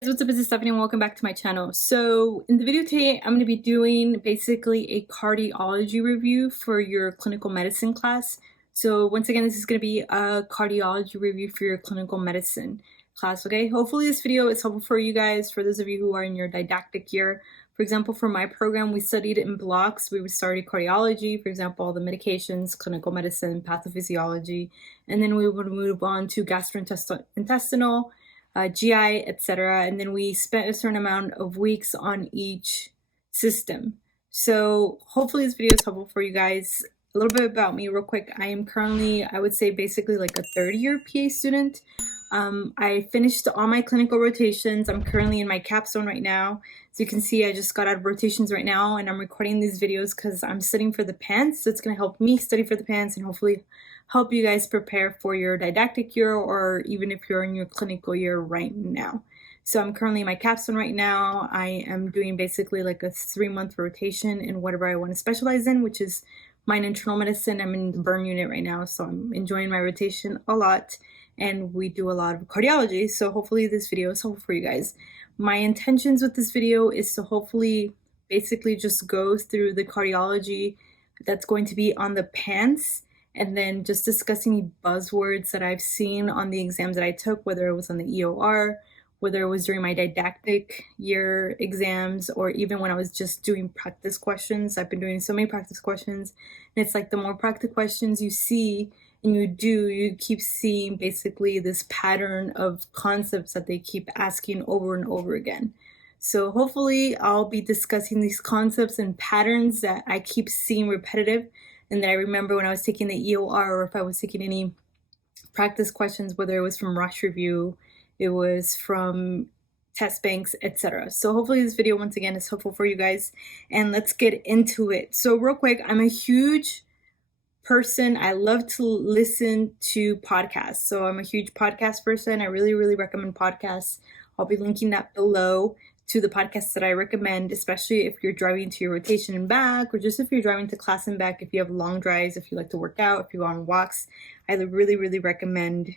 What's up, this is Stephanie and welcome back to my channel. So in the video today, I'm going to be doing basically a cardiology review for your clinical medicine class. So once again, this is going to be a cardiology review for your clinical medicine class, okay? Hopefully this video is helpful for you guys, for those of you who are in your didactic year. For example, for my program, we studied it in blocks. We started cardiology, for example, all the medications, clinical medicine, pathophysiology, and then we would move on to gastrointestinal, GI, etc. And then we spent a certain amount of weeks on each system. So hopefully this video is helpful for you guys. A little bit about me real quick. I am currently, I would say basically like a third-year PA student. I finished all my clinical rotations. I'm currently in my capstone right now. So you can see I just got out of rotations right now and I'm recording these videos because I'm studying for the PANCE. So it's going to help me study for the PANCE and hopefully help you guys prepare for your didactic year or even if you're in your clinical year right now. So I'm currently in my capstone right now. I am doing basically like a 3-month rotation in whatever I want to specialize in, which is mine internal medicine. I'm in the burn unit right now, so I'm enjoying my rotation a lot. And we do a lot of cardiology, so hopefully this video is helpful for you guys. My intentions with this video is to hopefully basically just go through the cardiology that's going to be on the PANCE, and then just discussing buzzwords that I've seen on the exams that I took, whether it was on the EOR, whether it was during my didactic year exams, or even when I was just doing practice questions. I've been doing so many practice questions, and it's like the more practice questions you see and you keep seeing basically this pattern of concepts that they keep asking over and over again. So hopefully I'll be discussing these concepts and patterns that I keep seeing repetitive and that I remember when I was taking the EOR, or if I was taking any practice questions, whether it was from Rosh review, it was from test banks, etc. So hopefully this video once again is helpful for you guys, and let's get into it. So real quick, I'm a huge person. I love to listen to podcasts. So I'm a huge podcast person. I really recommend podcasts. I'll be linking that below to the podcasts that I recommend, especially if you're driving to your rotation and back, or just if you're driving to class and back, if you have long drives, if you like to work out, if you go on walks. I really recommend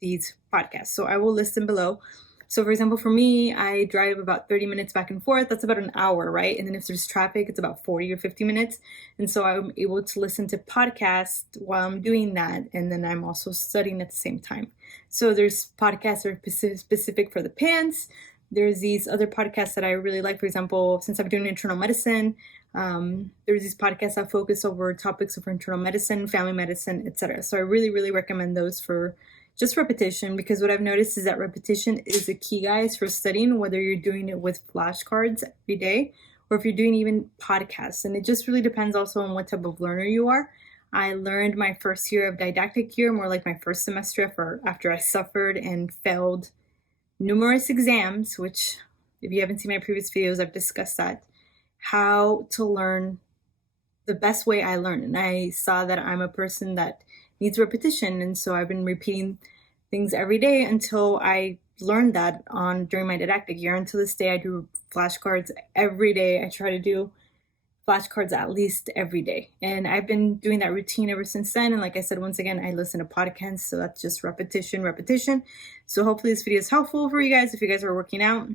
these podcasts. So I will list them below. So for example, for me, I drive about 30 minutes back and forth. That's about an hour, right? And then if there's traffic, it's about 40 or 50 minutes. And so I'm able to listen to podcasts while I'm doing that. And then I'm also studying at the same time. So there's podcasts that are specific for the PANCE. There's these other podcasts that I really like. For example, since I'm doing internal medicine, there's these podcasts that focus over topics of internal medicine, family medicine, etc. So I really recommend those for just repetition, because what I've noticed is that repetition is the key, guys, for studying, whether you're doing it with flashcards every day or if you're doing even podcasts. And it just really depends also on what type of learner you are. I learned my first year of didactic year, more like my first semester, after I suffered and failed numerous exams, which if you haven't seen my previous videos, I've discussed that, how to learn the best way I learn. And I saw that I'm a person that needs repetition, and so I've been repeating things every day until I learned that during my didactic year. Until this day, I do flashcards every day. I try to do flashcards at least every day, and I've been doing that routine ever since then. And like I said, once again, I listen to podcasts, so that's just repetition. So hopefully this video is helpful for you guys if you guys are working out.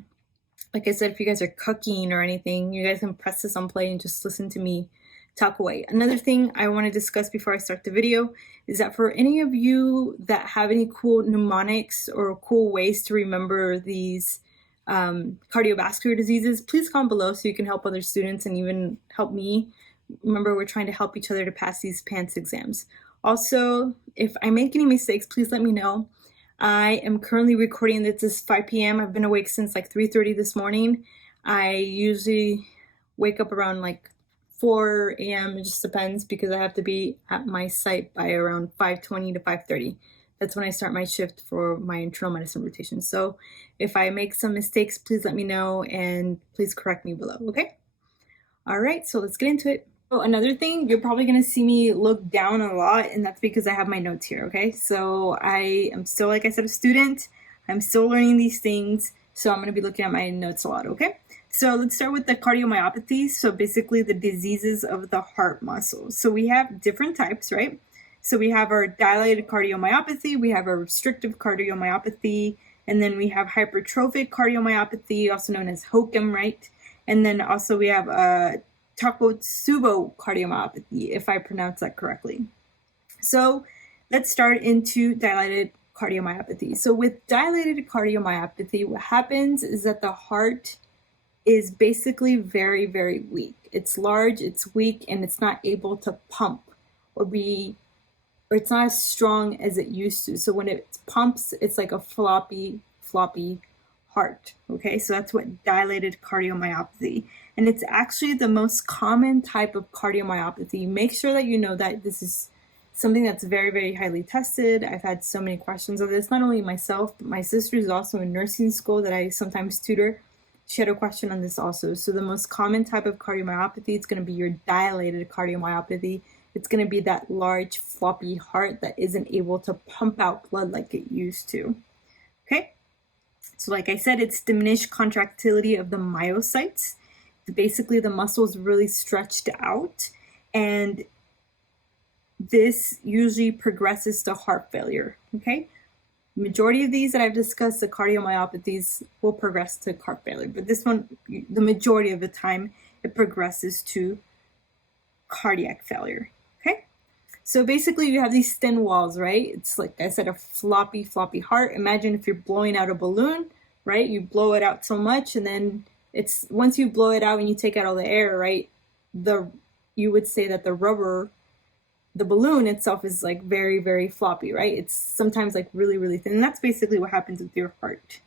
Like I said, if you guys are cooking or anything, you guys can press this on play and just listen to me talk away. Another thing I want to discuss before I start the video is that for any of you that have any cool mnemonics or cool ways to remember these cardiovascular diseases, please comment below so you can help other students and even help me. Remember, we're trying to help each other to pass these PANCE exams. Also, if I make any mistakes, please let me know. I am currently recording this. It's 5 p.m. I've been awake since like 3:30 this morning. I usually wake up around like 4 a.m. It just depends, because I have to be at my site by around 5:20 to 5:30. That's when I start my shift for my internal medicine rotation. So if I make some mistakes, please let me know and please correct me below, okay? All right, so let's get into it. Oh, another thing, you're probably gonna see me look down a lot, and that's because I have my notes here, okay? So I am still, like I said, a student. I'm still learning these things, so I'm gonna be looking at my notes a lot, okay? So let's start with the cardiomyopathies. So basically the diseases of the heart muscle. So we have different types, right? So we have our dilated cardiomyopathy, we have our restrictive cardiomyopathy, And then we have hypertrophic cardiomyopathy, also known as HOCM, right? And then also we have Takotsubo cardiomyopathy, if I pronounce that correctly. So let's start into dilated cardiomyopathy. So with dilated cardiomyopathy, what happens is that the heart is basically very, very weak. It's large, it's weak, and it's not able to pump or it's not as strong as it used to. So when it pumps, it's like a floppy heart. Okay, so that's what dilated cardiomyopathy. And it's actually the most common type of cardiomyopathy. Make sure that you know that this is something that's very, very highly tested. I've had so many questions of this, not only myself, but my sister is also in nursing school that I sometimes tutor. She had a question on this also. So the most common type of cardiomyopathy is going to be your dilated cardiomyopathy. It's going to be that large, floppy heart that isn't able to pump out blood like it used to. Okay? So like I said, it's diminished contractility of the myocytes. Basically, the muscle is really stretched out, and this usually progresses to heart failure. Okay? Majority of these that I've discussed, the cardiomyopathies, will progress to heart failure. But this one, the majority of the time, it progresses to cardiac failure. Okay? So basically, you have these thin walls, right? It's like I said, a floppy heart. Imagine if you're blowing out a balloon, right? You blow it out so much, and then once you blow it out and you take out all the air, right? You would say that the balloon itself is like very, very floppy, right? It's sometimes like really, really thin. And that's basically what happens with your heart.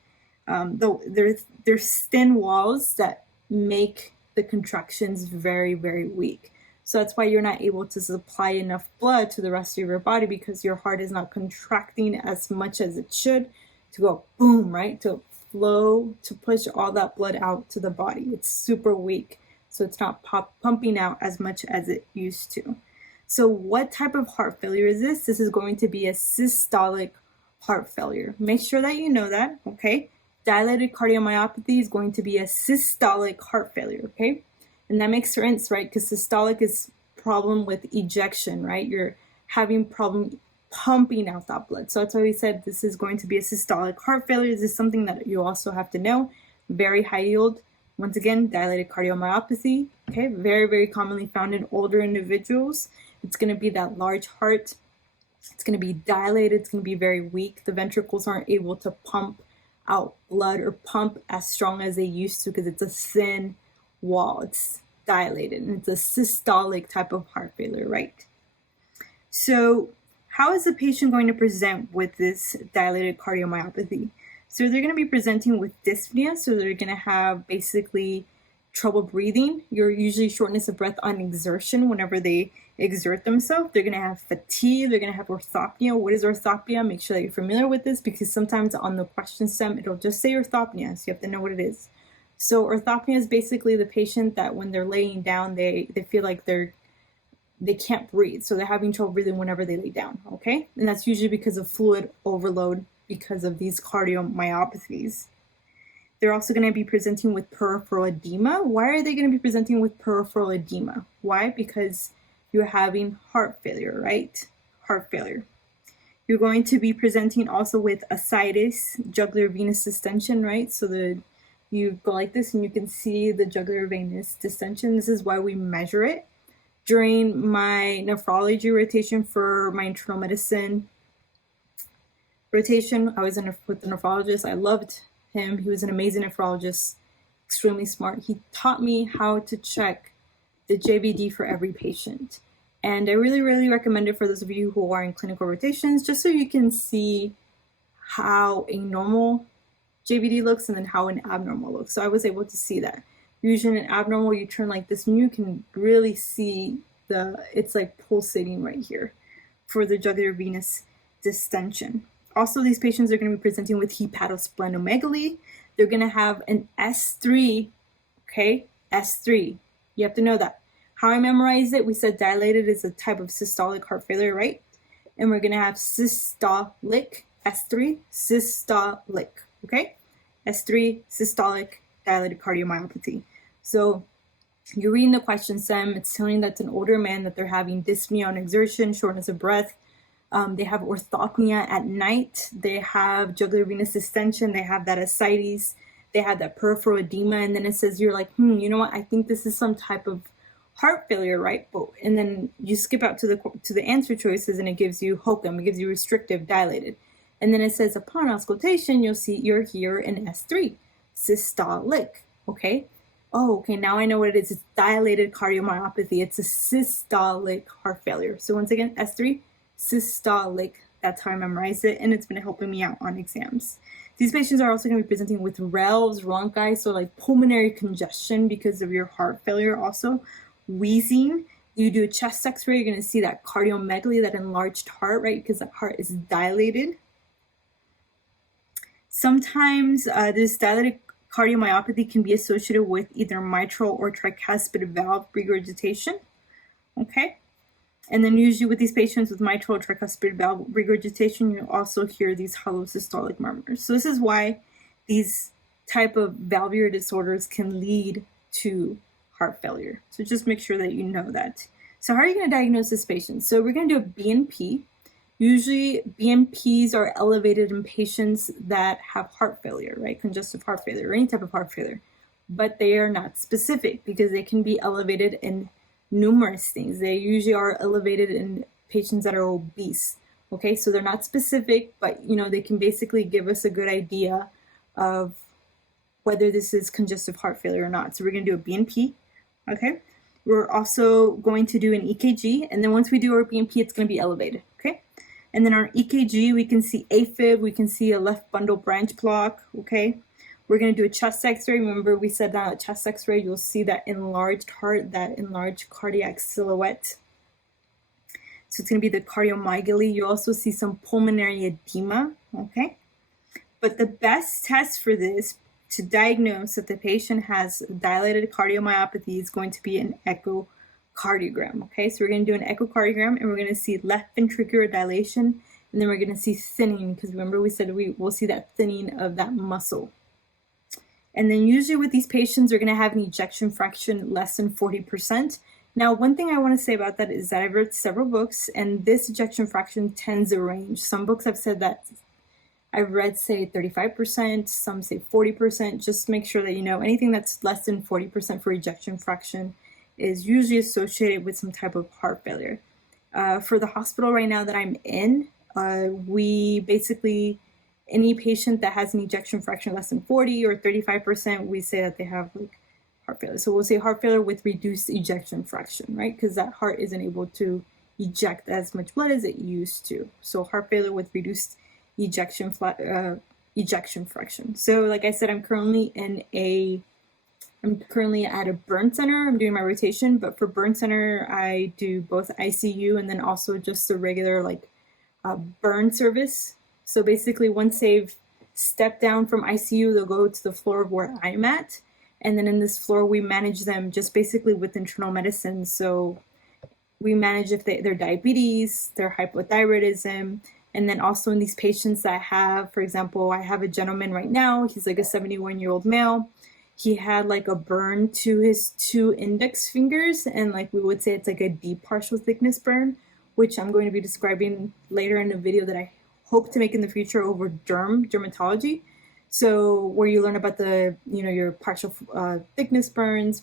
There's thin walls that make the contractions very, very weak. So that's why you're not able to supply enough blood to the rest of your body, because your heart is not contracting as much as it should to go boom, right? To flow, to push all that blood out to the body. It's super weak. So it's not pumping out as much as it used to. So what type of heart failure is this? This is going to be a systolic heart failure. Make sure that you know that, okay? Dilated cardiomyopathy is going to be a systolic heart failure, okay? And that makes sense, right? Because systolic is problem with ejection, right? You're having problem pumping out that blood. So that's why we said this is going to be a systolic heart failure. This is something that you also have to know. Very high yield. Once again, dilated cardiomyopathy, okay? Very, very commonly found in older individuals. It's going to be that large heart. It's going to be dilated. It's going to be very weak. The ventricles aren't able to pump out blood or pump as strong as they used to because it's a thin wall. It's dilated, and it's a systolic type of heart failure, right? So how is the patient going to present with this dilated cardiomyopathy? So they're going to be presenting with dyspnea. So they're going to have basically trouble breathing. You're usually shortness of breath on exertion whenever they exert themselves. They're going to have fatigue. They're going to have orthopnea. What is orthopnea? Make sure that you're familiar with this, because sometimes on the question stem, it'll just say orthopnea. So you have to know what it is. So orthopnea is basically the patient that when they're laying down, they feel like they can't breathe. So they're having trouble breathing whenever they lay down, okay? And that's usually because of fluid overload because of these cardiomyopathies. They're also going to be presenting with peripheral edema. Why are they going to be presenting with peripheral edema? Why? Because you're having heart failure, right? Heart failure. You're going to be presenting also with ascites, jugular venous distension, right? So you go like this and you can see the jugular venous distension. This is why we measure it. During my nephrology rotation for my internal medicine rotation, I was with the nephrologist. I loved him. He was an amazing nephrologist, extremely smart. He taught me how to check the JVD for every patient. And I really, really recommend it for those of you who are in clinical rotations, just so you can see how a normal JVD looks and then how an abnormal looks. So I was able to see that. Usually in an abnormal, you turn like this and you can really see it's like pulsating right here for the jugular venous distension. Also, these patients are going to be presenting with hepatosplenomegaly. They're going to have an S3, okay? S3. You have to know that. How I memorized it, we said dilated is a type of systolic heart failure, right? And we're going to have systolic, S3, systolic, okay? S3, systolic, dilated cardiomyopathy. So you're reading the question stem, it's telling you that's an older man, that they're having dyspnea on exertion, shortness of breath, They have orthopnea at night. They have jugular venous distension. They have that ascites. They have that peripheral edema. And then it says, you're like, you know what? I think this is some type of heart failure, right? And then you skip out to the answer choices, and it gives you HOCM. It gives you restrictive, dilated. And then it says, upon auscultation, you'll see you're here in S3, systolic. Okay. Oh, okay. Now I know what it is. It's dilated cardiomyopathy. It's a systolic heart failure. So once again, S3, systolic. That's how I memorized it, and it's been helping me out on exams. These patients are also going to be presenting with rales, rhonchi, so like pulmonary congestion because of your heart failure. Also, wheezing. You do a chest X-ray, you're going to see that cardiomegaly, that enlarged heart, right? Because that heart is dilated. Sometimes this dilated cardiomyopathy can be associated with either mitral or tricuspid valve regurgitation. Okay. And then usually with these patients with mitral or tricuspid valve regurgitation, you also hear these hollow systolic murmurs. So this is why these type of valvular disorders can lead to heart failure. So just make sure that you know that. So how are you going to diagnose this patient? So we're going to do a BNP. Usually BNPs are elevated in patients that have heart failure, right? Congestive heart failure or any type of heart failure. But they are not specific because they can be elevated in numerous things. They usually are elevated in patients that are obese. Okay, so they're not specific, but they can basically give us a good idea of whether this is congestive heart failure or not. So we're going to do a BNP. Okay, we're also going to do an EKG, and then once we do our BNP, it's going to be elevated. Okay, and then our EKG, we can see AFib, we can see a left bundle branch block. Okay, we're going to do a chest X-ray. Remember, we said that at chest X-ray, you'll see that enlarged heart, that enlarged cardiac silhouette. So it's going to be the cardiomyopathy. You also see some pulmonary edema. Okay, but the best test for this to diagnose if the patient has dilated cardiomyopathy is going to be an echocardiogram. Okay, so we're going to do an echocardiogram, and we're going to see left ventricular dilation, and then we're going to see thinning, because remember we said we will see that thinning of that muscle. And then usually with these patients, we're going to have an ejection fraction less than 40%. Now, one thing I want to say about that is that I've read several books, and this ejection fraction tends to range. Some books have said that I've read say 35%, some say 40%. Just make sure that you know anything that's less than 40% for ejection fraction is usually associated with some type of heart failure. For the hospital right now that I'm in, we basically, any patient that has an ejection fraction less than 40 or 35%, we say that they have like heart failure. So we'll say heart failure with reduced ejection fraction, right? Because that heart isn't able to eject as much blood as it used to. So heart failure with reduced ejection fraction. So like I said, I'm currently at a burn center. I'm doing my rotation, but for burn center, I do both ICU and then also just the regular burn service. So basically once they've stepped down from ICU, they'll go to the floor of where I'm at. And then in this floor, we manage them just basically with internal medicine. So we manage if their diabetes, their hypothyroidism, and then also in these patients that have, for example, I have a gentleman right now, he's like a 71-year-old male. He had like a burn to his 2 index fingers, and like we would say it's like a deep partial thickness burn, which I'm going to be describing later in a video that I hope to make in the future over dermatology. So where you learn about the, your partial thickness burns,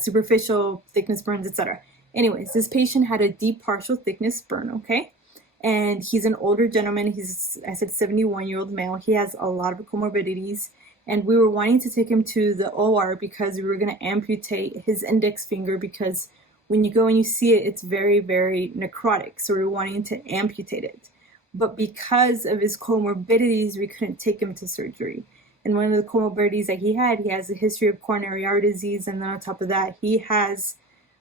superficial thickness burns, etc. Anyways, this patient had a deep partial thickness burn, okay? And he's an older gentleman. He's, I said, 71-year-old male. He has a lot of comorbidities. And we were wanting to take him to the OR because we were going to amputate his index finger because when you go and you see it, it's very, very necrotic. So we were wanting to amputate it. But because of his comorbidities, we couldn't take him to surgery. And one of the comorbidities that he has a history of coronary artery disease. And then on top of that, he has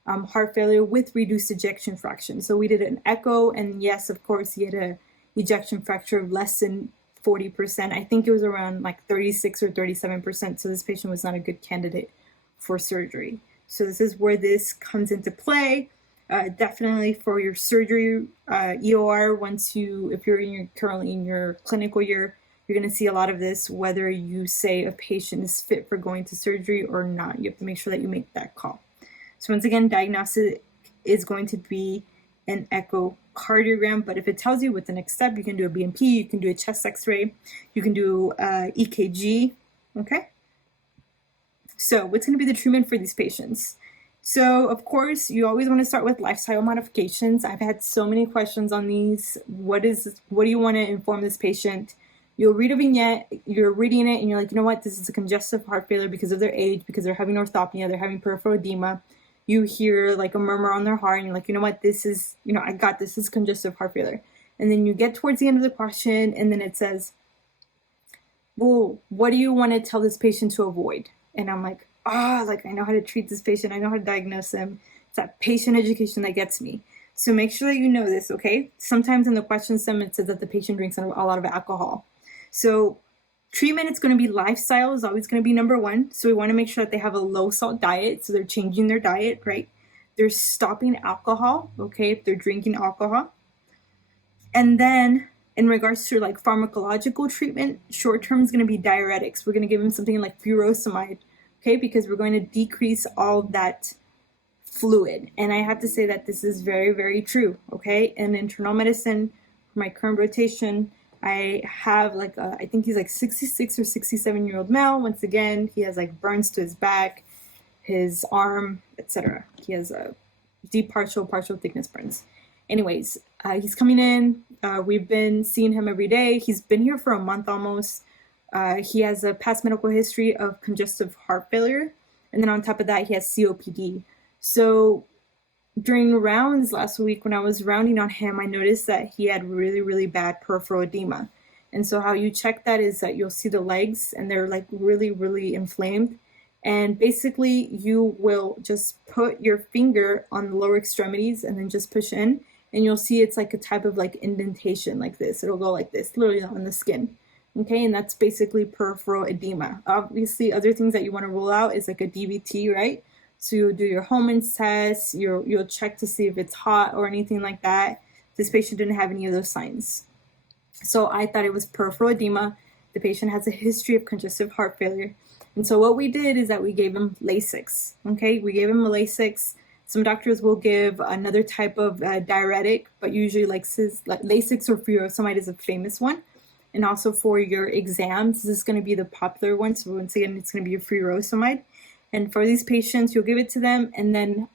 heart failure with reduced ejection fraction. So we did an echo, and yes, of course, he had a ejection fraction of less than 40%. I think it was around like 36 or 37%. So this patient was not a good candidate for surgery. So this is where this comes into play. Definitely for your surgery EOR, if you're currently in your clinical year, you're going to see a lot of this, whether you say a patient is fit for going to surgery or not. You have to make sure that you make that call. So once again, diagnostic is going to be an echocardiogram, but if it tells you what's the next step, you can do a BMP, you can do a chest x-ray, you can do EKG, okay? So what's going to be the treatment for these patients? So of course, you always want to start with lifestyle modifications. I've had so many questions on these. What do you want to inform this patient? You'll read a vignette, you're reading it, and you're like, you know what, this is a congestive heart failure because of their age, because they're having orthopnea, they're having peripheral edema. You hear like a murmur on their heart, and you're like, you know what, this is, I got this is congestive heart failure. And then you get towards the end of the question, and then it says, well, what do you want to tell this patient to avoid? And I'm like, I know how to treat this patient, I know how to diagnose them. It's that patient education that gets me. So make sure that you know this, okay? Sometimes in the question stem, it says that the patient drinks a lot of alcohol. So treatment, it's going to be lifestyle is always going to be number one. So we want to make sure that they have a low salt diet. So they're changing their diet, right? They're stopping alcohol, okay, if they're drinking alcohol. And then in regards to like pharmacological treatment, short term is going to be diuretics. We're going to give them something like furosemide, okay, because we're going to decrease all that fluid. And I have to say that this is very, very true, okay? In internal medicine, for my current rotation, I have like I think he's like 66 or 67-year-old male. Once again, he has like burns to his back, his arm, etc. He has a deep partial thickness burns. Anyways, he's coming in. We've been seeing him every day. He's been here for a month almost. He has a past medical history of congestive heart failure. And then on top of that, he has COPD. So during rounds last week, when I was rounding on him, I noticed that he had really, really bad peripheral edema. And so how you check that is that you'll see the legs and they're like really, really inflamed. And basically you will just put your finger on the lower extremities and then just push in. And you'll see it's like a type of like indentation like this. It'll go like this, literally on the skin. Okay, and that's basically peripheral edema. Obviously, other things that you want to rule out is like a DVT, right? So you'll do your Holman's test, you'll check to see if it's hot or anything like that. This patient didn't have any of those signs. So I thought it was peripheral edema. The patient has a history of congestive heart failure. And so what we did is that we gave him Lasix, okay? We gave him a Lasix. Some doctors will give another type of diuretic, but usually like Lasix or furosemide is a famous one. And also for your exams, this is going to be the popular one. So once again, it's going to be your furosemide. And for these patients, you'll give it to them. And then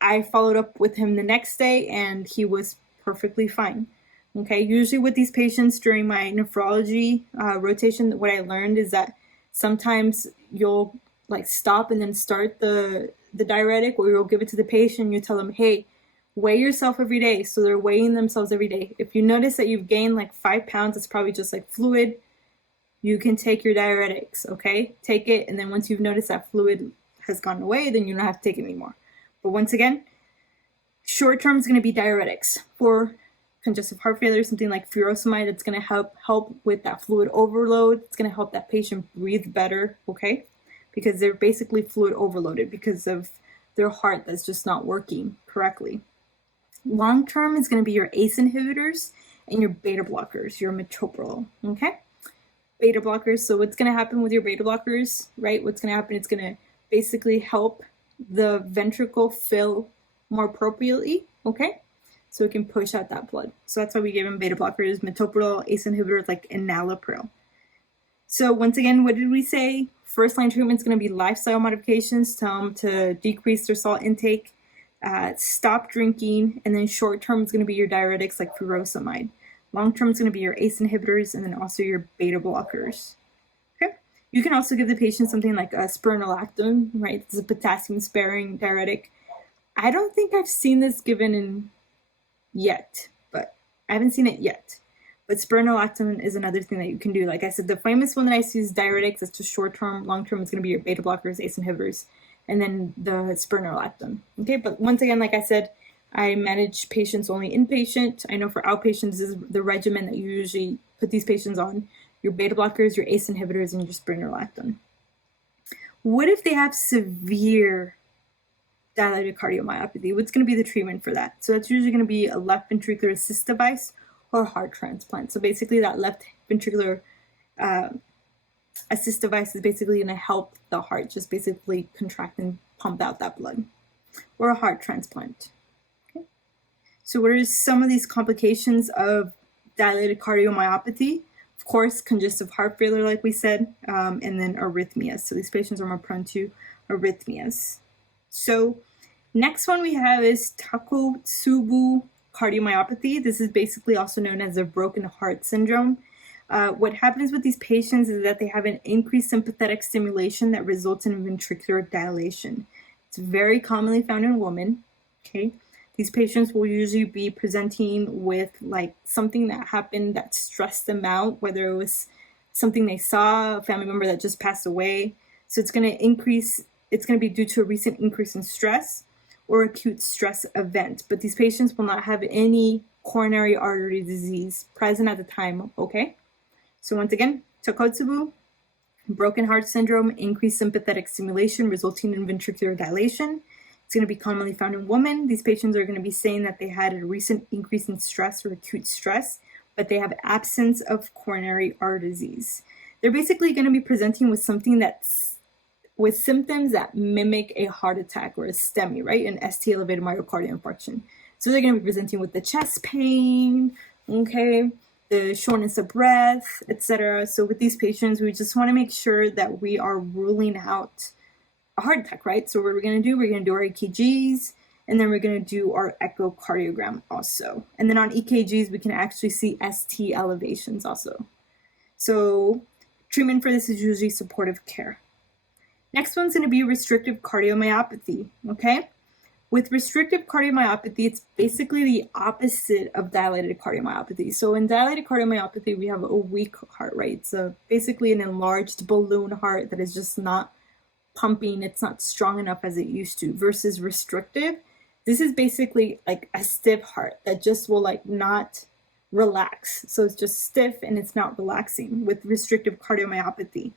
I followed up with him the next day and he was perfectly fine. Okay, usually with these patients during my nephrology rotation, what I learned is that sometimes you'll like stop and then start the diuretic, or you'll give it to the patient and you tell them, hey, weigh yourself every day. So they're weighing themselves every day. If you notice that you've gained like 5 pounds, it's probably just like fluid. You can take your diuretics, okay? Take it, and then once you've noticed that fluid has gone away, then you don't have to take it anymore. But once again, short term is going to be diuretics. For congestive heart failure, something like furosemide, that's going to help with that fluid overload. It's going to help that patient breathe better, okay? Because they're basically fluid overloaded because of their heart that's just not working correctly. Long term is going to be your ACE inhibitors and your beta blockers, your metoprolol, okay? Beta blockers, so what's going to happen with your beta blockers, right? What's going to happen, it's going to basically help the ventricle fill more appropriately, okay? So it can push out that blood. So that's why we give them beta blockers, metoprolol, ACE inhibitors like enalapril. So once again, what did we say? First line treatment is going to be lifestyle modifications, tell them to decrease their salt intake, stop drinking, and then short term is going to be your diuretics like furosemide. Long term is going to be your ACE inhibitors and then also your beta blockers. Okay. You can also give the patient something like a spironolactone, right? It's a potassium sparing diuretic. I don't think I've seen this given in yet, but I haven't seen it yet. But spironolactone is another thing that you can do. Like I said, the famous one that I see is diuretics. It's just short term. Long term is going to be your beta blockers, ACE inhibitors, and then the spironolactone. Okay, but once again, like I said, I manage patients only inpatient. I know for outpatients, this is the regimen that you usually put these patients on. Your beta blockers, your ACE inhibitors, and your spironolactone. What if they have severe dilated cardiomyopathy? What's going to be the treatment for that? So it's usually going to be a left ventricular assist device or heart transplant. So basically that left ventricular assist device is basically going to help the heart just basically contract and pump out that blood, or a heart transplant. Okay. So what are some of these complications of dilated cardiomyopathy? Of course, congestive heart failure, like we said, and then arrhythmias. So these patients are more prone to arrhythmias. So next one we have is Takotsubo cardiomyopathy. This is basically also known as a broken heart syndrome. What happens with these patients is that they have an increased sympathetic stimulation that results in ventricular dilation. It's very commonly found in women, okay? These patients will usually be presenting with like something that happened that stressed them out, whether it was something they saw, a family member that just passed away. So it's going to be due to a recent increase in stress or acute stress event. But these patients will not have any coronary artery disease present at the time, okay? So once again, Takotsubo, broken heart syndrome, increased sympathetic stimulation resulting in ventricular dilation. It's going to be commonly found in women. These patients are going to be saying that they had a recent increase in stress or acute stress, but they have absence of coronary artery disease. They're basically going to be presenting with something with symptoms that mimic a heart attack or a STEMI, right? An ST elevated myocardial infarction. So they're going to be presenting with the chest pain, okay, the shortness of breath, etc. So with these patients, we just want to make sure that we are ruling out a heart attack, right? So what we're going to do, we're going to do our EKGs, and then we're going to do our echocardiogram also. And then on EKGs, we can actually see ST elevations also. So treatment for this is usually supportive care. Next one's going to be restrictive cardiomyopathy, okay? With restrictive cardiomyopathy, it's basically the opposite of dilated cardiomyopathy. So in dilated cardiomyopathy, we have a weak heart rate. So basically an enlarged balloon heart that is just not pumping, it's not strong enough as it used to, versus restrictive. This is basically like a stiff heart that just will like not relax. So it's just stiff and it's not relaxing with restrictive cardiomyopathy.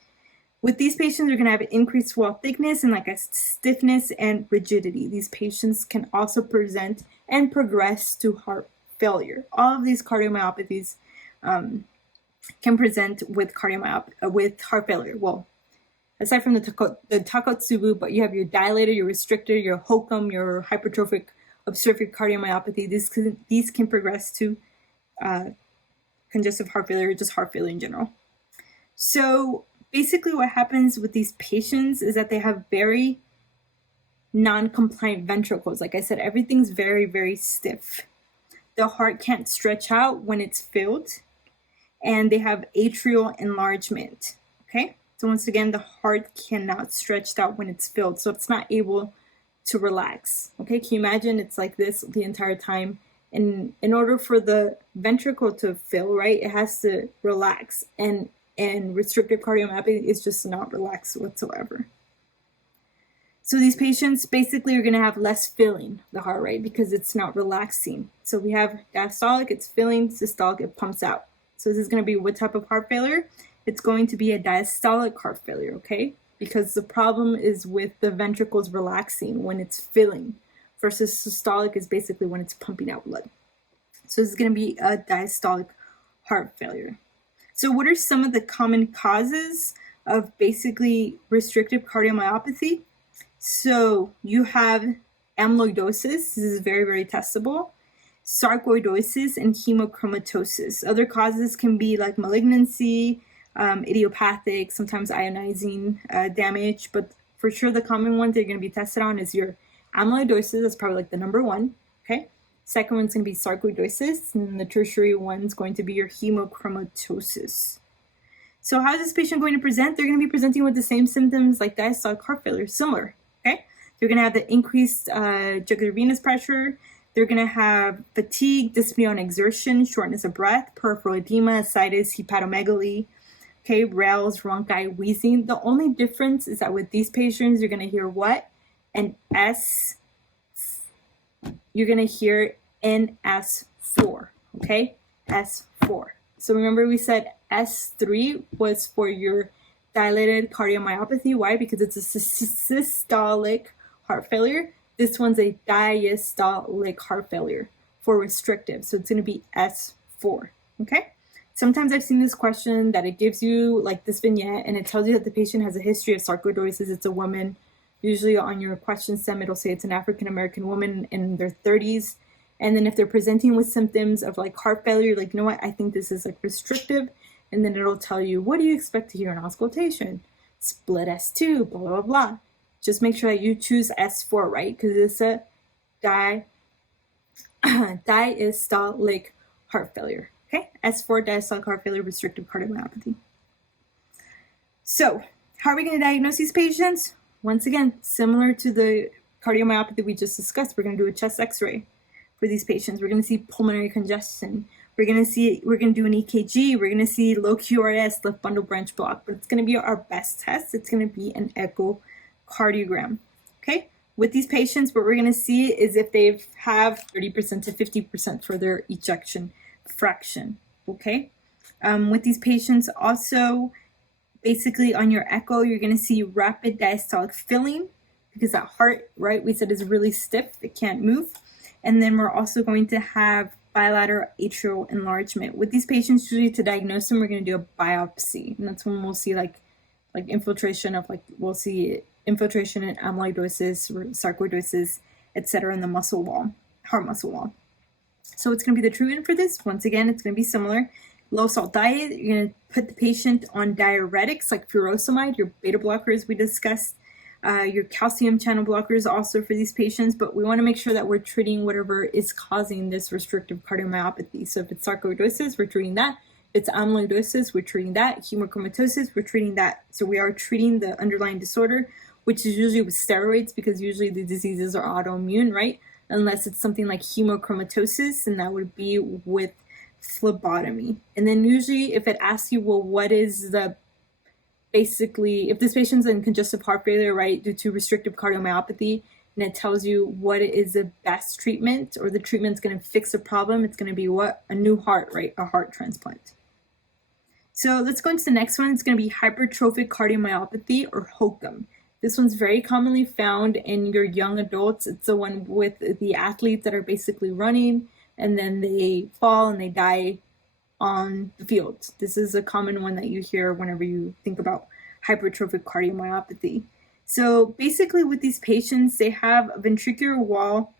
With these patients, you're going to have increased wall thickness and like a stiffness and rigidity. These patients can also present and progress to heart failure. All of these cardiomyopathies can present with heart failure. Well, aside from the Takotsubo, but you have your dilator, your restrictor, your HOCM, your hypertrophic obstructive cardiomyopathy. These can progress to congestive heart failure, just heart failure in general. So basically what happens with these patients is that they have very non-compliant ventricles. Like I said, everything's very, very stiff. The heart can't stretch out when it's filled, and they have atrial enlargement, okay? So once again, the heart cannot stretch out when it's filled, so it's not able to relax, okay? Can you imagine it's like this the entire time? And in order for the ventricle to fill, right, it has to relax, and restrictive cardiomyopathy is just not relaxed whatsoever. So these patients basically are going to have less filling, the heart rate, because it's not relaxing. So we have diastolic, it's filling, systolic, it pumps out. So this is going to be what type of heart failure? It's going to be a diastolic heart failure, okay? Because the problem is with the ventricles relaxing when it's filling, versus systolic is basically when it's pumping out blood. So this is going to be a diastolic heart failure. So what are some of the common causes of basically restrictive cardiomyopathy? So you have amyloidosis. This is very, very testable. Sarcoidosis and hemochromatosis. Other causes can be like malignancy, idiopathic, sometimes ionizing damage, but for sure the common ones they're going to be tested on is your amyloidosis. That's probably like the number one, okay? Second one's going to be sarcoidosis, and the tertiary one's going to be your hemochromatosis. So how is this patient going to present? They're going to be presenting with the same symptoms like diastolic heart failure, similar, okay? They're going to have the increased jugular venous pressure. They're going to have fatigue, dyspnea on exertion, shortness of breath, peripheral edema, ascites, hepatomegaly, okay, rales, rhonchi, wheezing. The only difference is that with these patients, you're going to hear what? An S. You're going to hear NS4, okay? S4. So remember we said S3 was for your dilated cardiomyopathy. Why? Because it's a systolic heart failure. This one's a diastolic heart failure for restrictive. So it's going to be S4, okay? Sometimes I've seen this question that it gives you like this vignette and it tells you that the patient has a history of sarcoidosis. It's a woman. Usually on your question stem, it'll say it's an African-American woman in their 30s. And then if they're presenting with symptoms of like heart failure, like, you know what, I think this is like restrictive. And then it'll tell you, what do you expect to hear in auscultation? Split S2, blah, blah, blah. Just make sure that you choose S4, right? Because it's a diastolic heart failure. Okay, S4, diastolic heart failure, restrictive cardiomyopathy. So, how are we going to diagnose these patients? Once again, similar to the cardiomyopathy we just discussed, we're going to do a chest X-ray for these patients. We're going to see pulmonary congestion. We're going to do an EKG. We're going to see low QRS, left bundle branch block, but it's going to be our best test. It's going to be an echocardiogram. Okay. With these patients, what we're going to see is if they have 30% to 50% for their ejection fraction. Okay. With these patients, also, basically on your echo, you're going to see rapid diastolic filling because that heart, right, we said is really stiff. It can't move. And then we're also going to have bilateral atrial enlargement. With these patients, usually to diagnose them, we're going to do a biopsy. And that's when we'll see like infiltration of we'll see infiltration and amyloidosis, sarcoidosis, etc. in the muscle wall, heart muscle wall. So it's going to be the treatment for this. Once again, it's going to be similar. Low salt diet, you're going to put the patient on diuretics like furosemide, your beta blockers we discussed, your calcium channel blockers also for these patients, but we want to make sure that we're treating whatever is causing this restrictive cardiomyopathy. So if it's sarcoidosis, we're treating that. If it's amyloidosis, we're treating that. Hemochromatosis, we're treating that. So we are treating the underlying disorder, which is usually with steroids because usually the diseases are autoimmune, right? Unless it's something like hemochromatosis, and that would be with phlebotomy. And then usually if it asks you, well, what is the basically, if this patient's in congestive heart failure, right, due to restrictive cardiomyopathy, and it tells you what is the best treatment or the treatment's going to fix the problem, it's going to be what? A new heart, right? A heart transplant. So let's go into the next one. It's going to be hypertrophic cardiomyopathy or HOCM. This one's very commonly found in your young adults. It's the one with the athletes that are basically running and then they fall and they die on the field. This is a common one that you hear whenever you think about hypertrophic cardiomyopathy. So basically with these patients, they have a ventricular wall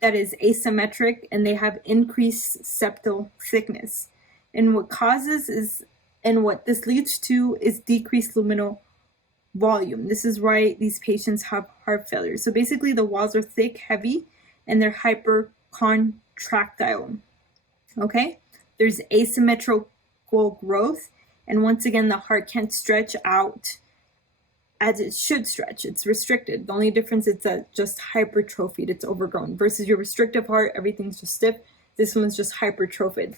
that is asymmetric and they have increased septal thickness. And what this leads to is decreased luminal volume. This is why these patients have heart failure. So basically the walls are thick, heavy, and they're hypercontractile. Okay? There's asymmetrical growth, and once again, the heart can't stretch out as it should stretch. It's restricted. The only difference is that just hypertrophied, it's overgrown, versus your restrictive heart, everything's just stiff. This one's just hypertrophied.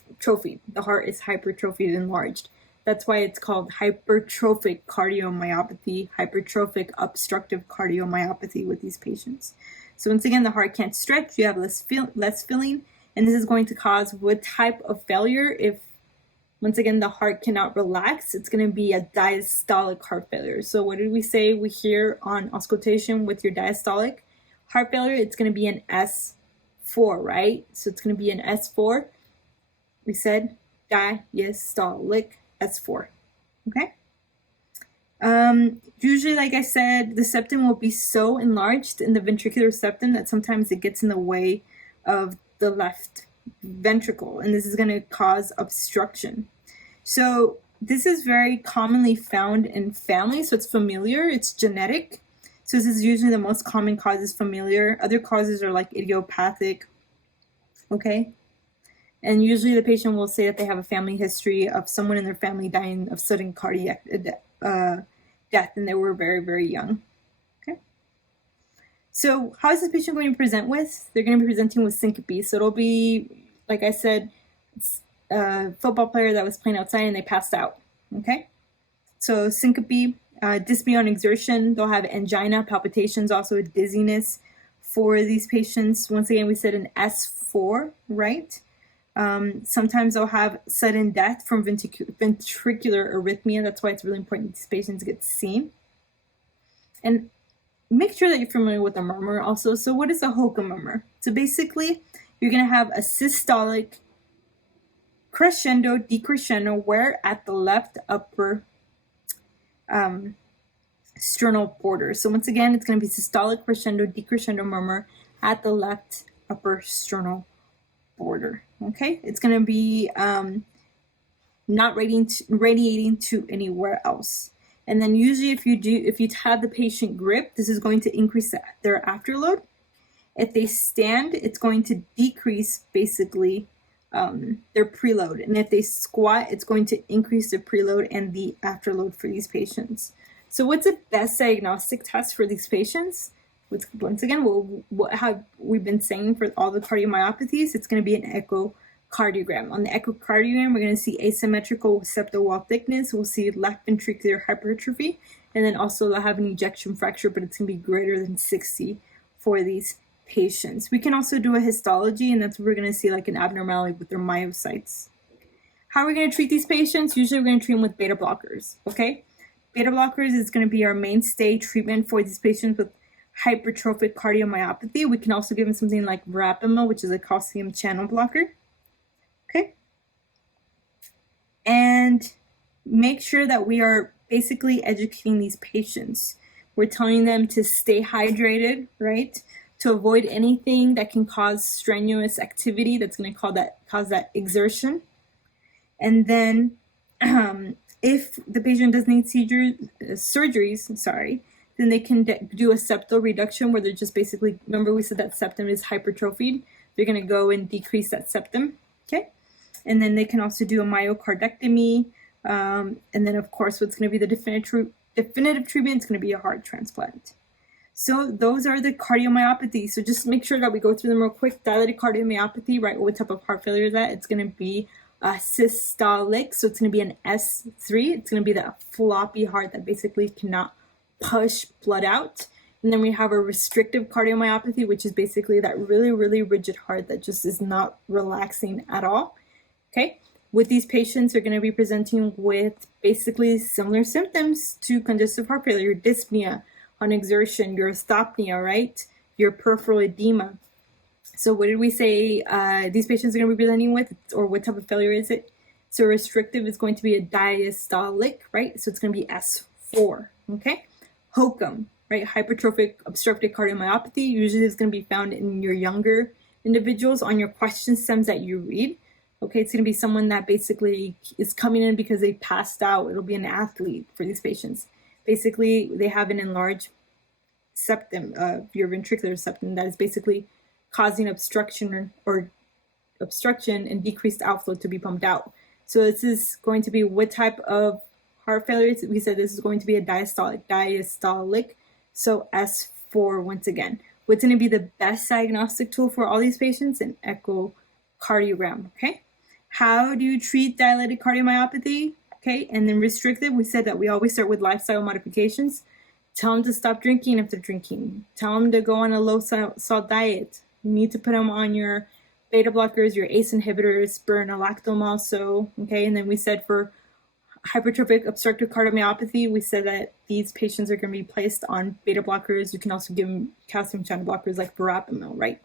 The heart is hypertrophied and enlarged. That's why it's called hypertrophic cardiomyopathy, hypertrophic obstructive cardiomyopathy with these patients. So once again, the heart can't stretch, you have less filling, and this is going to cause what type of failure? If, once again, the heart cannot relax, it's going to be a diastolic heart failure. So what did we say we hear on auscultation with your diastolic heart failure? It's going to be an S4, right? So it's going to be an S4. We said diastolic S4, okay? Usually, like I said, the septum will be so enlarged in the ventricular septum that sometimes it gets in the way of the left ventricle, and this is going to cause obstruction. So this is very commonly found in families, so it's familiar, it's genetic. So this is usually the most common cause is familiar. Other causes are like idiopathic, okay? And usually the patient will say that they have a family history of someone in their family dying of sudden cardiac death, and they were very, very young. Okay. So how is this patient going to present with? They're going to be presenting with syncope. So it'll be, like I said, a football player that was playing outside and they passed out. Okay. So syncope, dyspnea on exertion. They'll have angina, palpitations, also dizziness for these patients. Once again, we said an S4, right? Sometimes they'll have sudden death from ventricular arrhythmia. That's why it's really important that these patients get seen. And make sure that you're familiar with the murmur also. So what is a HOCM murmur? So basically, you're going to have a systolic crescendo, decrescendo, where at the left upper sternal border. So once again, it's going to be systolic crescendo, decrescendo murmur at the left upper sternal border. Okay, it's going to be not radiating to anywhere else. And then usually if you have the patient grip, this is going to increase their afterload. If they stand, it's going to decrease basically their preload. And if they squat, it's going to increase the preload and the afterload for these patients. So what's the best diagnostic test for these patients? Once again, what have we been saying for all the cardiomyopathies? It's going to be an echocardiogram. On the echocardiogram, we're going to see asymmetrical septal wall thickness. We'll see left ventricular hypertrophy, and then also they'll have an ejection fracture, but it's going to be greater than 60 for these patients. We can also do a histology, and that's where we're going to see like an abnormality with their myocytes. How are we going to treat these patients? Usually we're going to treat them with beta blockers, okay? Beta blockers is going to be our mainstay treatment for these patients with hypertrophic cardiomyopathy. We can also give them something like verapamil, which is a calcium channel blocker, okay? And make sure that we are basically educating these patients. We're telling them to stay hydrated, right? To avoid anything that can cause strenuous activity that's going to cause that exertion. And then if the patient does need surgeries, then they can do a septal reduction where they're just basically, remember we said that septum is hypertrophied. They're going to go and decrease that septum, okay? And then they can also do a myocardectomy. And then, of course, what's going to be the definitive treatment is going to be a heart transplant. So those are the cardiomyopathies. So just make sure that we go through them real quick. Dilated cardiomyopathy, right? What type of heart failure is that? It's going to be systolic. So it's going to be an S3. It's going to be that floppy heart that basically cannot push blood out. And then we have a restrictive cardiomyopathy, which is basically that really, really rigid heart that just is not relaxing at all. Okay. With these patients, they're going to be presenting with basically similar symptoms to congestive heart failure, dyspnea on exertion, your orthopnea, right? Your peripheral edema. So what did we say these patients are going to be presenting with, or what type of failure is it? So restrictive is going to be a diastolic, right? So it's going to be S4, okay? HOCM, right? Hypertrophic obstructive cardiomyopathy usually is going to be found in your younger individuals on your question stems that you read. Okay, it's going to be someone that basically is coming in because they passed out. It'll be an athlete for these patients. Basically, they have an enlarged septum, your ventricular septum, that is basically causing obstruction and decreased outflow to be pumped out. So this is going to be what type of heart failure? We said this is going to be a diastolic. So S4 once again. What's going to be the best diagnostic tool for all these patients? An echocardiogram, okay? How do you treat dilated cardiomyopathy? Okay, and then restrictive, we said that we always start with lifestyle modifications. Tell them to stop drinking if they're drinking. Tell them to go on a low salt diet. You need to put them on your beta blockers, your ACE inhibitors, spironolactone also. Okay, and then we said for hypertrophic obstructive cardiomyopathy, we said that these patients are going to be placed on beta blockers. You can also give them calcium channel blockers like verapamil, right?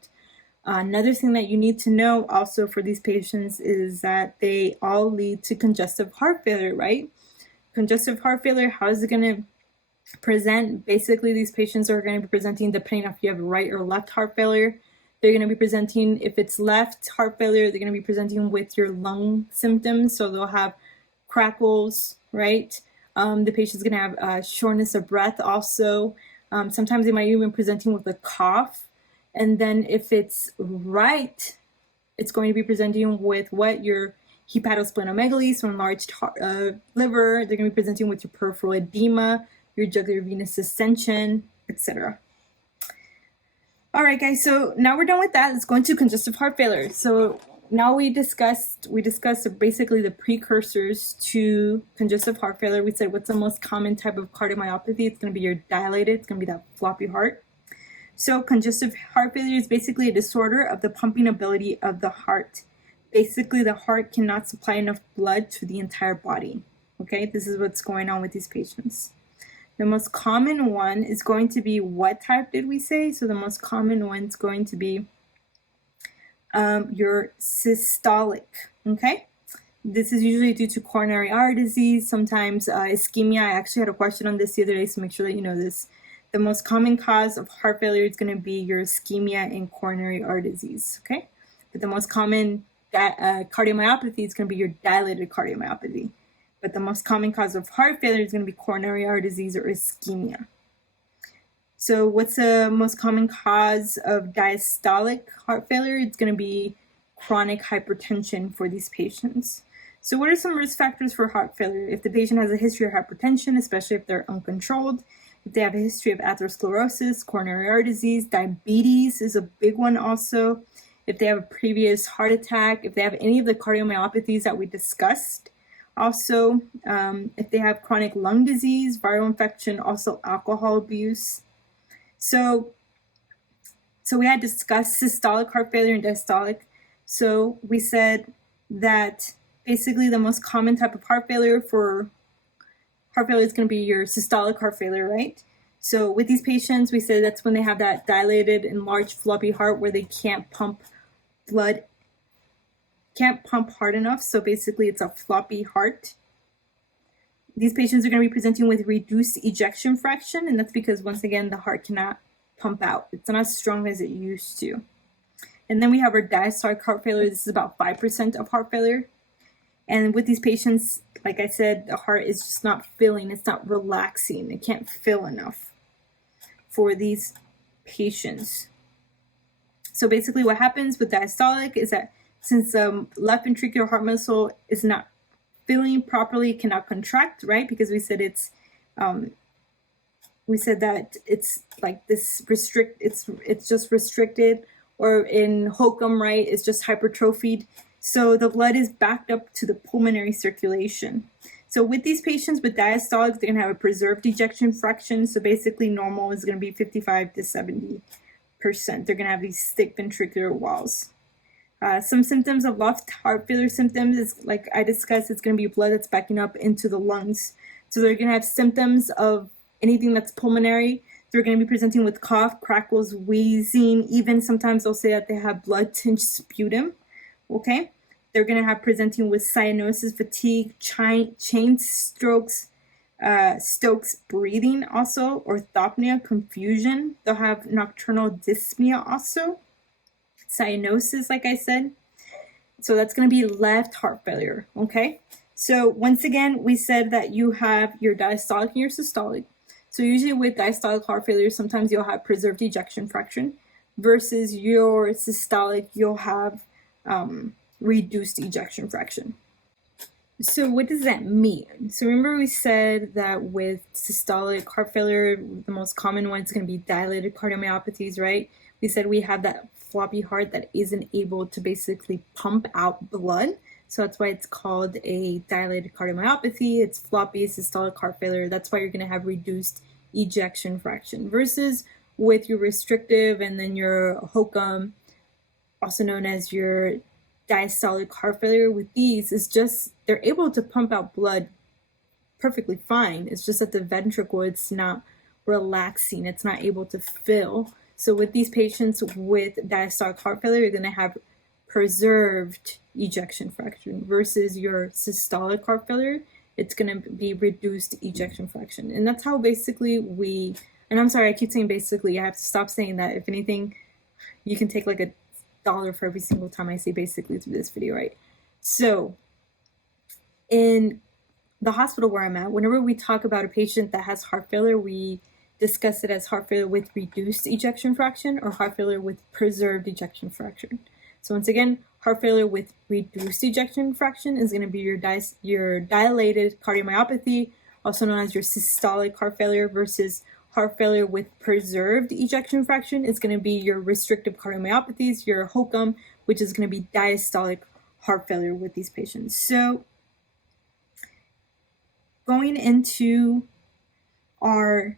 Another thing that you need to know also for these patients is that they all lead to congestive heart failure, right? Congestive heart failure, how is it going to present? Basically, these patients are going to be presenting depending on if you have right or left heart failure. They're going to be presenting, if it's left heart failure, they're going to be presenting with your lung symptoms. So they'll have crackles, right? The patient's going to have shortness of breath also. Sometimes they might even be presenting with a cough. And then if it's right, it's going to be presenting with what? Your hepatosplenomegaly, so enlarged liver. They're going to be presenting with your peripheral edema, your jugular venous distension, etc. All right, guys, so now we're done with that. Let's go into congestive heart failure. So now we discussed basically the precursors to congestive heart failure. We said what's the most common type of cardiomyopathy? It's going to be your dilated. It's going to be that floppy heart. So congestive heart failure is basically a disorder of the pumping ability of the heart. Basically, the heart cannot supply enough blood to the entire body. Okay, this is what's going on with these patients. The most common one is going to be, what type did we say? So the most common one is going to be your systolic, okay? This is usually due to coronary artery disease, sometimes ischemia. I actually had a question on this the other day, so make sure that you know this. The most common cause of heart failure is going to be your ischemia and coronary artery disease, okay? But the most common cardiomyopathy is going to be your dilated cardiomyopathy. But the most common cause of heart failure is going to be coronary artery disease or ischemia. So what's the most common cause of diastolic heart failure? It's going to be chronic hypertension for these patients. So what are some risk factors for heart failure? If the patient has a history of hypertension, especially if they're uncontrolled, if they have a history of atherosclerosis, coronary artery disease, diabetes is a big one also. If they have a previous heart attack, if they have any of the cardiomyopathies that we discussed. Also, if they have chronic lung disease, viral infection, also alcohol abuse. So we had discussed systolic heart failure and diastolic. So we said that basically the most common type of heart failure is going to be your systolic heart failure, right? So with these patients, we said that's when they have that dilated, enlarged, floppy heart where they can't pump hard enough. So basically it's a floppy heart. These patients are going to be presenting with reduced ejection fraction, and that's because, once again, the heart cannot pump out. It's not as strong as it used to. And then we have our diastolic heart failure. This is about 5% of heart failure. And with these patients, like I said, the heart is just not filling. It's not relaxing. It can't fill enough for these patients. So basically what happens with diastolic is that since the left ventricular heart muscle is not filling properly, it cannot contract, right? Because we said it's that it's like this it's just restricted, or in hokum, right, it's just hypertrophied. So the blood is backed up to the pulmonary circulation. So with these patients with diastolics, they're going to have a preserved ejection fraction. So basically normal is going to be 55 to 70%. They're going to have these thick ventricular walls. Some symptoms of left heart failure symptoms is, like I discussed, it's going to be blood that's backing up into the lungs. So they're going to have symptoms of anything that's pulmonary. They're going to be presenting with cough, crackles, wheezing. Even sometimes they'll say that they have blood-tinged sputum. Okay? They're going to have presenting with cyanosis, fatigue, chain strokes, Stokes breathing also, orthopnea, confusion. They'll have nocturnal dyspnea also. Cyanosis, like I said. So that's going to be left heart failure, okay? So once again, we said that you have your diastolic and your systolic. So usually with diastolic heart failure, sometimes you'll have preserved ejection fraction versus your systolic, you'll have reduced ejection fraction. So what does that mean? So remember we said that with systolic heart failure, the most common one is going to be dilated cardiomyopathies, right? We said we have that floppy heart that isn't able to basically pump out blood. So that's why it's called a dilated cardiomyopathy. It's floppy systolic heart failure. That's why you're going to have reduced ejection fraction versus with your restrictive and then your HOCM, also known as your diastolic heart failure. With these, it's just they're able to pump out blood perfectly fine. It's just that the ventricle, it's not relaxing. It's not able to fill. So with these patients with diastolic heart failure, you're going to have preserved ejection fraction versus your systolic heart failure, it's going to be reduced ejection fraction. And that's how basically and I'm sorry, I keep saying basically, I have to stop saying that. If anything, you can take like $1 for every single time I say basically through this video, right? So in the hospital where I'm at, whenever we talk about a patient that has heart failure, we discuss it as heart failure with reduced ejection fraction or heart failure with preserved ejection fraction. So once again, heart failure with reduced ejection fraction is going to be your dilated cardiomyopathy, also known as your systolic heart failure, versus heart failure with preserved ejection fraction is going to be your restrictive cardiomyopathies, your HOCM, which is going to be diastolic heart failure with these patients. So going into our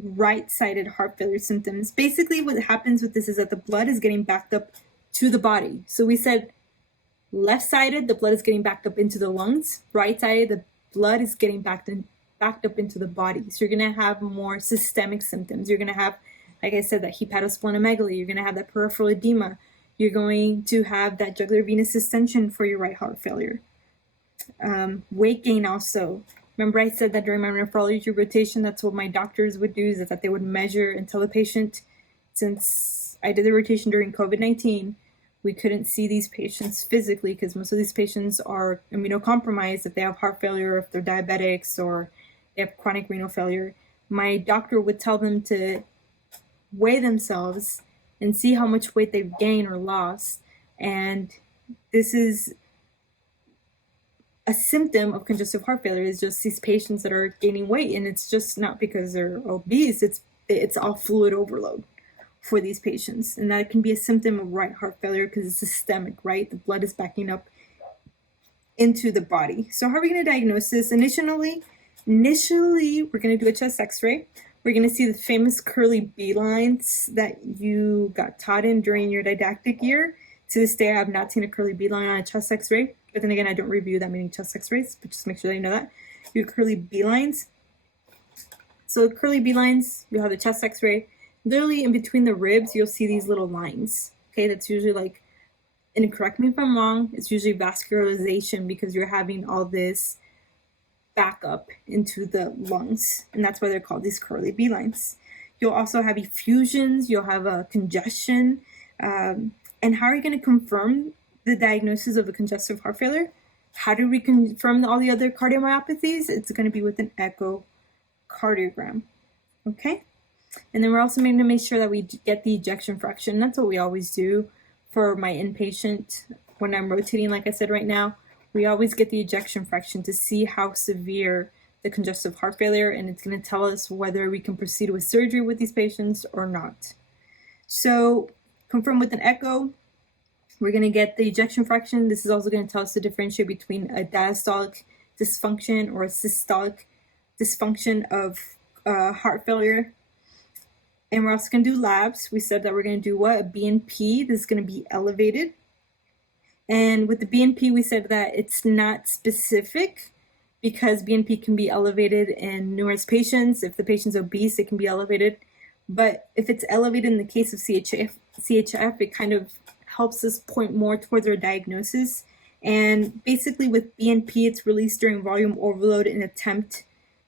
right-sided heart failure symptoms, basically what happens with this is that the blood is getting backed up to the body. So we said left-sided, the blood is getting backed up into the lungs. Right-sided, the blood is getting backed up into the body. So you're going to have more systemic symptoms. You're going to have, like I said, that hepatosplenomegaly. You're going to have that peripheral edema. You're going to have that jugular venous distension for your right heart failure. Weight gain also. Remember I said that during my nephrology rotation, that's what my doctors would do, is that they would measure and tell the patient, since I did the rotation during COVID-19, We couldn't see these patients physically because most of these patients are immunocompromised if they have heart failure, if they're diabetics, or they have chronic renal failure. My doctor would tell them to weigh themselves and see how much weight they've gained or lost. And this is a symptom of congestive heart failure, is just these patients that are gaining weight, and it's just not because they're obese, it's all fluid overload for these patients. And that can be a symptom of right heart failure because it's systemic, right? The blood is backing up into the body. So how are we going to diagnose this? Initially, we're going to do a chest x-ray. We're going to see the famous curly B lines that you got taught in during your didactic year. To this day, I have not seen a curly B line on a chest x-ray. But then again, I don't review that many chest x-rays, but just make sure that you know that. Your curly B lines. So curly B lines, you'll have the chest x-ray. Literally in between the ribs, you'll see these little lines. Okay, that's usually like, and correct me if I'm wrong, it's usually vascularization because you're having all this back up into the lungs. And that's why they're called these curly B lines. You'll also have effusions, you'll have a congestion. And how are you going to confirm the diagnosis of a congestive heart failure? How do we confirm all the other cardiomyopathies? It's going to be with an echocardiogram. Okay? And then we're also going to make sure that we get the ejection fraction. That's what we always do for my inpatient when I'm rotating, like I said right now. We always get the ejection fraction to see how severe the congestive heart failure, and it's going to tell us whether we can proceed with surgery with these patients or not. So confirm with an echo. We're going to get the ejection fraction. This is also going to tell us to differentiate between a diastolic dysfunction or a systolic dysfunction of heart failure. And we're also going to do labs. We said that we're going to do what? A BNP. This is going to be elevated. And with the BNP, we said that it's not specific because BNP can be elevated in numerous patients. If the patient's obese, it can be elevated. But if it's elevated in the case of CHF, it kind of helps us point more towards our diagnosis. And basically with BNP, it's released during volume overload in an attempt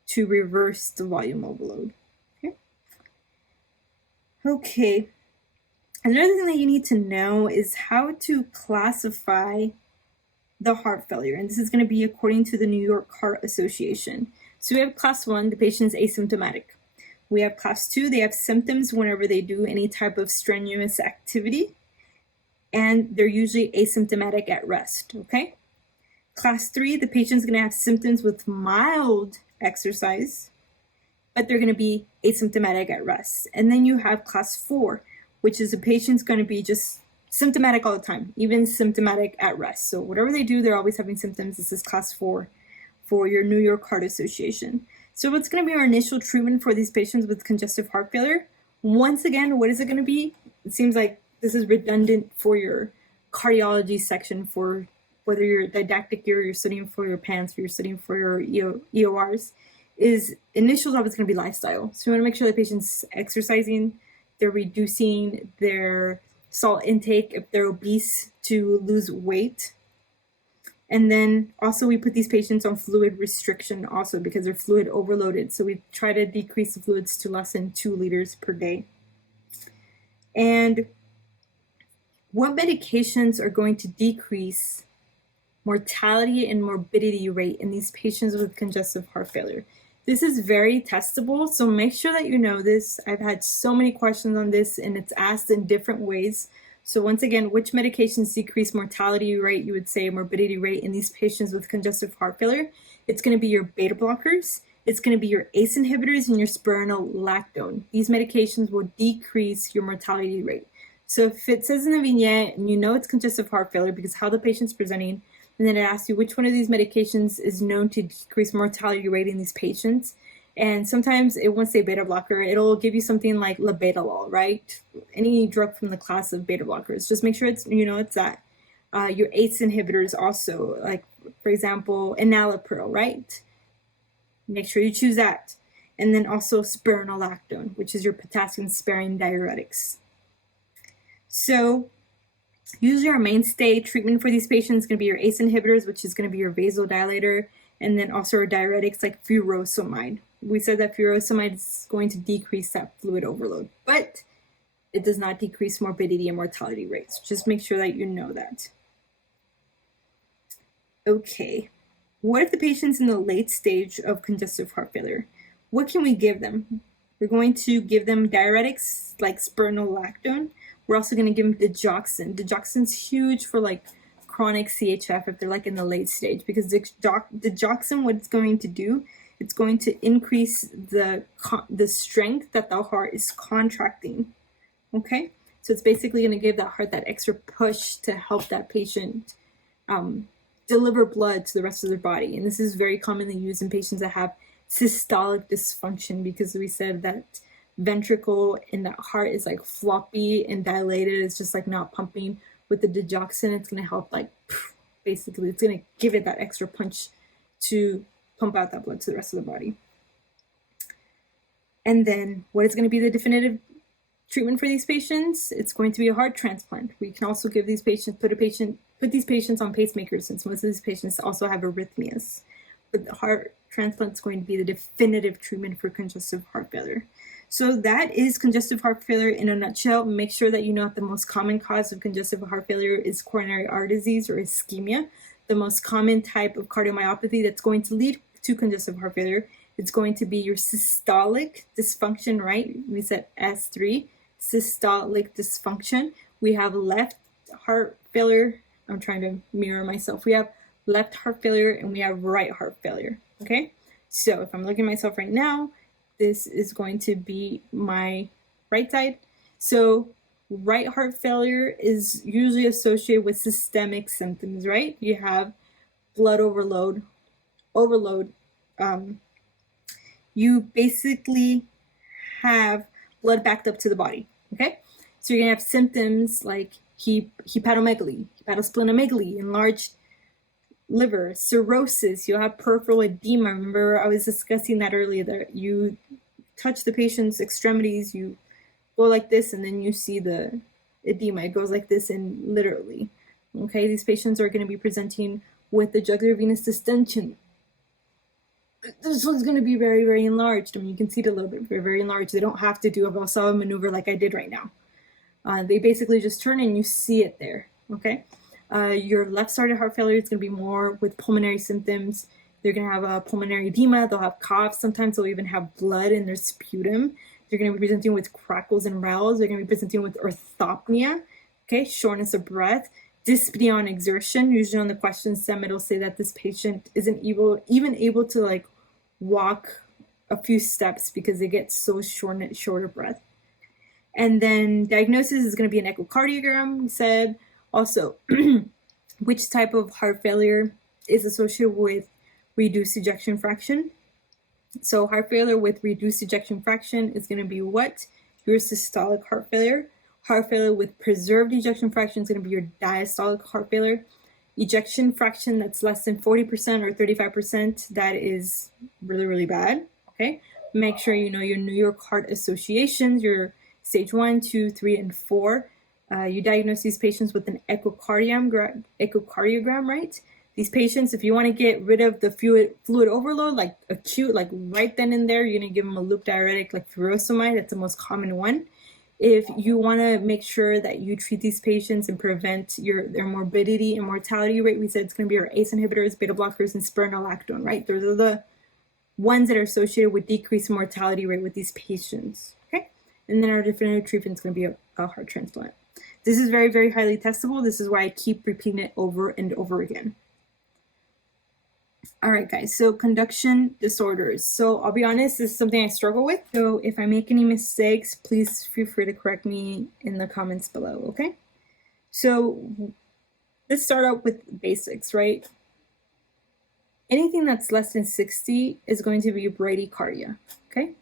to reverse the volume overload. Okay. Another thing that you need to know is how to classify the heart failure. And this is going to be according to the New York Heart Association. So we have class 1, the patient's asymptomatic. We have class 2, they have symptoms whenever they do any type of strenuous activity. And they're usually asymptomatic at rest, okay? Class 3, the patient's going to have symptoms with mild exercise, but they're going to be asymptomatic at rest. And then you have class 4, which is the patient's going to be just symptomatic all the time, even symptomatic at rest. So whatever they do, they're always having symptoms. This is class 4 for your New York Heart Association. So what's going to be our initial treatment for these patients with congestive heart failure? Once again, what is it going to be? It seems like this is redundant for your cardiology section, for whether you're didactic year, you're studying for your PANCE, or you're studying for your EORs, is initial job is going to be lifestyle. So you want to make sure the patient's exercising, they're reducing their salt intake if they're obese to lose weight. And then also we put these patients on fluid restriction also because they're fluid overloaded. So we try to decrease the fluids to less than 2 liters per day. And what medications are going to decrease mortality and morbidity rate in these patients with congestive heart failure? This is very testable, so make sure that you know this. I've had so many questions on this, and it's asked in different ways. So once again, which medications decrease mortality rate, you would say morbidity rate in these patients with congestive heart failure? It's going to be your beta blockers, it's going to be your ACE inhibitors, and your spironolactone. These medications will decrease your mortality rate. So if it says in the vignette, and you know it's congestive heart failure because how the patient's presenting, and then it asks you which one of these medications is known to decrease mortality rate in these patients. And sometimes it won't say beta blocker. It'll give you something like labetalol, right? Any drug from the class of beta blockers. Just make sure it's, it's that. Your ACE inhibitors also, like, for example, enalapril, right? Make sure you choose that. And then also spironolactone, which is your potassium-sparing diuretics. So usually our mainstay treatment for these patients is going to be your ACE inhibitors, which is going to be your vasodilator, and then also our diuretics like furosemide. We said that furosemide is going to decrease that fluid overload. But it does not decrease morbidity and mortality rates. Just make sure that you know that. Okay, what if the patient's in the late stage of congestive heart failure? What can we give them? We're going to give them diuretics like spironolactone. We're also going to give them digoxin. Digoxin's huge for like chronic CHF if they're like in the late stage, because digoxin, what it's going to do, it's going to increase the strength that the heart is contracting. Okay, so it's basically going to give that heart that extra push to help that patient deliver blood to the rest of their body. And this is very commonly used in patients that have systolic dysfunction, because we said that ventricle in that heart is like floppy and dilated. It's just like not pumping. With the digoxin, it's going to help, like, basically it's going to give it that extra punch to pump out that blood to the rest of the body. And then what is going to be the definitive treatment for these patients? It's going to be a heart transplant. We can also give these patients, put these patients on pacemakers, since most of these patients also have arrhythmias. But the heart transplant is going to be the definitive treatment for congestive heart failure. So that is congestive heart failure in a nutshell. Make sure that you know that the most common cause of congestive heart failure is coronary artery disease or ischemia. The most common type of cardiomyopathy that's going to lead to congestive heart failure, it's going to be your systolic dysfunction, right? We said S3, systolic dysfunction. We have left heart failure. I'm trying to mirror myself. We have left heart failure and we have right heart failure, okay? So if I'm looking at myself right now, this is going to be my right side. So right heart failure is usually associated with systemic symptoms, right? You have blood overload. You basically have blood backed up to the body, okay? So you're gonna have symptoms like hepatomegaly, hepatosplenomegaly, enlarged liver, cirrhosis. You'll have peripheral edema. Remember, I was discussing that earlier, that you touch the patient's extremities, you go like this, and then you see the edema. It goes like this, and literally, okay, these patients are going to be presenting with the jugular venous distension. This one's going to be very, very enlarged. I mean, you can see it a little bit, very, very enlarged. They don't have to do a Valsalva maneuver like I did right now. They basically just turn and you see it there, okay? Your left-sided heart failure is going to be more with pulmonary symptoms. They're going to have a pulmonary edema. They'll have cough. Sometimes they'll even have blood in their sputum. They're going to be presenting with crackles and rales. They're going to be presenting with orthopnea, okay, shortness of breath, dyspnea on exertion. Usually on the question stem, it'll say that this patient isn't even able to like walk a few steps because they get so short of breath. And then diagnosis is going to be an echocardiogram, we said. Also, which type of heart failure is associated with reduced ejection fraction? So heart failure with reduced ejection fraction is going to be what? Your systolic heart failure. Heart failure with preserved ejection fraction is going to be your diastolic heart failure. Ejection fraction that's less than 40% or 35%, that is really, really bad, okay? Make sure you know your New York Heart Associations, your stage 1, 2, 3, and 4. You diagnose these patients with an echocardiogram, right? These patients, if you want to get rid of the fluid overload, like acute, like right then and there, you're going to give them a loop diuretic like furosemide. That's the most common one. If you want to make sure that you treat these patients and prevent their morbidity and mortality rate, we said it's going to be our ACE inhibitors, beta blockers, and spironolactone, right? Those are the ones that are associated with decreased mortality rate with these patients, okay? And then our definitive treatment is going to be a heart transplant. This is very, very highly testable. This is why I keep repeating it over and over again. All right, guys, so conduction disorders. So I'll be honest, this is something I struggle with. So if I make any mistakes, please feel free to correct me in the comments below, okay? So let's start out with basics, right? Anything that's less than 60 is going to be bradycardia, okay?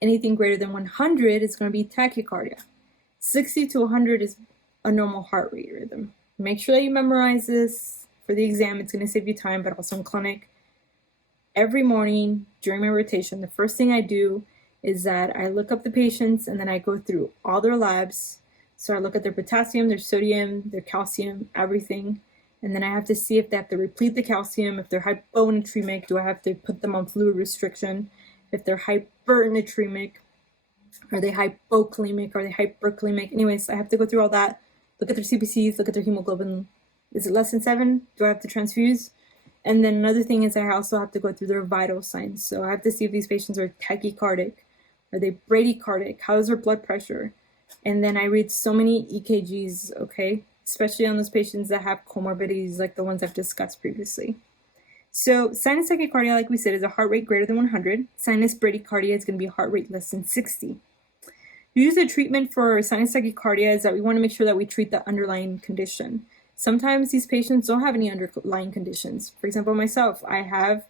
Anything greater than 100 is going to be tachycardia. 60 to 100 is a normal heart rate rhythm. Make sure that you memorize this for the exam. It's going to save you time, but also in clinic. Every morning during my rotation, the first thing I do is that I look up the patients and then I go through all their labs. So I look at their potassium, their sodium, their calcium, everything. And then I have to see if they have to replete the calcium. If they're hyponatremic, do I have to put them on fluid restriction? If they're hypernatremic, Are they hypokalemic? Are they hyperkalemic? Anyways, I have to go through all that, look at their CPCs, look at their hemoglobin. Is it less than 7? Do I have to transfuse? And then another thing is I also have to go through their vital signs. So I have to see if these patients are tachycardic. Are they bradycardic? How is their blood pressure? And then I read so many EKGs, okay? Especially on those patients that have comorbidities like the ones I've discussed previously. So sinus tachycardia, like we said, is a heart rate greater than 100. Sinus bradycardia is going to be a heart rate less than 60. Usually the treatment for sinus tachycardia is that we want to make sure that we treat the underlying condition. Sometimes these patients don't have any underlying conditions. For example, myself, I have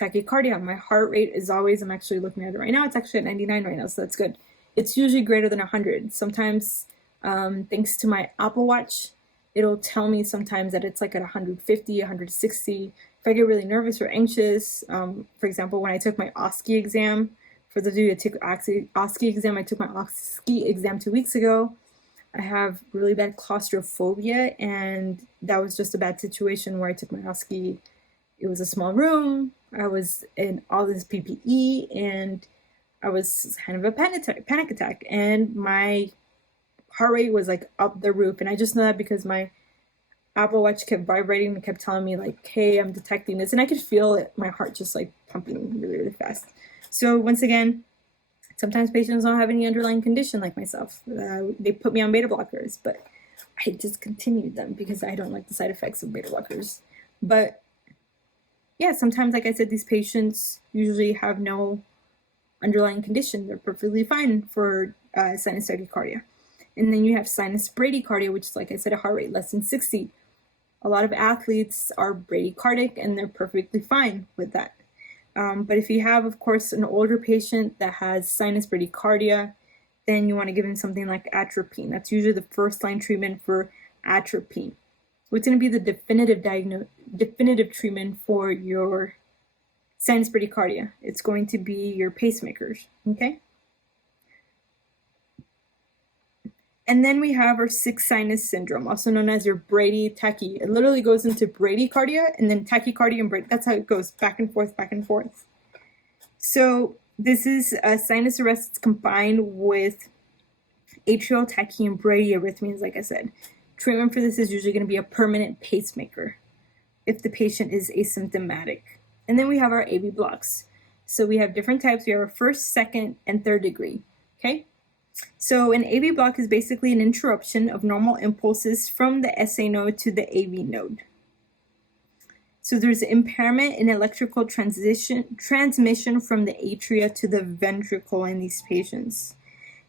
tachycardia. My heart rate is always, I'm actually looking at it right now, it's actually at 99 right now, so that's good. It's usually greater than 100. Sometimes, thanks to my Apple Watch, it'll tell me sometimes that it's like at 150, 160. If I get really nervous or anxious, for example, when I took my OSCE exam, for those of you that took OSCE exam, I took my OSCE exam 2 weeks ago. I have really bad claustrophobia, and that was just a bad situation where I took my OSCE. It was a small room. I was in all this PPE, and I was kind of a panic attack, and my heart rate was like up the roof. And I just know that because my Apple Watch kept vibrating and kept telling me like, hey, I'm detecting this. And I could feel it, my heart just like pumping really, really fast. So once again, sometimes patients don't have any underlying condition like myself. They put me on beta blockers, but I discontinued them because I don't like the side effects of beta blockers. But yeah, sometimes, like I said, these patients usually have no underlying condition. They're perfectly fine for sinus tachycardia. And then you have sinus bradycardia, which is, like I said, a heart rate less than 60. A lot of athletes are bradycardic, and they're perfectly fine with that. But if you have, of course, an older patient that has sinus bradycardia, then you want to give him something like atropine. That's usually the first-line treatment for atropine. What's going to be the definitive treatment for your sinus bradycardia? It's going to be your pacemakers, okay? And then we have our sick sinus syndrome, also known as your brady-tachy. It literally goes into bradycardia and then tachycardia and brady. That's how it goes, back and forth, back and forth. So this is a sinus arrest that's combined with atrial tachy and bradyarrhythmias, like I said. Treatment for this is usually going to be a permanent pacemaker if the patient is asymptomatic. And then we have our AV blocks. So we have different types. We have our first, second, and third degree, okay? So an AV block is basically an interruption of normal impulses from the SA node to the AV node. So there's impairment in electrical transmission from the atria to the ventricle in these patients.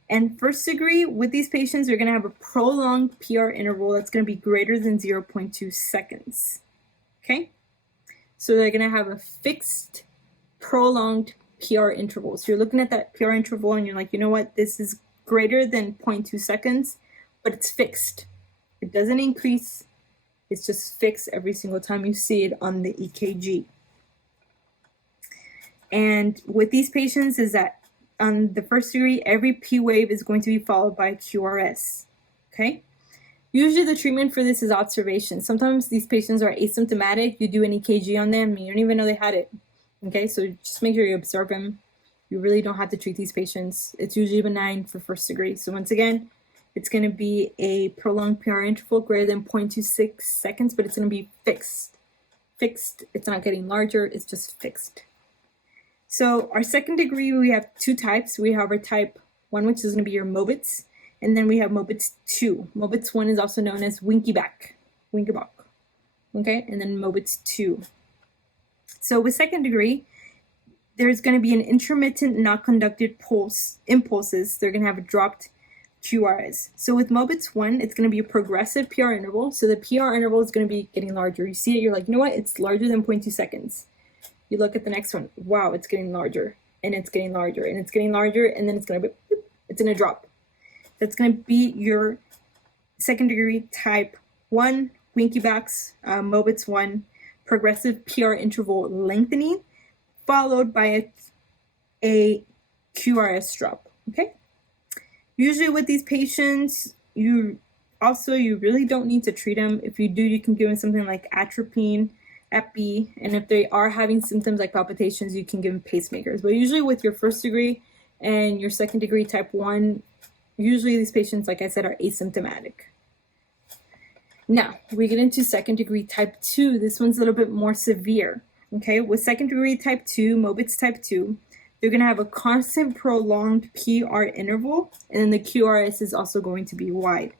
And first degree, with these patients, they're going to have a prolonged PR interval that's going to be greater than 0.2 seconds. Okay? So they're going to have a fixed, prolonged PR interval. So you're looking at that PR interval and you're like, you know what, this is greater than 0.2 seconds, but it's fixed. It doesn't increase. It's just fixed every single time you see it on the EKG. And with these patients is that on the first degree, every P wave is going to be followed by QRS, okay? Usually the treatment for this is observation. Sometimes these patients are asymptomatic. You do an EKG on them and you don't even know they had it, okay? So just make sure you observe them. You really don't have to treat these patients. It's usually benign for first degree. So once again, it's going to be a prolonged PR interval greater than 0.26 seconds, but it's going to be fixed. Fixed. It's not getting larger. It's just fixed. So our second degree, we have two types. We have our type 1, which is going to be your Mobitz, and then we have Mobitz 2. Mobitz 1 is also known as Winkyback, okay, and then Mobitz 2. So with second degree, there's going to be an intermittent, not conducted impulses. They're going to have a dropped QRS. So with Mobitz 1, it's going to be a progressive PR interval. So the PR interval is going to be getting larger. You see it, you're like, you know what? It's larger than 0.2 seconds. You look at the next one. Wow, it's getting larger, and it's getting larger, and it's getting larger, and then it's going to be, it's going to drop. That's going to be your second degree type 1, Winkybacks, Mobitz 1, progressive PR interval lengthening, followed by a QRS drop, okay? Usually with these patients, you really don't need to treat them. If you do, you can give them something like atropine, epi, and if they are having symptoms like palpitations, you can give them pacemakers. But usually with your first degree, And your second degree type 1, usually these patients, like I said, are asymptomatic. Now, we get into second degree type 2. This one's a little bit more severe. Okay, with second degree type 2, Mobitz type 2, they're going to have a constant prolonged PR interval, and then the QRS is also going to be wide.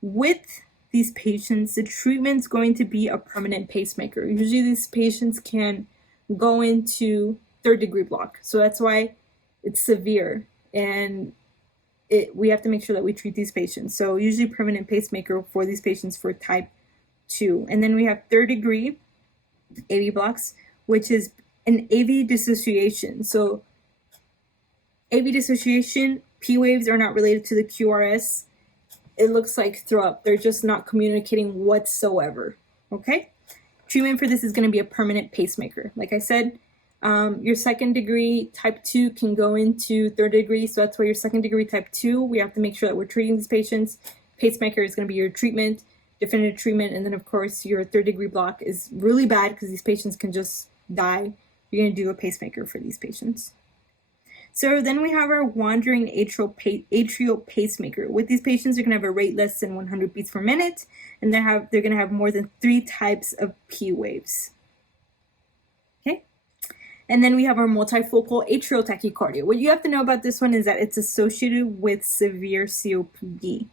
With these patients, the treatment's going to be a permanent pacemaker. Usually these patients can go into third degree block. So that's why it's severe, and we have to make sure that we treat these patients. So usually permanent pacemaker for these patients for type 2. And then we have third degree AV blocks, which is an AV dissociation. So AV dissociation, P waves are not related to the QRS. It looks like throw up. They're just not communicating whatsoever. Okay? Treatment for this is going to be a permanent pacemaker. Like I said, your second degree type 2 can go into third degree. So that's why your second degree type 2, we have to make sure that we're treating these patients. Pacemaker is going to be your treatment, definitive treatment. And then, of course, your third degree block is really bad because these patients can just die. You're going to do a pacemaker for these patients. So then we have our wandering atrial pacemaker. With these patients, they're going to have a rate less than 100 beats per minute, and they're going to have more than 3 types of P waves. Okay? And then we have our multifocal atrial tachycardia. What you have to know about this one is that it's associated with severe COPD.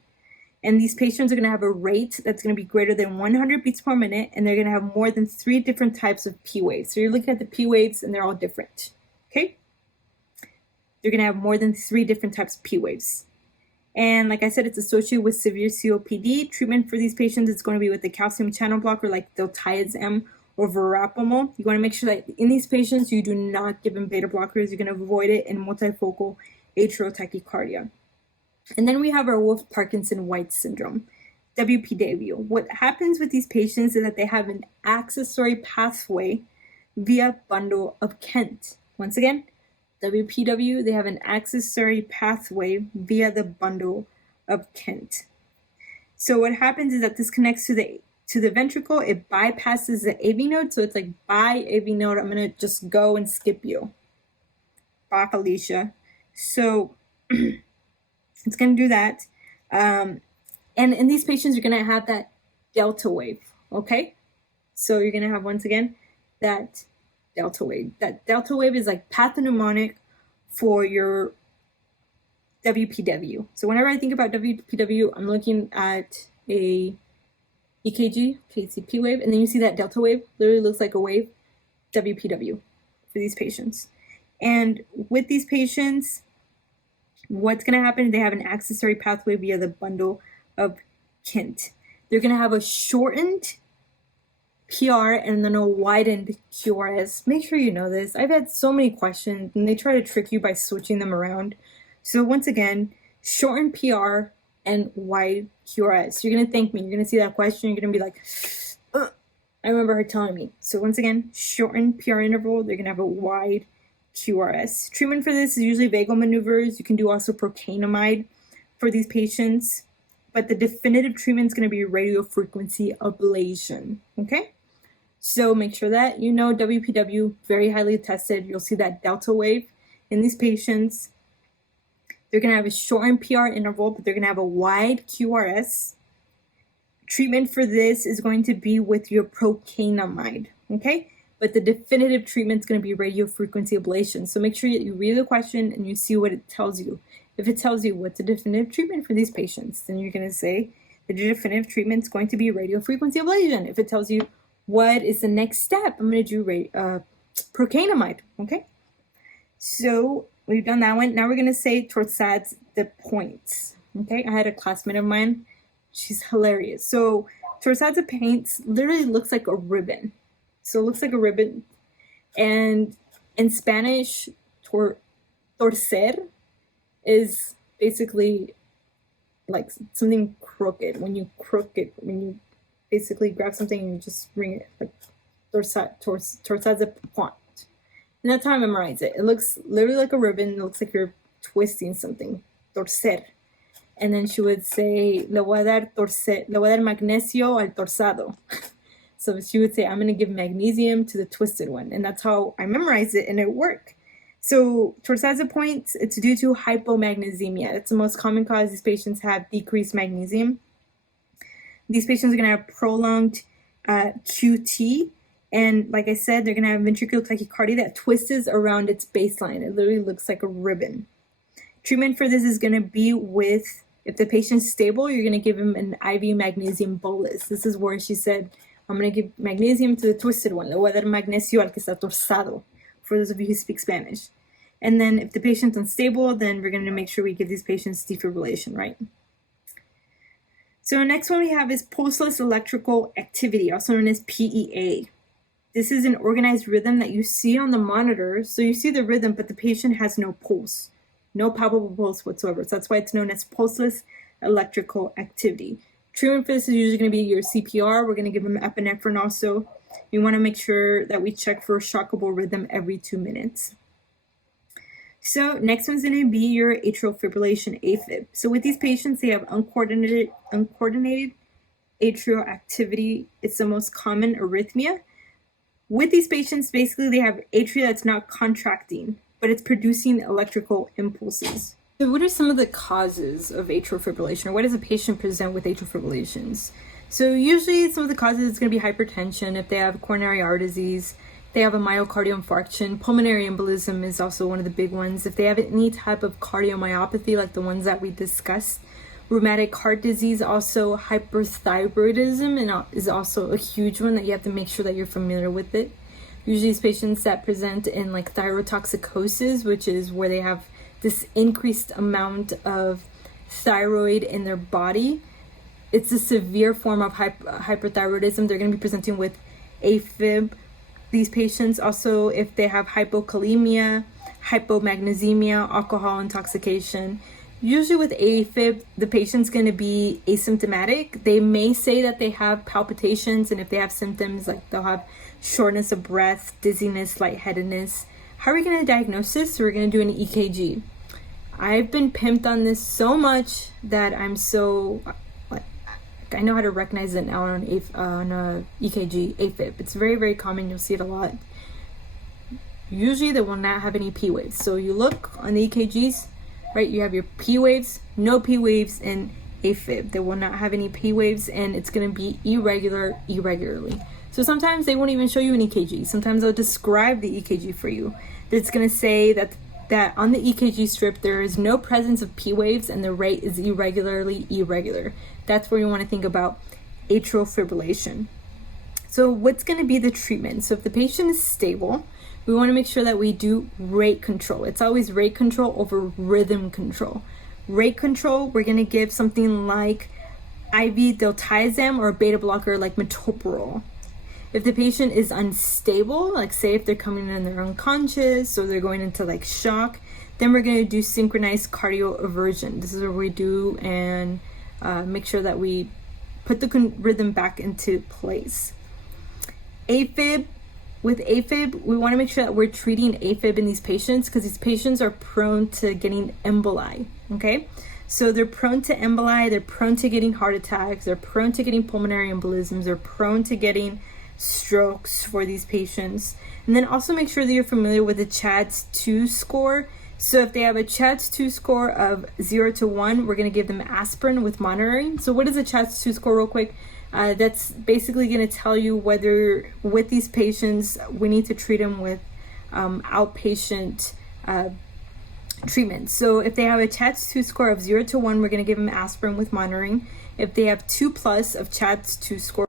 And these patients are going to have a rate that's going to be greater than 100 beats per minute, and they're going to have more than 3 different types of P waves. So you're looking at the P waves, and they're all different. Okay? They're going to have more than 3 different types of P waves. And like I said, it's associated with severe COPD. Treatment for these patients is going to be with the calcium channel blocker like diltiazem or verapamil. You want to make sure that in these patients, you do not give them beta blockers. You're going to avoid it in multifocal atrial tachycardia. And then we have our Wolff-Parkinson-White syndrome, WPW. What happens with these patients is that they have an accessory pathway via bundle of Kent. Once again, WPW, they have an accessory pathway via the bundle of Kent. So what happens is that this connects to the ventricle. It bypasses the AV node. So it's like, bye AV node, I'm going to just go and skip you. Bye, Felicia. So it's going to do that. And in these patients, you're going to have that delta wave. Okay? So you're going to have, once again, that delta wave. That delta wave is like pathognomonic for your WPW. So whenever I think about WPW, I'm looking at a EKG, KCP wave, and then you see that delta wave, literally looks like a wave, WPW for these patients. And with these patients, what's going to happen, they have an accessory pathway via the bundle of Kent. They're going to have a shortened PR and then a widened QRS. Make sure you know this. I've had so many questions and they try to trick you by switching them around. So once again, shortened PR and wide QRS. You're going to thank me. You're going to see that question. You're going to be like, I remember her telling me. So once again, shortened PR interval. They're going to have a wide QRS. Treatment for this is usually vagal maneuvers. You can do also procainamide for these patients. But the definitive treatment is going to be radiofrequency ablation. Okay? So make sure that you know WPW, very highly tested. You'll see that delta wave in these patients. They're going to have a shortened PR interval, but they're going to have a wide QRS. Treatment for this is going to be with your procainamide, okay? But the definitive treatment is going to be radiofrequency ablation. So make sure that you read the question and you see what it tells you. If it tells you what's the definitive treatment for these patients, then you're going to say the definitive treatment is going to be radiofrequency ablation. If it tells you what is the next step, I'm going to do procainamide, okay? So we've done that one. Now we're going to say torsades de pointes, okay? I had a classmate of mine. She's hilarious. So torsades de pointes literally looks like a ribbon. So it looks like a ribbon. And in Spanish, torcer is basically like something crooked. When you basically grab something and you just bring it, like torsades de pointe. And that's how I memorize it. It looks literally like a ribbon. It looks like you're twisting something. Torcer. And then she would say, le voy a dar magnesio al torsado. So she would say, I'm going to give magnesium to the twisted one. And that's how I memorized it, and it worked. So torsiza points, it's due to hypomagnesemia. It's the most common cause. These patients have decreased magnesium. These patients are going to have prolonged QT. And like I said, they're going to have ventricular tachycardia that twists around its baseline. It literally looks like a ribbon. Treatment for this is going to be with, if the patient's stable, you're going to give him an IV magnesium bolus. This is where she said, I'm going to give magnesium to the twisted one. Le voy a dar magnesio al que está torsado, for those of you who speak Spanish. And then if the patient's unstable, then we're going to make sure we give these patients defibrillation, right? So next one we have is pulseless electrical activity, also known as PEA. This is an organized rhythm that you see on the monitor. So you see the rhythm, but the patient has no pulse, no palpable pulse whatsoever. So that's why it's known as pulseless electrical activity. Treatment for this is usually going to be your CPR. We're going to give them epinephrine also. You want to make sure that we check for a shockable rhythm every 2 minutes. So next one's going to be your atrial fibrillation, AFib. So with these patients, they have uncoordinated atrial activity. It's the most common arrhythmia. With these patients, basically they have atria that's not contracting, but it's producing electrical impulses. So what are some of the causes of atrial fibrillation, or what does a patient present with atrial fibrillations? So usually some of the causes is going to be hypertension. If they have coronary artery disease, they have a myocardial infarction. Pulmonary embolism is also one of the big ones. If they have any type of cardiomyopathy, like the ones that we discussed, rheumatic heart disease, also hyperthyroidism, and is also a huge one that you have to make sure that you're familiar with it. Usually it's patients that present in like thyrotoxicosis, which is where they have this increased amount of thyroid in their body. It's a severe form of hyperthyroidism. They're going to be presenting with AFib. These patients also, if they have hypokalemia, hypomagnesemia, alcohol intoxication. Usually with AFib, the patient's going to be asymptomatic. They may say that they have palpitations, and if they have symptoms, like they'll have shortness of breath, dizziness, lightheadedness. How are we going to diagnose this? We're going to do an EKG. I've been pimped on this so much that I know how to recognize it now on EKG, AFib. It's very, very common. You'll see it a lot. Usually they will not have any P waves. So you look on the EKGs, right? You have your P waves, no P waves, and AFib. They will not have any P waves, and it's going to be irregularly. So sometimes they won't even show you an EKG. Sometimes they'll describe the EKG for you. It's going to say that on the EKG strip, there is no presence of P waves and the rate is irregular. That's where you want to think about atrial fibrillation. So what's going to be the treatment? So if the patient is stable, we want to make sure that we do rate control. It's always rate control over rhythm control. Rate control, we're going to give something like IV diltiazem or a beta blocker like metoprolol. If the patient is unstable, like say if they're coming in, they're unconscious, or they're going into like shock, then we're going to do synchronized cardioversion. This is where we do and make sure that we put the rhythm back into place. AFib, with AFib, we want to make sure that we're treating AFib in these patients because these patients are prone to getting emboli, okay? So they're prone to emboli, they're prone to getting heart attacks, they're prone to getting pulmonary embolisms, they're prone to getting strokes for these patients. And then also make sure that you're familiar with the CHADS-2 score. So if they have a CHADS-2 score of 0 to 1, we're going to give them aspirin with monitoring. So what is a CHADS-2 score real quick? That's basically going to tell you whether with these patients we need to treat them with outpatient treatment. So if they have a CHADS-2 score of 0 to 1, we're going to give them aspirin with monitoring. If they have 2+ of CHADS-2 score,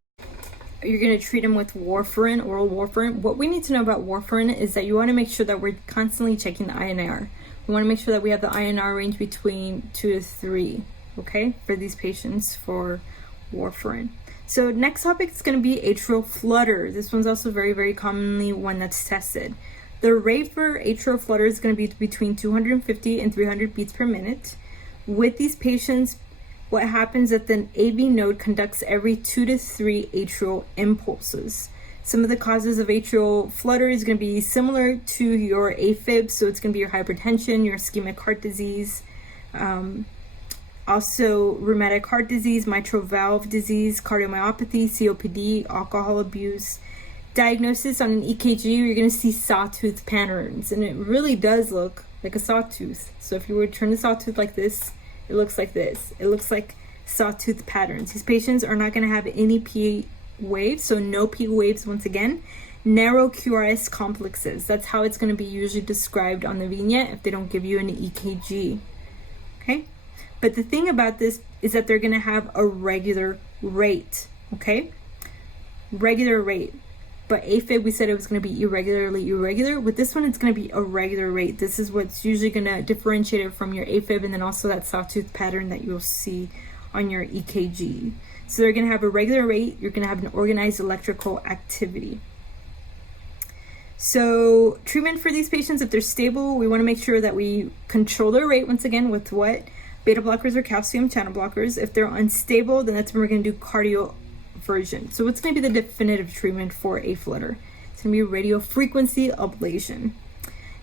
you're going to treat them with warfarin, oral warfarin. What we need to know about warfarin is that you want to make sure that we're constantly checking the INR. We want to make sure that we have the INR range between 2 to 3, okay, for these patients for warfarin. So next topic is going to be atrial flutter. This one's also very, very commonly one that's tested. The rate for atrial flutter is going to be between 250 and 300 beats per minute. With these patients, what happens is that the AV node conducts every 2 to 3 atrial impulses. Some of the causes of atrial flutter is going to be similar to your AFib, so it's going to be your hypertension, your ischemic heart disease, also rheumatic heart disease, mitral valve disease, cardiomyopathy, COPD, alcohol abuse. Diagnosis on an EKG, you're going to see sawtooth patterns, and it really does look like a sawtooth. So if you were to turn the sawtooth like this, it looks like this. It looks like sawtooth patterns. These patients are not going to have any P waves, so no P waves once again. Narrow QRS complexes. That's how it's going to be usually described on the vignette if they don't give you an EKG. Okay? But the thing about this is that they're going to have a regular rate. Okay? Regular rate. But AFib, we said it was going to be irregularly irregular. With this one, it's going to be a regular rate. This is what's usually going to differentiate it from your AFib, and then also that sawtooth pattern that you'll see on your EKG. So they're going to have a regular rate. You're going to have an organized electrical activity. So treatment for these patients, if they're stable, we want to make sure that we control their rate once again with what? Beta blockers or calcium channel blockers. If they're unstable, then that's when we're going to do cardioversion. So what's going to be the definitive treatment for a flutter? It's going to be radiofrequency ablation.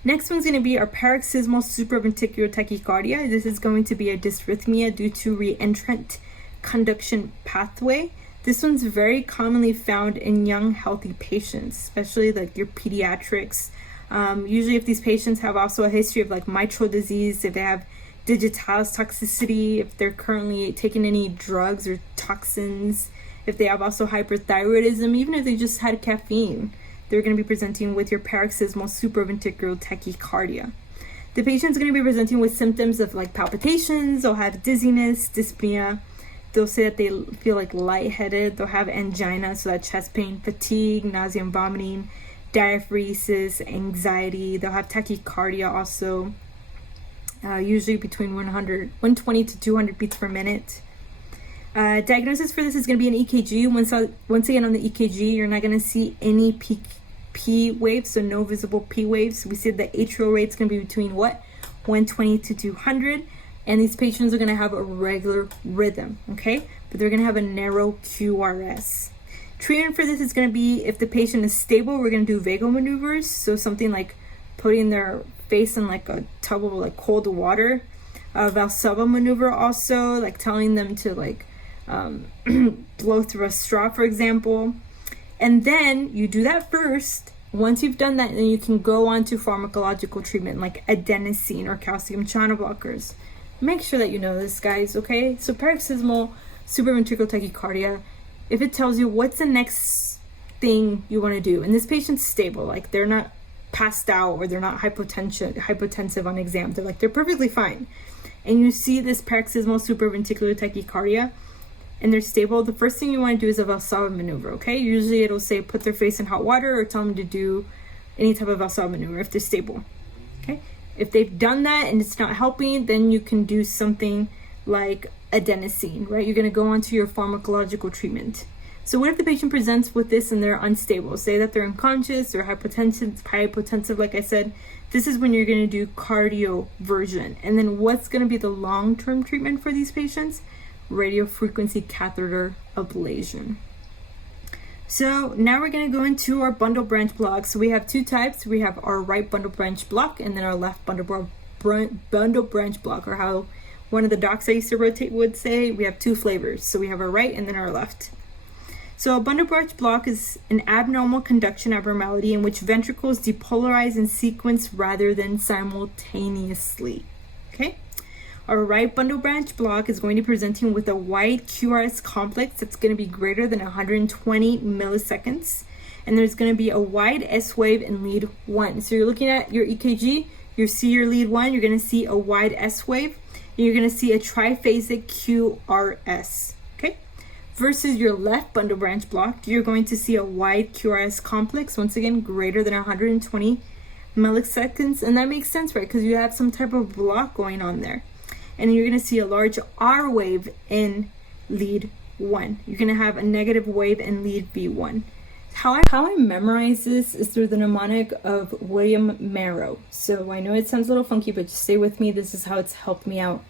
Next one's going to be our paroxysmal supraventricular tachycardia. This is going to be a dysrhythmia due to reentrant conduction pathway. This one's very commonly found in young, healthy patients, especially like your pediatrics. Usually if these patients have also a history of like mitral disease, if they have digitalis toxicity, if they're currently taking any drugs or toxins, if they have also hyperthyroidism, even if they just had caffeine, they're going to be presenting with your paroxysmal supraventricular tachycardia. The patient's going to be presenting with symptoms of like palpitations, they'll have dizziness, dyspnea. They'll say that they feel like lightheaded. They'll have angina, so that chest pain, fatigue, nausea and vomiting, diaphoresis, anxiety. They'll have tachycardia also, usually between 120 to 200 beats per minute. Diagnosis for this is going to be an EKG. Once again, on the EKG, you're not going to see any P waves, so no visible P waves. We said the atrial rate's going to be between what? 120 to 200. And these patients are going to have a regular rhythm, okay? But they're going to have a narrow QRS. Treatment for this is going to be, if the patient is stable, we're going to do vagal maneuvers. So something like putting their face in like a tub of like cold water. Valsalva maneuver also, like telling them to like blow through a straw, for example. And then you do that first. Once you've done that, then you can go on to pharmacological treatment like adenosine or calcium channel blockers. Make sure that you know this, guys, okay? So paroxysmal supraventricular tachycardia, if it tells you what's the next thing you want to do, and this patient's stable, like they're not passed out or they're not hypotensive on exam, they're perfectly fine, and you see this paroxysmal supraventricular tachycardia and they're stable, the first thing you want to do is a Valsalva maneuver, okay? Usually it'll say put their face in hot water or tell them to do any type of Valsalva maneuver if they're stable, okay? If they've done that and it's not helping, then you can do something like adenosine, right? You're going to go on to your pharmacological treatment. So what if the patient presents with this and they're unstable? Say that they're unconscious or hypotensive, like I said. This is when you're going to do cardioversion. And then what's going to be the long-term treatment for these patients? Radiofrequency catheter ablation. So now we're going to go into our bundle branch block. So we have two types. We have our right bundle branch block and then our left bundle branch block, or how one of the docs I used to rotate would say, we have two flavors. So we have our right and then our left. So a bundle branch block is an abnormal conduction abnormality in which ventricles depolarize in sequence rather than simultaneously. Okay? Our right bundle branch block is going to be presenting with a wide QRS complex that's going to be greater than 120 milliseconds. And there's going to be a wide S wave in lead 1. So you're looking at your EKG, you see your lead 1, you're going to see a wide S wave, and you're going to see a triphasic QRS. Okay? Versus your left bundle branch block, you're going to see a wide QRS complex, once again, greater than 120 milliseconds. And that makes sense, right? Because you have some type of block going on there. And you're going to see a large R wave in lead 1. You're going to have a negative wave in lead V1. How I memorize this is through the mnemonic of William Marrow. So I know it sounds a little funky, but just stay with me. This is how it's helped me out.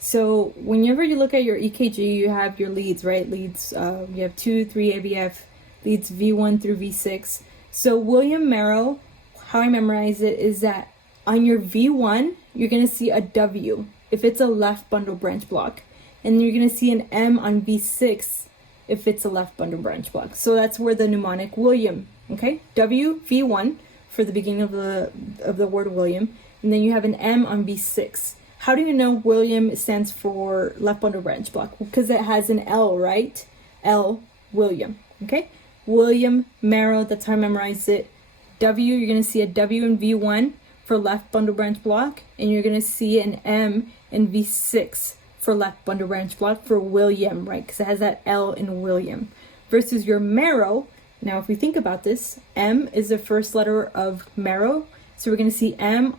So whenever you look at your EKG, you have your leads, right? Leads, you have 2, 3 AVF, leads V1 through V6. So William Marrow, how I memorize it is that on your V1, you're going to see a W if it's a left bundle branch block. And you're going to see an M on V6 if it's a left bundle branch block. So that's where the mnemonic William okay? W, V1 for the beginning of the word William, and then you have an M on V6. How do you know William stands for left bundle branch block? Because it has an L, right? L, William, okay? William, Marrow, that's how I memorized it. W, you're going to see a W in V1 for left bundle branch block, and you're going to see an M in V6 for left bundle branch block for William, right? Because it has that L in William. Versus your Marrow, now if we think about this, M is the first letter of Marrow, so we're going to see an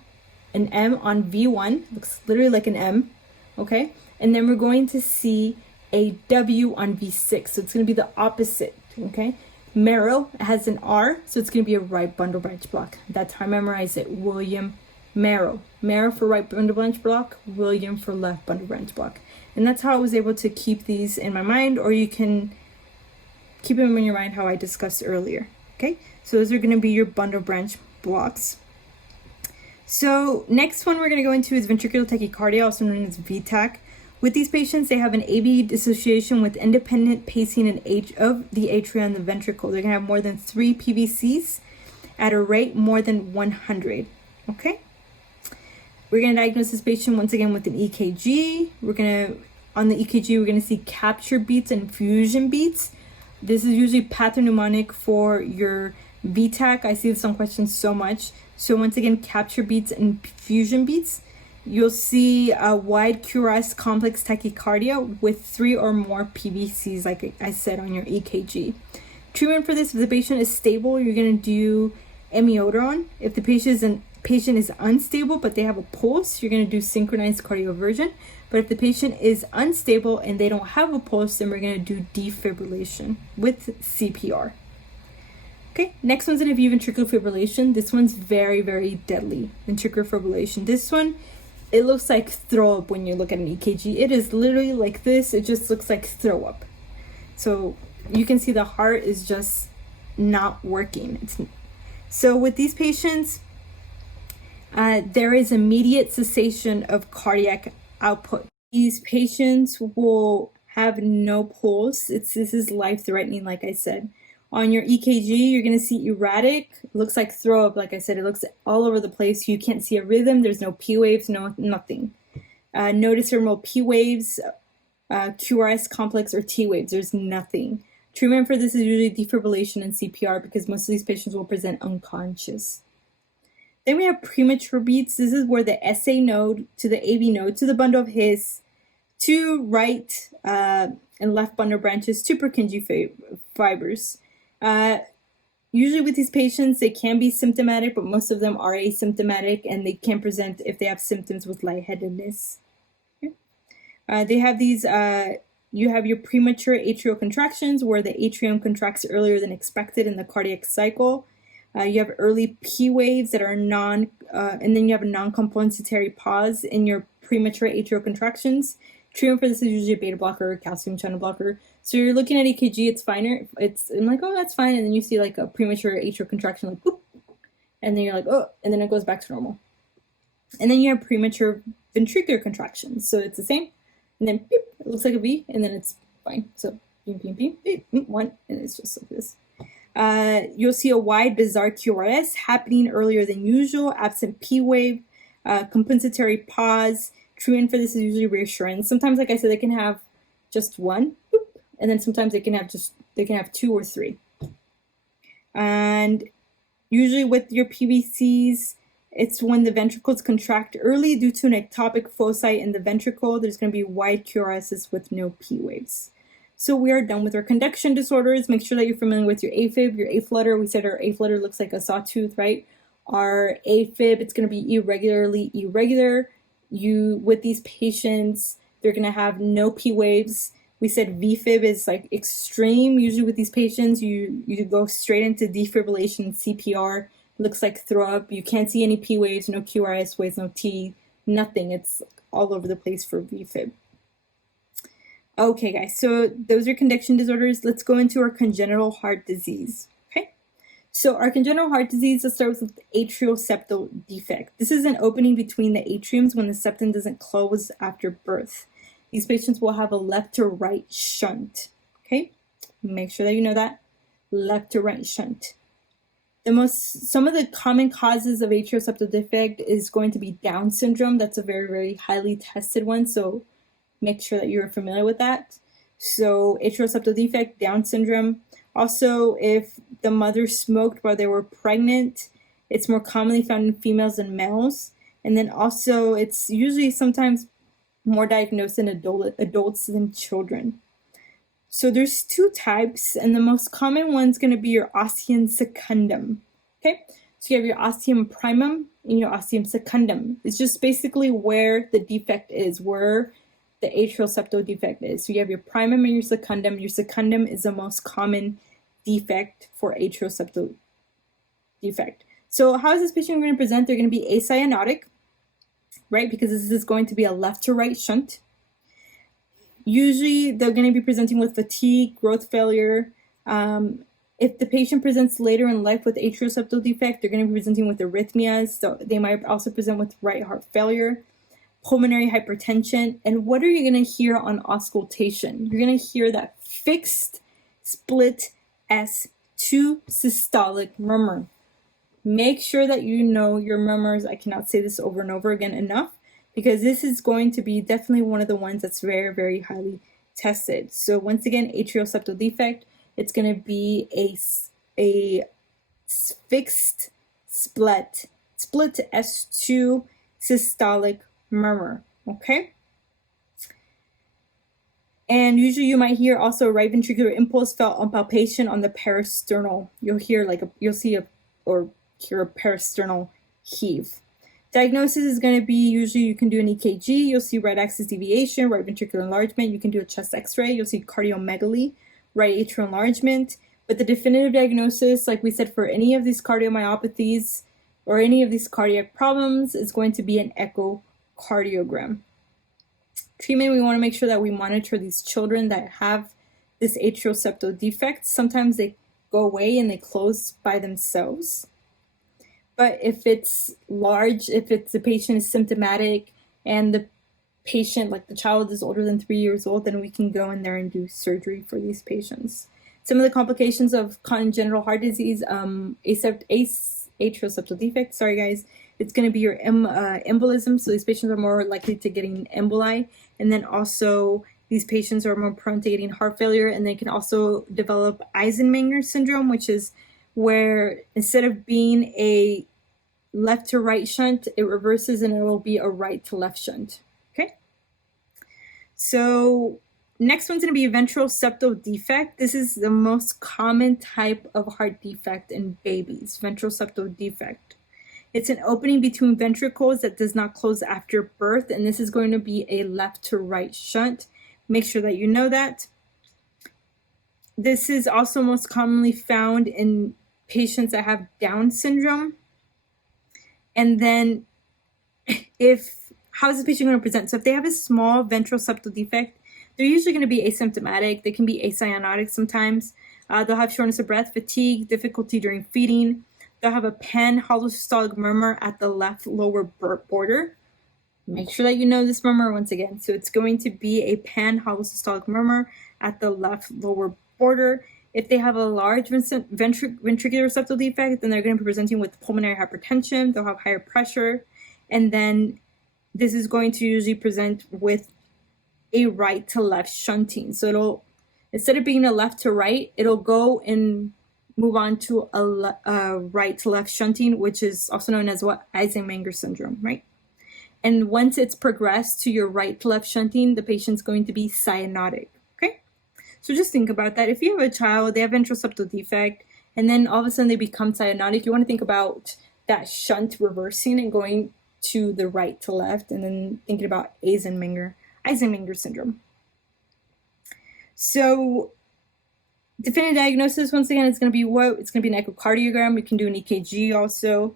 M on V1, looks literally like an M, okay? And then we're going to see a W on V6, so it's going to be the opposite, okay? Marrow has an R, so it's going to be a right bundle branch block. That's how I memorize it. William, Marrow. Marrow for right bundle branch block, William for left bundle branch block. And that's how I was able to keep these in my mind, or you can keep them in your mind how I discussed earlier, okay? So those are going to be your bundle branch blocks. So next one we're going to go into is ventricular tachycardia, also known as VTAC. With these patients, they have an AV dissociation with independent pacing and of the atria and the ventricle. They're going to have more than 3 PVCs at a rate more than 100, okay? We're going to diagnose this patient once again with an EKG. On the EKG, we're going to see capture beats and fusion beats. This is usually pathognomonic for your VTAC. I see this on questions so much. So once again, capture beats and fusion beats. You'll see a wide QRS complex tachycardia with 3 or more PVCs, like I said on your EKG. Treatment for this, if the patient is stable, you're going to do amiodarone. If the patient is unstable but they have a pulse, you're going to do synchronized cardioversion. But if the patient is unstable and they don't have a pulse, then we're going to do defibrillation with CPR. Okay, next one's an AV ventricular fibrillation. This one's very, very deadly, ventricular fibrillation. This one, it looks like throw up when you look at an EKG. It is literally like this. It just looks like throw up. So you can see the heart is just not working. So with these patients, there is immediate cessation of cardiac output. These patients will have no pulse. This is life-threatening, like I said. On your EKG, you're going to see erratic. It looks like throw up, like I said. It looks all over the place. You can't see a rhythm. There's no P waves, nothing. No discernible P waves, QRS complex, or T waves. There's nothing. Treatment for this is usually defibrillation and CPR because most of these patients will present unconscious. Then we have premature beats. This is where the SA node to the AV node to the bundle of His, 2 right and left bundle branches, 2 Purkinje fibers. Usually with these patients, they can be symptomatic, but most of them are asymptomatic, and they can present if they have symptoms with lightheadedness. Okay. They have these, you have your premature atrial contractions where the atrium contracts earlier than expected in the cardiac cycle. You have early P waves that are and then you have a non-compensatory pause in your premature atrial contractions. Treatment for this is usually a beta blocker or calcium channel blocker. So you're looking at EKG, it's finer. I'm like, oh, that's fine. And then you see like a premature atrial contraction, like, boop. And then you're like, oh, and then it goes back to normal. And then you have premature ventricular contractions. So it's the same. And then beep, it looks like a V, and then it's fine. So beep, beep, beep, beep, beep, 1, and it's just like this. You'll see a wide, bizarre QRS happening earlier than usual, absent P wave, compensatory pause. Treatment for this is usually reassurance. Sometimes, like I said, they can have just 1, boop, and then sometimes they can have 2 or 3. And usually with your PVCs, it's when the ventricles contract early due to an ectopic foci in the ventricle. There's going to be wide QRSs with no P waves. So we are done with our conduction disorders. Make sure that you're familiar with your AFib, your A flutter. We said our A flutter looks like a sawtooth, right? Our AFib, it's going to be irregularly irregular. With these patients, they're going to have no P waves. We said VFib is like extreme. Usually with these patients, you go straight into defibrillation, CPR. Looks like throw up. You can't see any P waves, no QRS waves, no T, nothing. It's all over the place for VFib. Okay, guys, so those are conduction disorders. Let's go into our congenital heart disease. Okay, so our congenital heart disease, let's start with atrial septal defect. This is an opening between the atriums when the septum doesn't close after birth. These patients will have a left to right shunt. Okay, make sure that you know that. Left to right shunt. Some of the common causes of atrial septal defect is going to be Down syndrome. That's a very, very highly tested one, so make sure that you're familiar with that. So atrial septal defect, Down syndrome. Also, if the mother smoked while they were pregnant, it's more commonly found in females than males. And then also, it's usually sometimes more diagnosed in adults than children. So there's two types, and the most common one's going to be your ostium secundum. Okay, so you have your ostium primum and your ostium secundum. It's just basically where the defect is, where the atrial septal defect is. So you have your primum and your secundum. Your secundum is the most common defect for atrial septal defect. So how is this patient going to present? They're going to be acyanotic, right? Because this is going to be a left to right shunt. Usually they're going to be presenting with fatigue, growth failure. If the patient presents later in life with atrial septal defect, they're going to be presenting with arrhythmias. So they might also present with right heart failure, pulmonary hypertension. And what are you going to hear on auscultation? You're going to hear that fixed split S2 systolic murmur. Make sure that you know your murmurs. I cannot say this over and over again enough, because this is going to be definitely one of the ones that's very, very highly tested. So once again, atrial septal defect, it's going to be a fixed split S2 systolic murmur, okay? And usually you might hear also right ventricular impulse felt on palpation on the parasternal. You'll hear or hear a parasternal heave. Diagnosis is going to be usually you can do an EKG, you'll see right axis deviation, right ventricular enlargement, you can do a chest x-ray, you'll see cardiomegaly, right atrial enlargement. But the definitive diagnosis, like we said, for any of these cardiomyopathies or any of these cardiac problems is going to be an echocardiogram. Treatment, we want to make sure that we monitor these children that have this atrial septal defect. Sometimes they go away and they close by themselves. But if it's large, if the patient is symptomatic and the patient, like the child, is older than 3 years old, then we can go in there and do surgery for these patients. Some of the complications of congenital heart disease, atrial septal defect, sorry guys, it's going to be your embolism. So these patients are more likely to getting emboli. And then also these patients are more prone to getting heart failure, and they can also develop Eisenmenger syndrome, which is where instead of being a left to right shunt, it reverses and it will be a right to left shunt. Okay. So next one's going to be ventral septal defect. This is the most common type of heart defect in babies, ventral septal defect. It's an opening between ventricles that does not close after birth, and this is going to be a left to right shunt. Make sure that you know that. This is also most commonly found in patients that have Down syndrome. And then how is this patient going to present? So if they have a small ventral septal defect, they're usually going to be asymptomatic. They can be acyanotic sometimes. They'll have shortness of breath, fatigue, difficulty during feeding. They'll have a pan-hollow systolic murmur at the left lower border. Make sure that you know this murmur once again. So it's going to be a pan-hollow systolic murmur at the left lower border. If they have a large ventricular septal defect, then they're going to be presenting with pulmonary hypertension. They'll have higher pressure. And then this is going to usually present with a right to left shunting. So it'll, instead of being a left to right, it'll go and move on to a right to left shunting, which is also known as what? Eisenmenger syndrome, right? And once it's progressed to your right to left shunting, the patient's going to be cyanotic. So just think about that. If you have a child, they have ventral septal defect, and then all of a sudden they become cyanotic, you want to think about that shunt reversing and going to the right to left, and then thinking about Eisenmenger syndrome. So definitive diagnosis, once again, it's going to be what? It's going to be an echocardiogram. You can do an EKG also.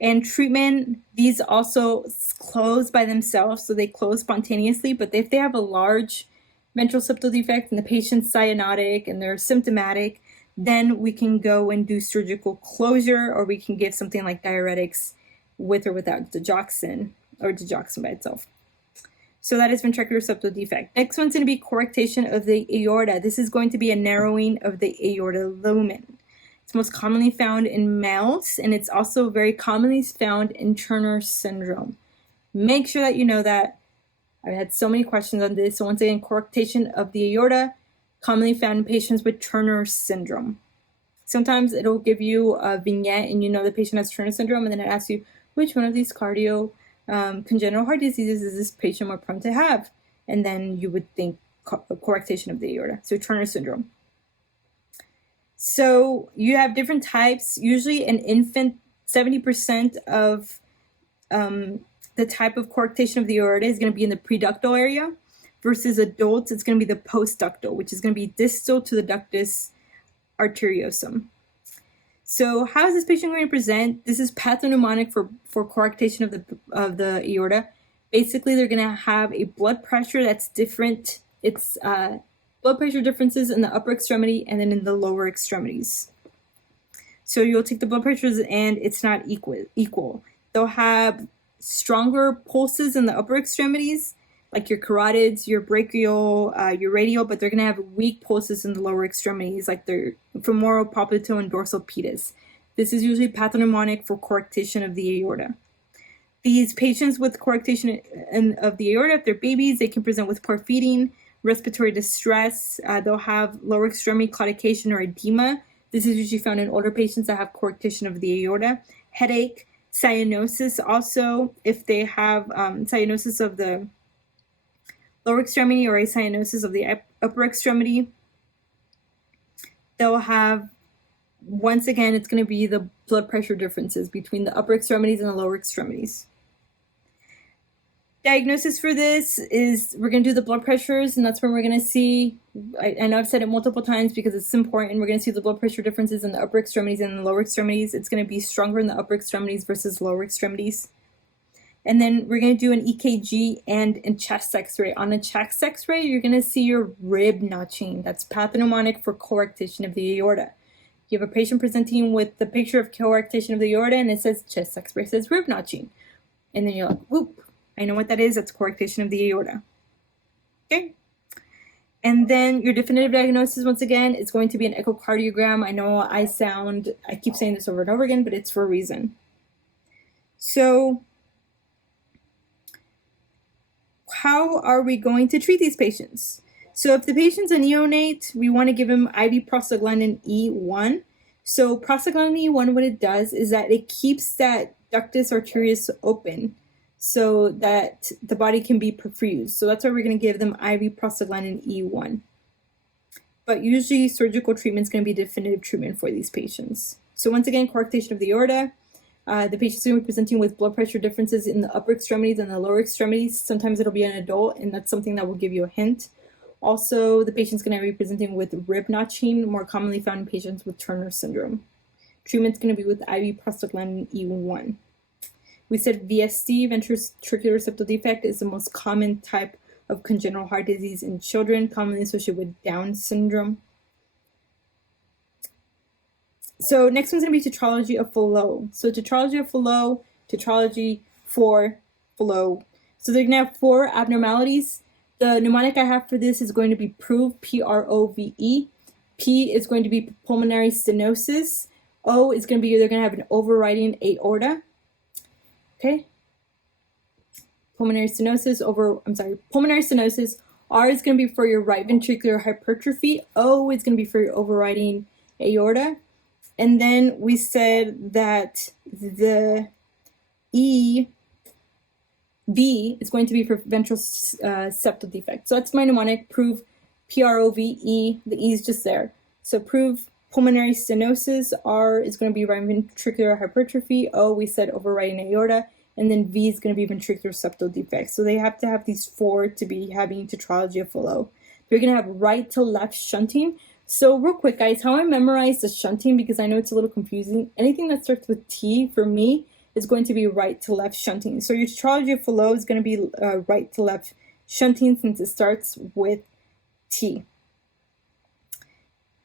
And treatment, these also close by themselves, so they close spontaneously, but if they have a large ventral septal defect and the patient's cyanotic and they're symptomatic, then we can go and do surgical closure, or we can give something like diuretics with or without digoxin, or digoxin by itself. So that is ventricular septal defect. Next one's going to be correctation of the aorta. This is going to be a narrowing of the aorta lumen. It's most commonly found in males, and it's also very commonly found in Turner syndrome. Make sure that you know that. I've had so many questions on this. So once again, coarctation of the aorta, commonly found in patients with Turner syndrome. Sometimes it'll give you a vignette and you know the patient has Turner syndrome, and then it asks you, which one of these congenital heart diseases is this patient more prone to have? And then you would think coarctation of the aorta, so Turner syndrome. So you have different types. Usually an infant, 70% of the type of coarctation of the aorta is going to be in the preductal area, versus adults, it's going to be the postductal, which is going to be distal to the ductus arteriosum. So how is this patient going to present? This is pathognomonic for coarctation of the aorta. Basically, they're going to have a blood pressure that's different. It's blood pressure differences in the upper extremity and then in the lower extremities. So you'll take the blood pressures and it's not equal. They'll have stronger pulses in the upper extremities, like your carotids, your brachial, your radial, but they're going to have weak pulses in the lower extremities, like their femoral, popliteal, and dorsal pedis. This is usually pathognomonic for coarctation of the aorta. These patients with coarctation of the aorta, if they're babies, they can present with poor feeding, respiratory distress. They'll have lower extremity claudication or edema. This is usually found in older patients that have coarctation of the aorta. Headache, cyanosis also, if they have cyanosis of the lower extremity or a cyanosis of the upper extremity. They'll have, once again, it's going to be the blood pressure differences between the upper extremities and the lower extremities. Diagnosis for this is we're going to do the blood pressures, and that's where we're going to see, I know I've said it multiple times because it's important, we're going to see the blood pressure differences in the upper extremities and the lower extremities. It's going to be stronger in the upper extremities versus lower extremities. And then we're going to do an EKG and a chest x-ray. On a chest x-ray, you're going to see your rib notching. That's pathognomonic for coarctation of the aorta. You have a patient presenting with the picture of coarctation of the aorta, and it says chest x-ray, says rib notching. And then you're like, whoop, I know what that is. That's coarctation of the aorta. Okay. And then your definitive diagnosis, once again, is going to be an echocardiogram. I know I keep saying this over and over again, but it's for a reason. So how are we going to treat these patients? So if the patient's a neonate, we want to give him IV prostaglandin E1. So prostaglandin E1, what it does is that it keeps that ductus arteriosus open so that the body can be perfused. So that's why we're going to give them IV prostaglandin E1. But usually surgical treatment is going to be definitive treatment for these patients. So once again, coarctation of the aorta. The patient's going to be presenting with blood pressure differences in the upper extremities and the lower extremities. Sometimes it'll be an adult, and that's something that will give you a hint. Also, the patient's going to be presenting with rib notching, more commonly found in patients with Turner syndrome. Treatment's going to be with IV prostaglandin E1. We said VSD, ventricular septal defect, is the most common type of congenital heart disease in children, commonly associated with Down syndrome. So next one's going to be tetralogy of Fallot. So tetralogy of Fallot, tetralogy for Fallot. So they're going to have 4 abnormalities. The mnemonic I have for this is going to be PROVE, P-R-O-V-E. P is going to be pulmonary stenosis. O is going to be, they're going to have an overriding aorta. Okay? Pulmonary stenosis. R is going to be for your right ventricular hypertrophy. O is going to be for your overriding aorta. And then we said that the V is going to be for ventral septal defect. So that's my mnemonic, PROVE, P-R-O-V-E. The E is just there. So PROVE pulmonary stenosis. R is going to be right ventricular hypertrophy. O, we said overriding aorta. And then V is going to be ventricular septal defect. So they have to have these 4 to be having tetralogy of Fallot. They're going to have right to left shunting. So real quick, guys, how I memorize the shunting, because I know it's a little confusing. Anything that starts with T, for me, is going to be right to left shunting. So your tetralogy of Fallot is going to be right to left shunting since it starts with T.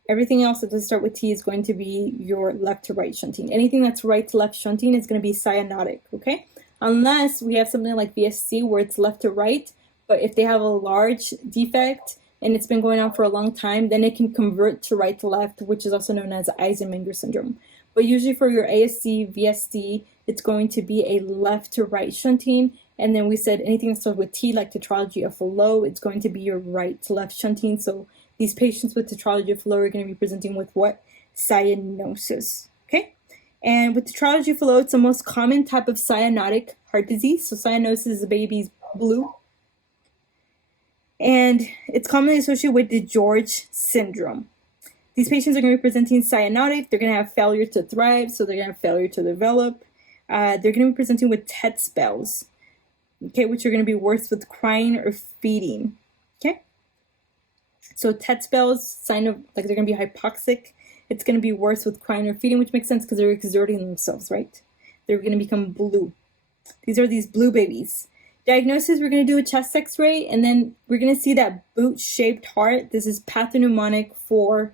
Everything else that does start with T is going to be your left to right shunting. Anything that's right to left shunting is going to be cyanotic, okay? Unless we have something like VSC where it's left to right, but if they have a large defect, and it's been going on for a long time, then it can convert to right to left, which is also known as Eisenmenger syndrome. But usually for your ASD, VSD, it's going to be a left to right shunting. And then we said anything that starts with T, like tetralogy of Fallot, it's going to be your right to left shunting. So these patients with tetralogy of Fallot are going to be presenting with what? Cyanosis. Okay? And with tetralogy of Fallot, it's the most common type of cyanotic heart disease. So cyanosis is the baby's blue. And it's commonly associated with DeGeorge syndrome. These patients are going to be presenting cyanotic. They're going to have failure to thrive, so they're going to have failure to develop. They're going to be presenting with TET spells, okay, which are going to be worse with crying or feeding, okay? So TET spells, sign of, like, they're going to be hypoxic. It's going to be worse with crying or feeding, which makes sense because they're exerting themselves, right? They're going to become blue. These are these blue babies. Diagnosis, we're going to do a chest x-ray, and then we're going to see that boot-shaped heart. This is pathognomonic for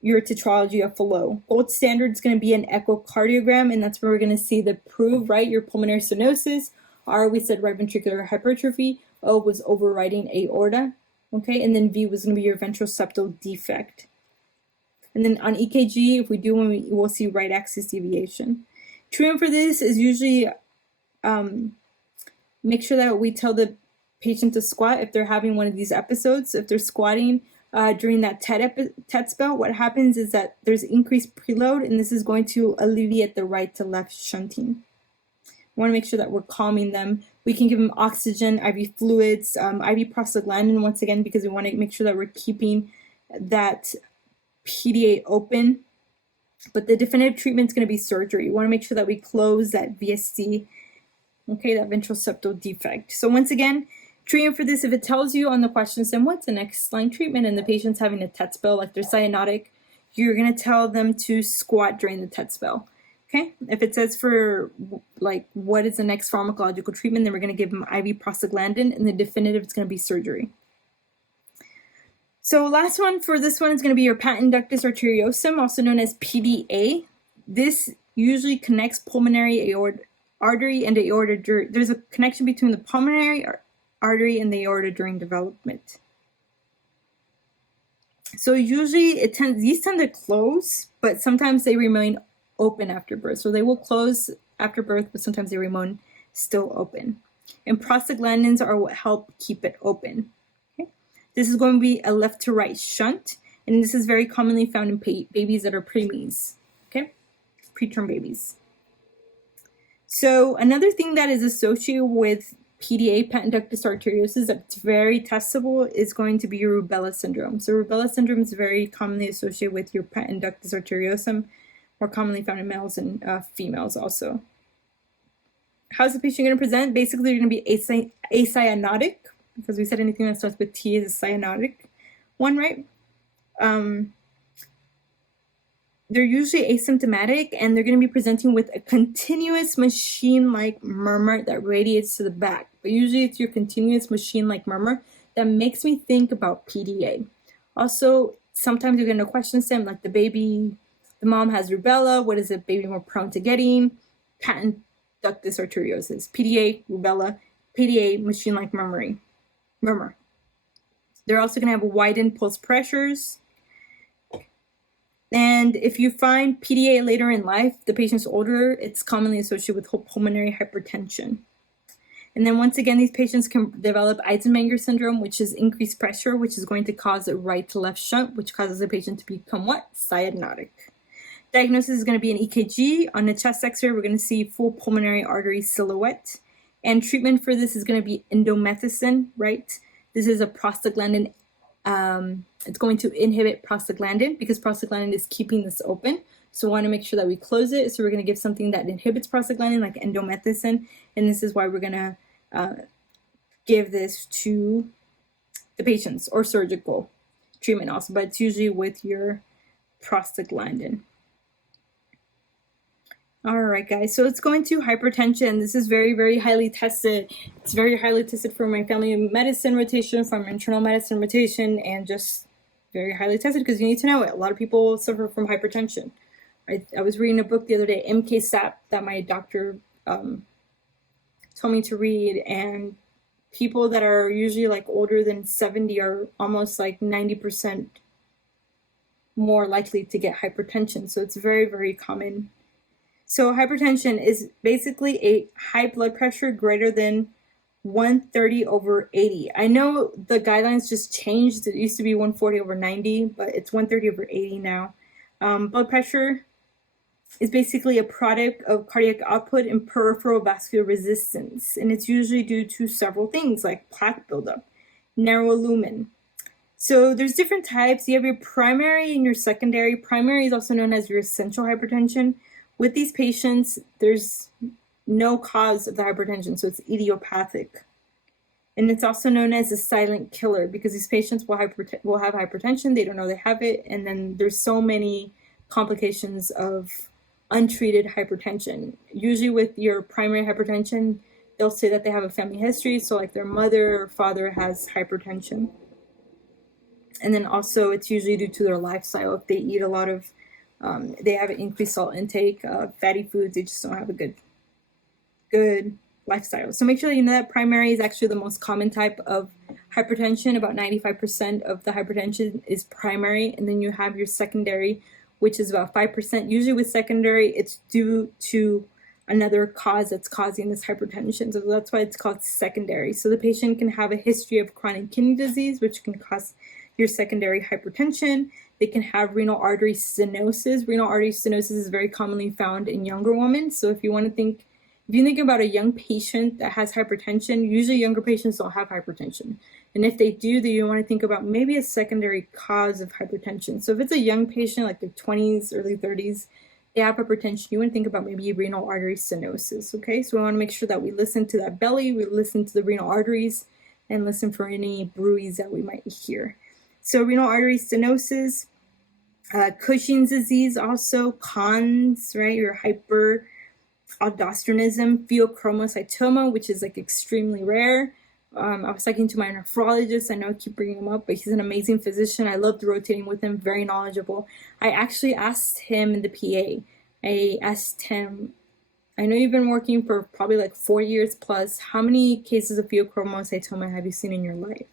your tetralogy of Fallot. Gold standard is going to be an echocardiogram, and that's where we're going to see the prove, right, your pulmonary stenosis. R, we said right ventricular hypertrophy. O was overriding aorta, okay? And then V was going to be your ventral septal defect. And then on EKG, if we do one, we'll see right axis deviation. Treatment for this is usually make sure that we tell the patient to squat if they're having one of these episodes. If they're squatting during that TET spell, what happens is that there's increased preload, and this is going to alleviate the right to left shunting. We want to make sure that we're calming them. We can give them oxygen, IV fluids, IV prostaglandin once again, because we want to make sure that we're keeping that PDA open. But the definitive treatment is going to be surgery. We want to make sure that we close that VSD, okay, that ventral septal defect. So once again, treatment for this, if it tells you on the questions, then what's the next line treatment, and the patient's having a TET spell, like they're cyanotic, you're going to tell them to squat during the TET spell. Okay, if it says for like what is the next pharmacological treatment, then we're going to give them IV prostaglandin, and the definitive is going to be surgery. So last one for this one is going to be your patent ductus arteriosum, also known as PDA. This usually connects pulmonary artery and aorta. There's a connection between the pulmonary artery and the aorta during development. So usually these tend to close, but sometimes they remain open after birth. So they will close after birth, but sometimes they remain still open. And prostaglandins are what help keep it open. Okay? This is going to be a left to right shunt, and this is very commonly found in babies that are preemies, okay? Preterm babies. So another thing that is associated with PDA, patent ductus arteriosus, that's very testable is going to be your rubella syndrome. So rubella syndrome is very commonly associated with your patent ductus arteriosum, more commonly found in males and females also. How's the patient going to present? Basically, they're going to be acyanotic, because we said anything that starts with T is a cyanotic one, right? They're usually asymptomatic, and they're going to be presenting with a continuous machine-like murmur that radiates to the back. But usually it's your continuous machine-like murmur that makes me think about PDA. Also, sometimes you're going to question them, like the mom has rubella. What is the baby more prone to getting? Patent ductus arteriosus. PDA, rubella, PDA, machine-like murmur. They're also going to have widened pulse pressures. And if you find PDA later in life, the patient's older, it's commonly associated with pulmonary hypertension. And then once again, these patients can develop Eisenmenger syndrome, which is increased pressure, which is going to cause a right to left shunt, which causes the patient to become what? Cyanotic. Diagnosis is going to be an EKG. On the chest x-ray, we're going to see full pulmonary artery silhouette. And treatment for this is going to be indomethacin, right? This is a prostaglandin. It's going to inhibit prostaglandin because prostaglandin is keeping this open. So we want to make sure that we close it. So we're going to give something that inhibits prostaglandin, like indomethacin. And this is why we're going to give this to the patients, or surgical treatment also. But it's usually with your prostaglandin. All right, guys, so it's going to hypertension. This is very, very highly tested. It's very highly tested for my family medicine rotation, from internal medicine rotation, and just very highly tested because you need to know it. A lot of people suffer from hypertension. I was reading a book the other day, MK-SAP, that my doctor told me to read, and people that are usually like older than 70 are almost like 90% more likely to get hypertension. So it's very, very common. So hypertension is basically a high blood pressure greater than 130/80. I know the guidelines just changed. It used to be 140/90, but it's 130/80 now. Blood pressure is basically a product of cardiac output and peripheral vascular resistance, and it's usually due to several things like plaque buildup, narrow lumen. So there's different types. You have your primary and your secondary. Primary is also known as your essential hypertension. With these patients, there's no cause of the hypertension, so it's idiopathic. And it's also known as a silent killer because these patients will have hypertension, they don't know they have it, and then there's so many complications of untreated hypertension. Usually with your primary hypertension, they'll say that they have a family history, so like their mother or father has hypertension. And then also it's usually due to their lifestyle. If they eat a lot of, they have an increased salt intake, fatty foods, they just don't have a good lifestyle. So make sure that you know that primary is actually the most common type of hypertension. About 95% of the hypertension is primary, and then you have your secondary, which is about 5%. Usually with secondary, it's due to another cause that's causing this hypertension. So that's why it's called secondary. So the patient can have a history of chronic kidney disease, which can cause your secondary hypertension. They can have renal artery stenosis. Renal artery stenosis is very commonly found in younger women. So if you think about a young patient that has hypertension, usually younger patients don't have hypertension. And if they do, then you want to think about maybe a secondary cause of hypertension. So if it's a young patient, like their 20s, early 30s, they have hypertension, you want to think about maybe renal artery stenosis, okay? So we want to make sure that we listen to that belly, we listen to the renal arteries, and listen for any bruits that we might hear. So renal artery stenosis, Cushing's disease also, CONS, right, or hyperaldosteronism, pheochromocytoma, which is like extremely rare. I was talking to my nephrologist. I know I keep bringing him up, but he's an amazing physician. I loved rotating with him, very knowledgeable. I actually asked him in the PA, I asked him, I know you've been working for probably like 4 years plus, how many cases of pheochromocytoma have you seen in your life?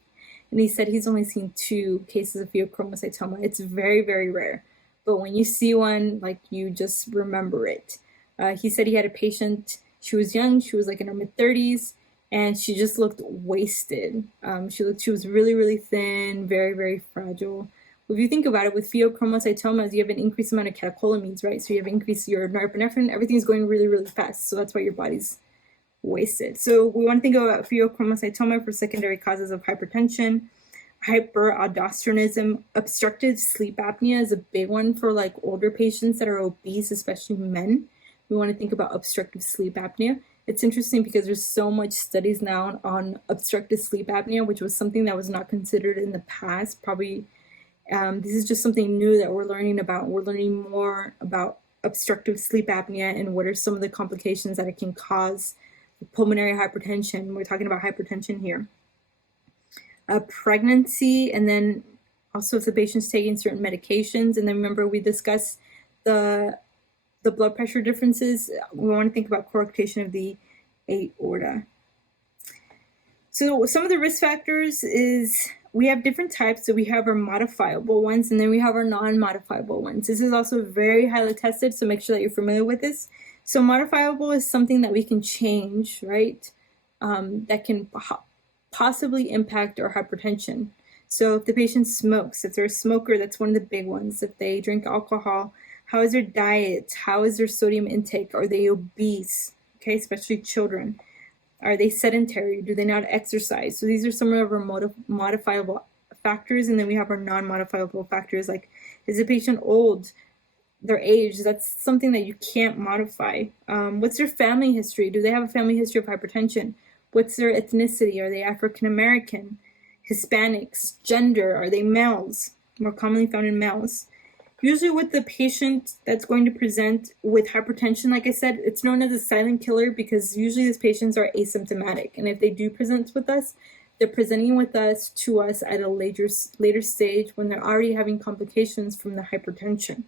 And he said he's only seen 2 cases of pheochromocytoma. It's very, very rare. But when you see one, like, you just remember it. He said he had a patient, she was young, she was like in her mid-30s, and she just looked wasted. She was really, really thin, very, very fragile. If you think about it, with pheochromocytomas, you have an increased amount of catecholamines, right? So you have increased your norepinephrine, everything's going really, really fast. So that's why your body's wasted. So we want to think about pheochromocytoma for secondary causes of hypertension. Hyperaldosteronism, obstructive sleep apnea is a big one for like older patients that are obese, especially men. We want to think about obstructive sleep apnea. It's interesting because there's so much studies now on obstructive sleep apnea, which was something that was not considered in the past. Probably this is just something new that we're learning about. We're learning more about obstructive sleep apnea and what are some of the complications that it can cause. Pulmonary hypertension, we're talking about hypertension here. Pregnancy, and then also if the patient's taking certain medications. And then remember, we discussed the blood pressure differences. We want to think about coarctation of the aorta. So some of the risk factors is we have different types. So we have our modifiable ones, and then we have our non-modifiable ones. This is also very highly tested, so make sure that you're familiar with this. So modifiable is something that we can change, right? That can possibly impact our hypertension. So if the patient smokes, if they're a smoker, that's one of the big ones. If they drink alcohol, how is their diet? How is their sodium intake? Are they obese? Okay, especially children. Are they sedentary? Do they not exercise? So these are some of our modifiable factors. And then we have our non-modifiable factors, like, is the patient old? Their age, that's something that you can't modify. What's their family history? Do they have a family history of hypertension? What's their ethnicity? Are they African American, Hispanics, gender? Are they males? More commonly found in males. Usually with the patient that's going to present with hypertension, like I said, it's known as a silent killer because usually these patients are asymptomatic. And if they do present with us, they're presenting with us to us at a later stage when they're already having complications from the hypertension.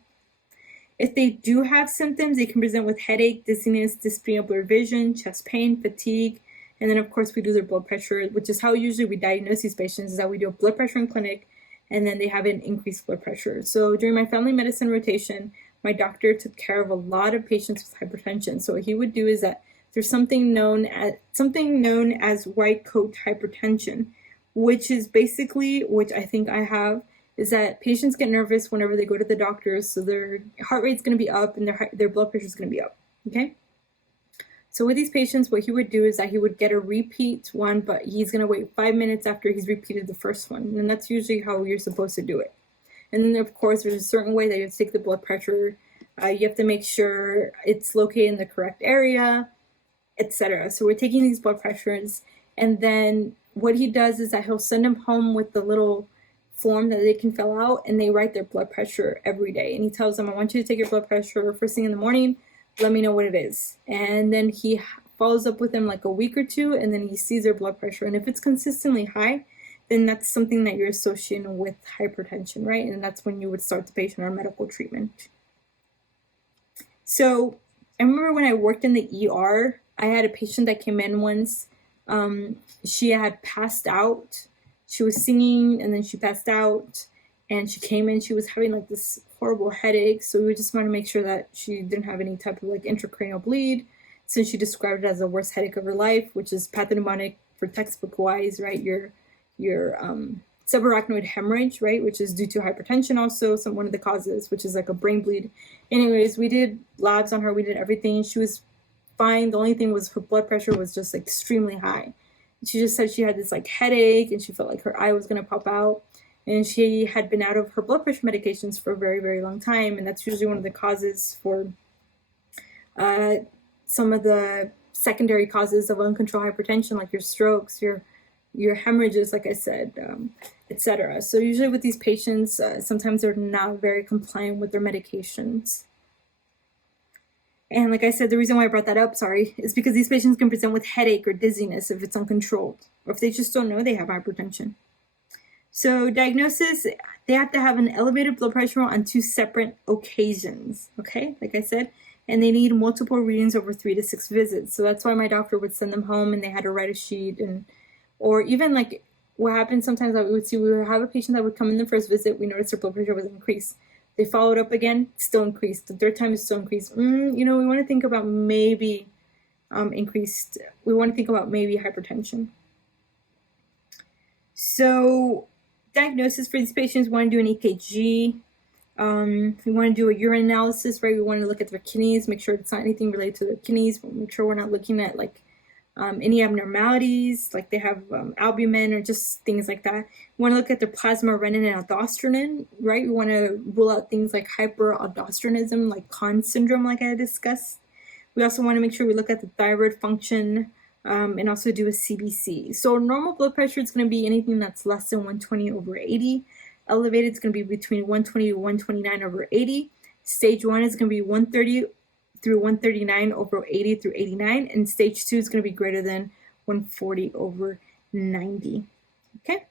If they do have symptoms, they can present with headache, dizziness, dyspnea, blurred vision, chest pain, fatigue, And then of course we do their blood pressure, which is how usually we diagnose these patients, is that we do a blood pressure in clinic and then they have an increased blood pressure. So during my family medicine rotation, my doctor took care of a lot of patients with hypertension. So what he would do is that there's something known as white coat hypertension, which is basically, which I think I have, is that patients get nervous whenever they go to the doctor, so their heart rate's going to be up and their blood pressure is going to be up, okay? So with these patients, what he would do is that he would get a repeat one, but he's going to wait 5 minutes after he's repeated the first one, and that's usually how you're supposed to do it. And then, of course, there's a certain way that you have to take the blood pressure. You have to make sure it's located in the correct area, etc. So we're taking these blood pressures, and then what he does is that he'll send them home with the little form that they can fill out, and they write their blood pressure every day. And he tells them, I want you to take your blood pressure first thing in the morning, let me know what it is. And then he follows up with them like a week or two, and then he sees their blood pressure. And if it's consistently high, then that's something that you're associating with hypertension, right? And that's when you would start the patient on medical treatment. So I remember when I worked in the ER, I had a patient that came in once. She had passed out. She was singing and then she passed out, and she came in, she was having like this horrible headache. So we just wanted to make sure that she didn't have any type of like intracranial bleed, since she described it as the worst headache of her life, which is pathognomonic for textbook wise, right? Your subarachnoid hemorrhage, right? Which is due to hypertension also, one of the causes, which is like a brain bleed. Anyways, we did labs on her, we did everything. She was fine. The only thing was her blood pressure was just like extremely high. She just said she had this like headache and she felt like her eye was going to pop out, and she had been out of her blood pressure medications for a very, very long time. And that's usually one of the causes for some of the secondary causes of uncontrolled hypertension, like your strokes, your hemorrhages, like I said, etc. So usually with these patients, sometimes they're not very compliant with their medications. And like I said, the reason why I brought that up, is because these patients can present with headache or dizziness if it's uncontrolled, or if they just don't know they have hypertension. So diagnosis, they have to have an elevated blood pressure on 2 separate occasions, okay, like I said, and they need multiple readings over 3 to 6 visits. So that's why my doctor would send them home and they had to write a sheet. Or even like what happens sometimes that we would have a patient that would come in the first visit, we noticed their blood pressure was increased. They followed up again, still increased. The 3rd time is still increased. We want to think about maybe increased. We want to think about maybe hypertension. So diagnosis for these patients, we want to do an EKG. We want to do a urine analysis, right? We want to look at their kidneys, make sure it's not anything related to their kidneys. Make sure we're not looking at like any abnormalities, like they have albumin or just things like that. We want to look at their plasma renin and aldosterone, right? We want to rule out things like hyperaldosteronism, like Conn syndrome, like I discussed. We also want to make sure we look at the thyroid function and also do a CBC. So normal blood pressure is going to be anything that's less than 120/80. Elevated is going to be between 120 to 129/80. Stage 1 is going to be 130 through 139/80 through 89, and stage 2 is going to be greater than 140/90. Okay,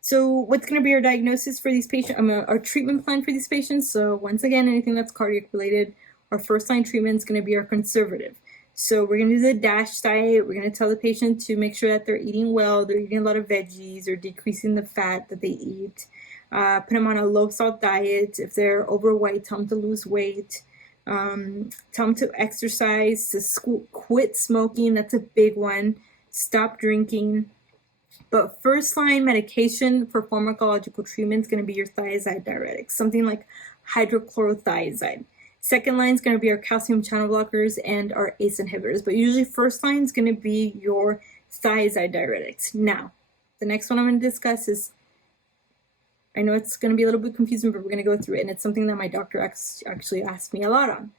so what's going to be our diagnosis for these patients? Our treatment plan for these patients. So once again, anything that's cardiac related, our first line treatment is going to be our conservative. So we're going to do the DASH diet. We're going to tell the patient to make sure that they're eating well, they're eating a lot of veggies, or decreasing the fat that they eat. Put them on a low salt diet. If they're overweight, tell them to lose weight. Tell them to exercise, to quit smoking. That's a big one. Stop drinking. But first line medication for pharmacological treatment is going to be your thiazide diuretics, something like hydrochlorothiazide. Second line is going to be our calcium channel blockers and our ACE inhibitors. But usually first line is going to be your thiazide diuretics. Now, the next one I'm going to discuss is, I know it's going to be a little bit confusing, but we're going to go through it. And it's something that my doctor actually asked me a lot on.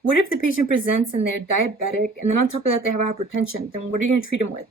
What if the patient presents and they're diabetic, and then on top of that they have hypertension? Then what are you going to treat them with?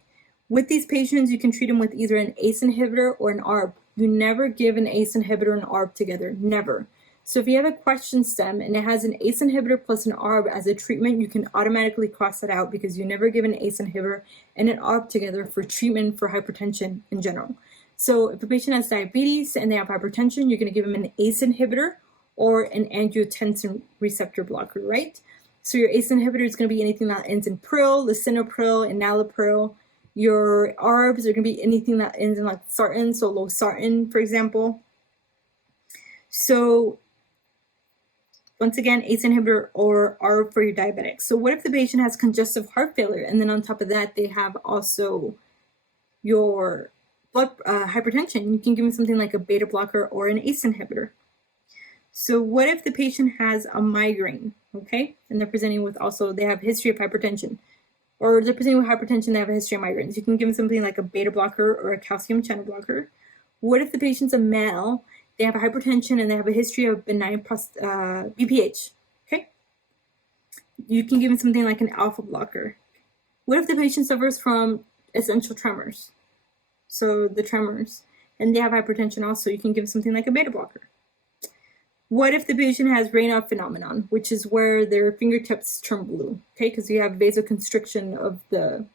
With these patients, you can treat them with either an ACE inhibitor or an ARB. You never give an ACE inhibitor and an ARB together. Never. So if you have a question stem and it has an ACE inhibitor plus an ARB as a treatment, you can automatically cross that out, because you never give an ACE inhibitor and an ARB together for treatment for hypertension in general. So if a patient has diabetes and they have hypertension, you're going to give them an ACE inhibitor or an angiotensin receptor blocker, right? So your ACE inhibitor is going to be anything that ends in pril, lisinopril, enalapril. Your ARBs are going to be anything that ends in like sartan, so losartan, for example. So once again, ACE inhibitor or ARB for your diabetics. So what if the patient has congestive heart failure, and then on top of that, they have also your blood hypertension? You can give them something like a beta blocker or an ACE inhibitor. So what if the patient has a migraine, okay? And they're presenting with also, they have a history of hypertension, or they're presenting with hypertension, they have a history of migraines. You can give them something like a beta blocker or a calcium channel blocker. What if the patient's a male, they have a hypertension, and they have a history of benign BPH, okay? You can give them something like an alpha blocker. What if the patient suffers from essential tremors? So the tremors, and they have hypertension also, you can give something like a beta blocker. What if the patient has Raynaud phenomenon, which is where their fingertips turn blue, okay? Because you have vasoconstriction of the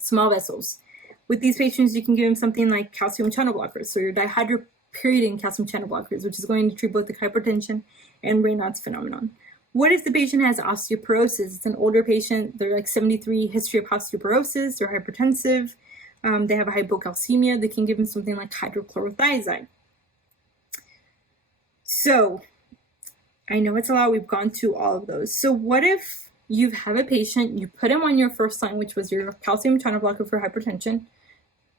small vessels. With these patients, you can give them something like calcium channel blockers, so your dihydropyridine calcium channel blockers, which is going to treat both the hypertension and Raynaud's phenomenon. What if the patient has osteoporosis? It's an older patient, they're like 73, history of osteoporosis, they're hypertensive, they have a hypocalcemia, they can give them something like hydrochlorothiazide. So I know it's a lot, we've gone through all of those. So what if you have a patient, you put him on your first line, which was your calcium channel blocker for hypertension,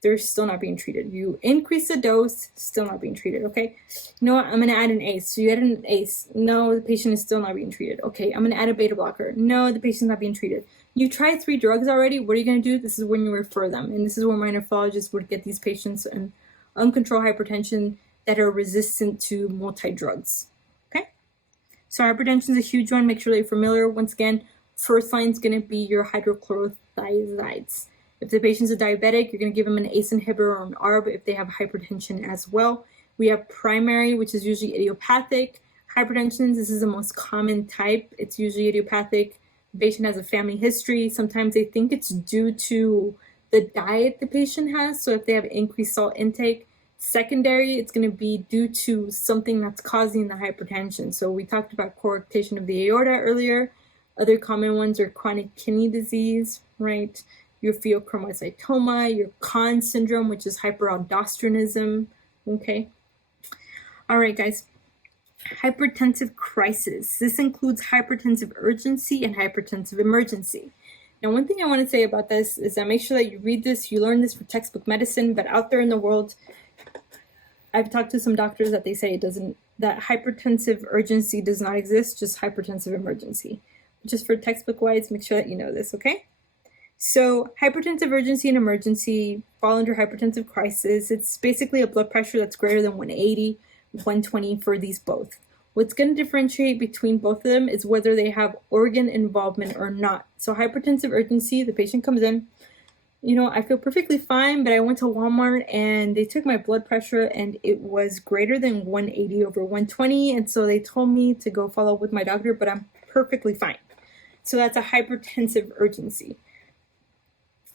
they're still not being treated. You increase the dose, still not being treated, okay? You know what, I'm gonna add an ACE. So you add an ACE, no, the patient is still not being treated. Okay, I'm gonna add a beta blocker. No, the patient's not being treated. You tried 3 drugs already, what are you gonna do? This is when you refer them. And this is where my nephrologist would get these patients in uncontrolled hypertension that are resistant to multi-drugs, okay? So hypertension is a huge one, make sure that you're familiar. Once again, first line is gonna be your hydrochlorothiazides. If the patient's a diabetic, you're gonna give them an ACE inhibitor or an ARB if they have hypertension as well. We have primary, which is usually idiopathic hypertension. This is the most common type. It's usually idiopathic. The patient has a family history. Sometimes they think it's due to the diet the patient has. So if they have increased salt intake. Secondary, it's going to be due to something that's causing the hypertension. So we talked about coarctation of the aorta earlier. Other common ones are chronic kidney disease, right? Your pheochromocytoma, your Conn syndrome, which is hyperaldosteronism, okay? All right, guys. Hypertensive crisis. This includes hypertensive urgency and hypertensive emergency. Now, one thing I want to say about this is that make sure that you read this, you learn this for textbook medicine, but out there in the world, I've talked to some doctors that they say it doesn't, that hypertensive urgency does not exist, just hypertensive emergency. Just for textbook wise, make sure that you know this, okay? So hypertensive urgency and emergency fall under hypertensive crisis. It's basically a blood pressure that's greater than 180, 120 for these both. What's going to differentiate between both of them is whether they have organ involvement or not. So hypertensive urgency, the patient comes in, you know, I feel perfectly fine, but I went to Walmart and they took my blood pressure and it was greater than 180 over 120. And so they told me to go follow up with my doctor, but I'm perfectly fine. So that's a hypertensive urgency.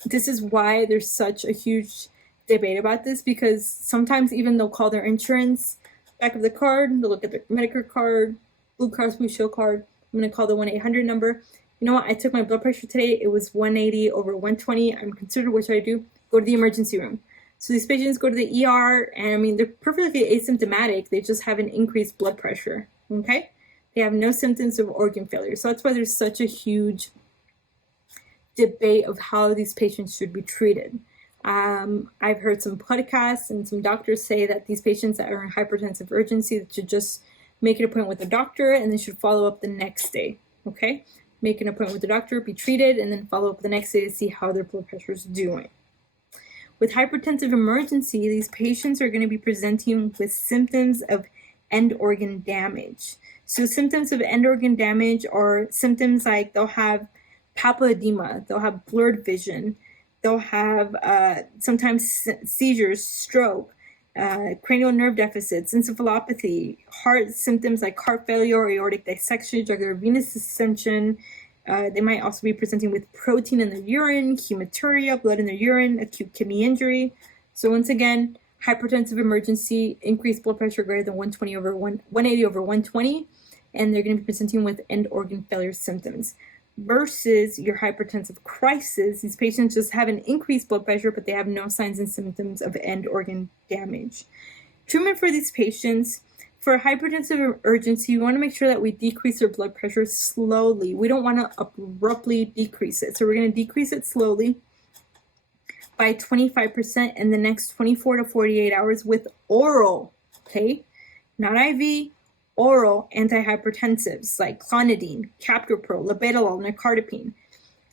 This is why there's such a huge debate about this, because sometimes even they'll call their insurance, back of the card, they'll look at their Medicare card, Blue Cross Blue Shield card. I'm going to call the 1-800 number. You know what, I took my blood pressure today, it was 180 over 120, I'm considered, what should I do? Go to the emergency room. So these patients go to the ER, and I mean, they're perfectly asymptomatic, they just have an increased blood pressure, okay? They have no symptoms of organ failure. So that's why there's such a huge debate of how these patients should be treated. I've heard some podcasts and some doctors say that these patients that are in hypertensive urgency should just make an appointment with the doctor and they should follow up the next day, okay? Make an appointment with the doctor, be treated, and then follow up the next day to see how their blood pressure is doing. With hypertensive emergency, these patients are going to be presenting with symptoms of end organ damage. So symptoms of end organ damage are symptoms like they'll have papilledema, they'll have blurred vision, they'll have sometimes seizures, stroke, cranial nerve deficits, encephalopathy, heart symptoms like heart failure or aortic dissection, jugular venous dissension. They might also be presenting with protein in their urine, hematuria, blood in their urine, acute kidney injury. So once again, hypertensive emergency, increased blood pressure greater than 180 over 120, and they're going to be presenting with end organ failure symptoms. versus your hypertensive crisis. These patients just have an increased blood pressure, but they have no signs and symptoms of end organ damage. Treatment for these patients, for hypertensive urgency, we want to make sure that we decrease their blood pressure slowly. We don't want to abruptly decrease it. So we're going to decrease it slowly by 25% in the next 24 to 48 hours with oral, okay? Not IV, oral antihypertensives like clonidine, captopril, labetalol, nicardipine.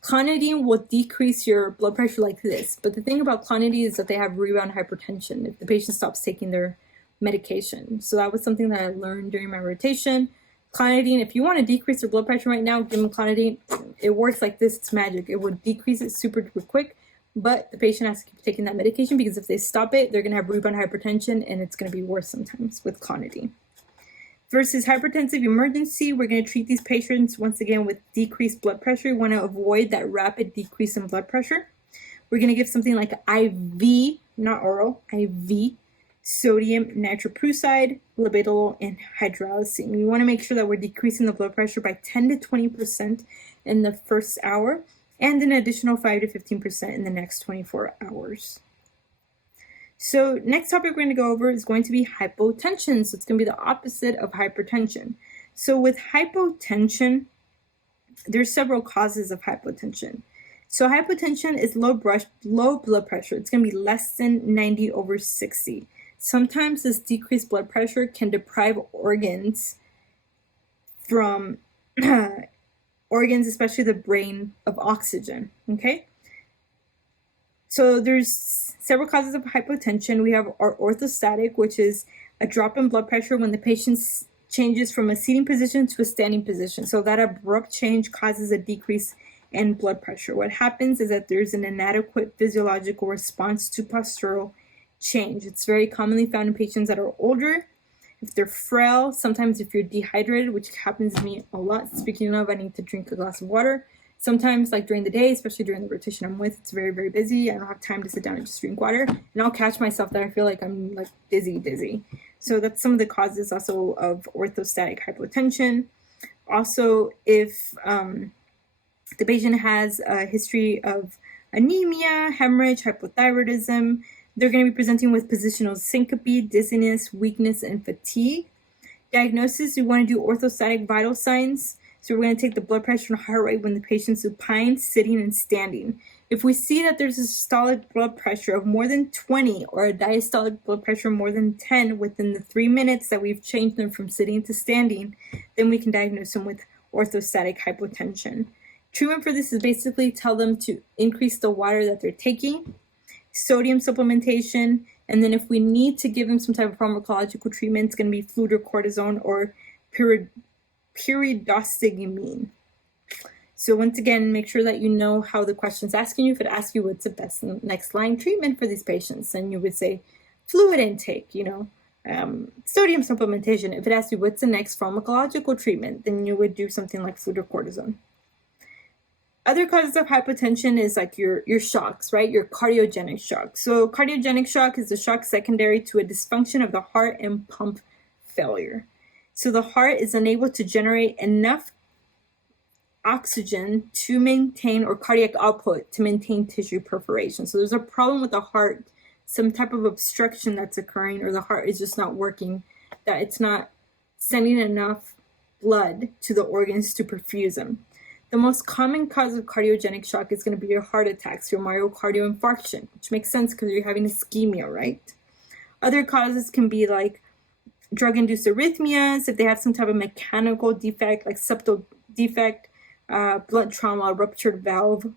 Clonidine will decrease your blood pressure like this, but the thing about clonidine is that they have rebound hypertension if the patient stops taking their medication. So that was something that I learned during my rotation. Clonidine, if you want to decrease your blood pressure right now, give them clonidine. It works like this, it's magic. It would decrease it super duper quick, but the patient has to keep taking that medication because if they stop it, they're going to have rebound hypertension and it's going to be worse sometimes with clonidine. Versus hypertensive emergency, we're going to treat these patients once again with decreased blood pressure. We want to avoid that rapid decrease in blood pressure. We're going to give something like IV, not oral, IV, sodium nitroprusside, labetalol, and hydralazine. We want to make sure that we're decreasing the blood pressure by 10 to 20% in the first hour and an additional 5 to 15% in the next 24 hours. So next topic we're going to go over is going to be hypotension. So it's going to be the opposite of hypertension. So with hypotension, there's several causes of hypotension. So hypotension is low blood pressure. It's going to be less than 90/60. Sometimes this decreased blood pressure can deprive organs from organs, especially the brain, of oxygen, okay? So there's several causes of hypotension. We have our orthostatic, which is a drop in blood pressure when the patient changes from a seating position to a standing position. So that abrupt change causes a decrease in blood pressure. What happens is that there's an inadequate physiological response to postural change. It's very commonly found in patients that are older, if they're frail, sometimes if you're dehydrated, which happens to me a lot. Speaking of, I need to drink a glass of water. Sometimes, like during the day, especially during the rotation I'm with, it's very, very busy. I don't have time to sit down and just drink water. And I'll catch myself that I feel like I'm like dizzy. So that's some of the causes also of orthostatic hypotension. Also, if the patient has a history of anemia, hemorrhage, hypothyroidism, they're going to be presenting with positional syncope, dizziness, weakness, and fatigue. Diagnosis, we want to do orthostatic vital signs. So we're going to take the blood pressure and heart rate when the patient's supine, sitting, and standing. If we see that there's a systolic blood pressure of more than 20 or a diastolic blood pressure more than 10 within the 3 minutes that we've changed them from sitting to standing, then we can diagnose them with orthostatic hypotension. Treatment for this is basically tell them to increase the water that they're taking, sodium supplementation, and then if we need to give them some type of pharmacological treatment, it's going to be fludrocortisone or pyridostigmine. So once again, make sure that you know how the question's asking you. If it asks you what's the best next line treatment for these patients, then you would say fluid intake, sodium supplementation. If it asks you what's the next pharmacological treatment, then you would do something like fludrocortisone. Other causes of hypotension is like your shocks, right? Your cardiogenic shock. So cardiogenic shock is the shock secondary to a dysfunction of the heart and pump failure. So the heart is unable to generate enough oxygen to maintain, or cardiac output to maintain tissue perforation. So there's a problem with the heart, some type of obstruction that's occurring, or the heart is just not working, that it's not sending enough blood to the organs to perfuse them. The most common cause of cardiogenic shock is going to be your heart attacks, your myocardial infarction, which makes sense because you're having ischemia, right? Other causes can be like drug-induced arrhythmias, if they have some type of mechanical defect, like septal defect, blood trauma, ruptured valve.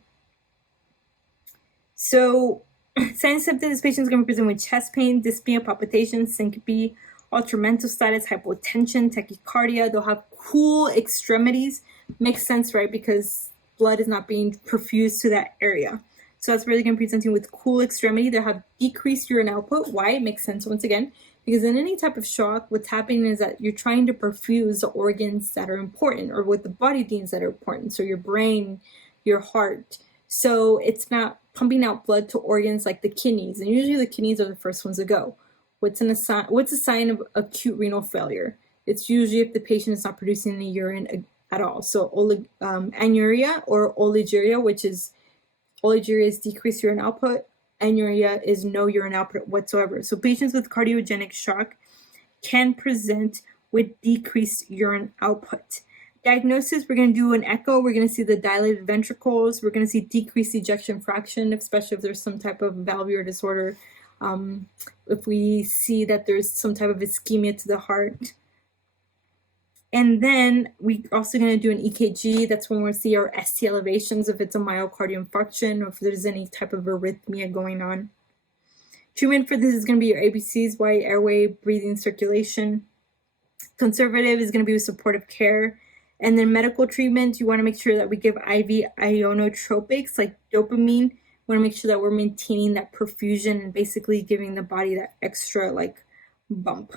So, signs and symptoms, this patient is going to be presenting with chest pain, dyspnea, palpitations, syncope, altered mental status, hypotension, tachycardia. They'll have cool extremities. Makes sense, right? Because blood is not being perfused to that area. So that's where they're going to be presenting with cool extremity. They'll have decreased urine output. Why? It makes sense once again. Because in any type of shock, what's happening is that you're trying to perfuse the organs that are important, or what the body deems that are important. So your brain, your heart. So it's not pumping out blood to organs like the kidneys. And usually the kidneys are the first ones to go. What's a sign of acute renal failure? It's usually if the patient is not producing any urine at all. So anuria or oliguria, which is oliguria is decreased urine output, anuria is no urine output whatsoever. So patients with cardiogenic shock can present with decreased urine output. Diagnosis, we're going to do an echo. We're going to see the dilated ventricles. We're going to see decreased ejection fraction, especially if there's some type of valvular disorder. If we see that there's some type of ischemia to the heart. And then we're also going to do an EKG. That's when we'll see our ST elevations, if it's a myocardial infarction or if there's any type of arrhythmia going on. Treatment for this is going to be your ABCs, wide airway, breathing, circulation. Conservative is going to be with supportive care. And then medical treatment, you want to make sure that we give IV ionotropics like dopamine. We want to make sure that we're maintaining that perfusion and basically giving the body that extra like bump.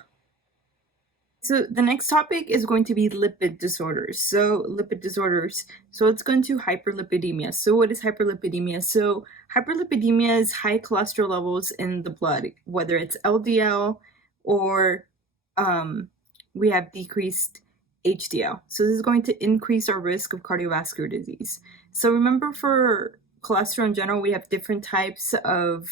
So the next topic is going to be lipid disorders. So lipid disorders. So let's go into hyperlipidemia. So what is hyperlipidemia? So hyperlipidemia is high cholesterol levels in the blood, whether it's LDL or we have decreased HDL. So this is going to increase our risk of cardiovascular disease. So remember, for cholesterol in general, we have different types of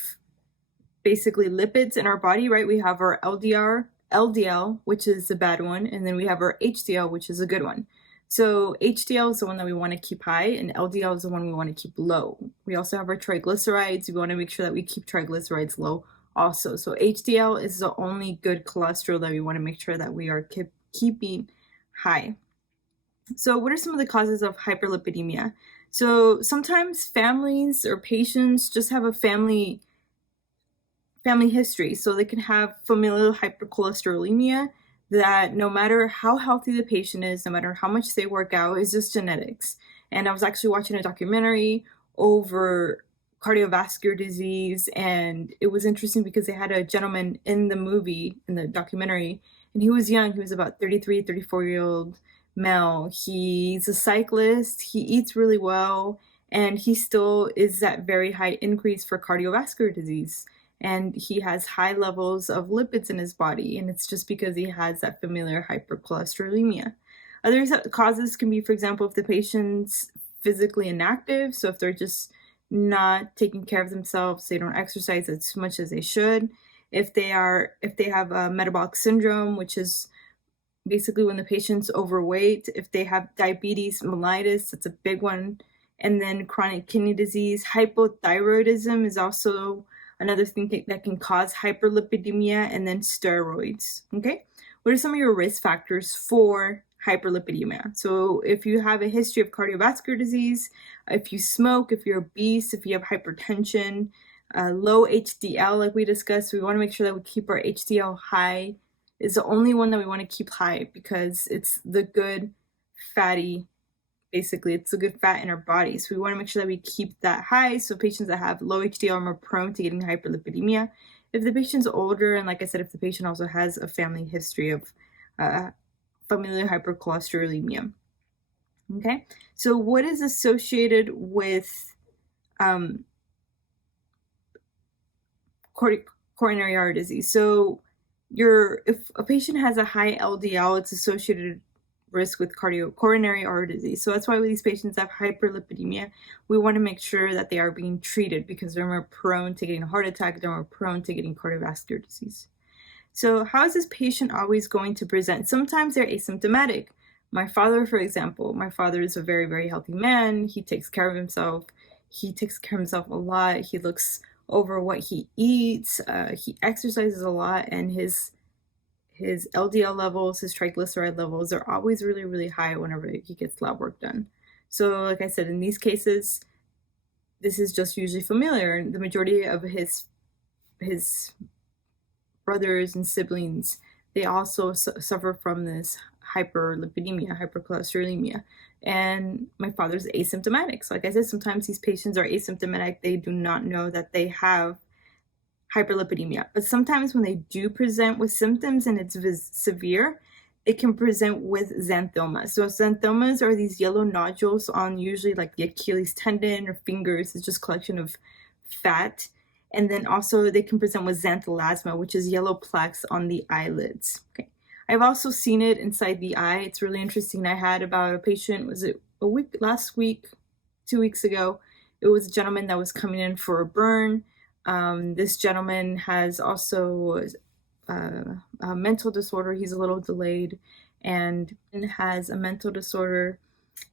basically lipids in our body, right? We have our LDL, which is a bad one, and then we have our HDL, which is a good one. So HDL is the one that we want to keep high, and LDL is the one we want to keep low. We also have our triglycerides. We want to make sure that we keep triglycerides low also. So HDL is the only good cholesterol that we want to make sure that we are keeping high. So what are some of the causes of hyperlipidemia? So sometimes families or patients just have a family history. So they can have familial hypercholesterolemia that no matter how healthy the patient is, no matter how much they work out, is just genetics. And I was actually watching a documentary over cardiovascular disease, and it was interesting because they had a gentleman in the documentary, and he was young. He was about 34-year-old male. He's a cyclist. He eats really well, and he still is at very high increase for cardiovascular disease. And he has high levels of lipids in his body, and it's just because he has that familial hypercholesterolemia. Other causes can be, for example, if the patient's physically inactive, so if they're just not taking care of themselves, they don't exercise as much as they should. If they have a metabolic syndrome, which is basically when the patient's overweight. If they have diabetes mellitus, that's a big one. And then chronic kidney disease. Hypothyroidism is also another thing that can cause hyperlipidemia, and then steroids. Okay, what are some of your risk factors for hyperlipidemia? So if you have a history of cardiovascular disease, if you smoke, if you're obese, if you have hypertension, low HDL, like we discussed, we want to make sure that we keep our HDL high. Is the only one that we want to keep high because it's the good fatty. Basically, it's a good fat in our body. So we want to make sure that we keep that high. So patients that have low HDL are more prone to getting hyperlipidemia. If the patient's older, and like I said, if the patient also has a family history of familial hypercholesterolemia. Okay, so what is associated with coronary artery disease? So if a patient has a high LDL, it's associated risk with coronary artery disease. So that's why when these patients have hyperlipidemia, we want to make sure that they are being treated because they're more prone to getting a heart attack, they're more prone to getting cardiovascular disease. So how is this patient always going to present? Sometimes they're asymptomatic. My father, for example, my father is a very, very healthy man. He takes care of himself. He takes care of himself a lot. He looks over what he eats. He exercises a lot, and his LDL levels, his triglyceride levels are always really, really high whenever he gets lab work done. So like I said, in these cases, this is just usually familiar. And the majority of his brothers and siblings, they also suffer from this hyperlipidemia, hypercholesterolemia. And my father's asymptomatic. So like I said, sometimes these patients are asymptomatic. They do not know that they have hyperlipidemia. But sometimes when they do present with symptoms and it's severe, it can present with xanthomas. So xanthomas are these yellow nodules on usually like the Achilles tendon or fingers. It's just collection of fat. And then also they can present with xanthelasma, which is yellow plaques on the eyelids. Okay. I've also seen it inside the eye. It's really interesting. I had about a patient, was it last week, 2 weeks ago? It was a gentleman that was coming in for a burn. This gentleman has also a mental disorder. He's a little delayed and has a mental disorder,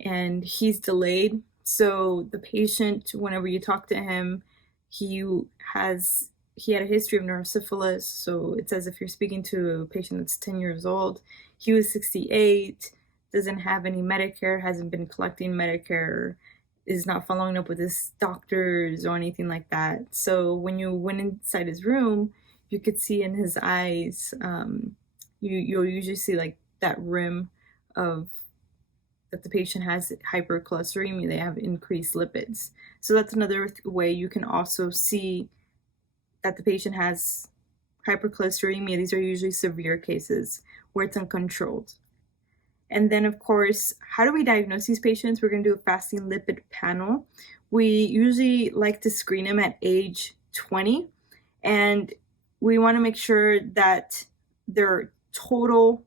and he's delayed. So the patient, whenever you talk to him, he had a history of neurosyphilis. So it's as if you're speaking to a patient that's 10 years old. He was 68, doesn't have any Medicare, hasn't been collecting Medicare, is not following up with his doctors or anything like that. So when you went inside his room, you could see in his eyes, you'll usually see like that rim of that the patient has hypercholesteremia. They have increased lipids. So that's another way you can also see that the patient has hypercholesteremia. These are usually severe cases where it's uncontrolled. And then, of course, how do we diagnose these patients? We're going to do a fasting lipid panel. We usually like to screen them at age 20, and we want to make sure that their total,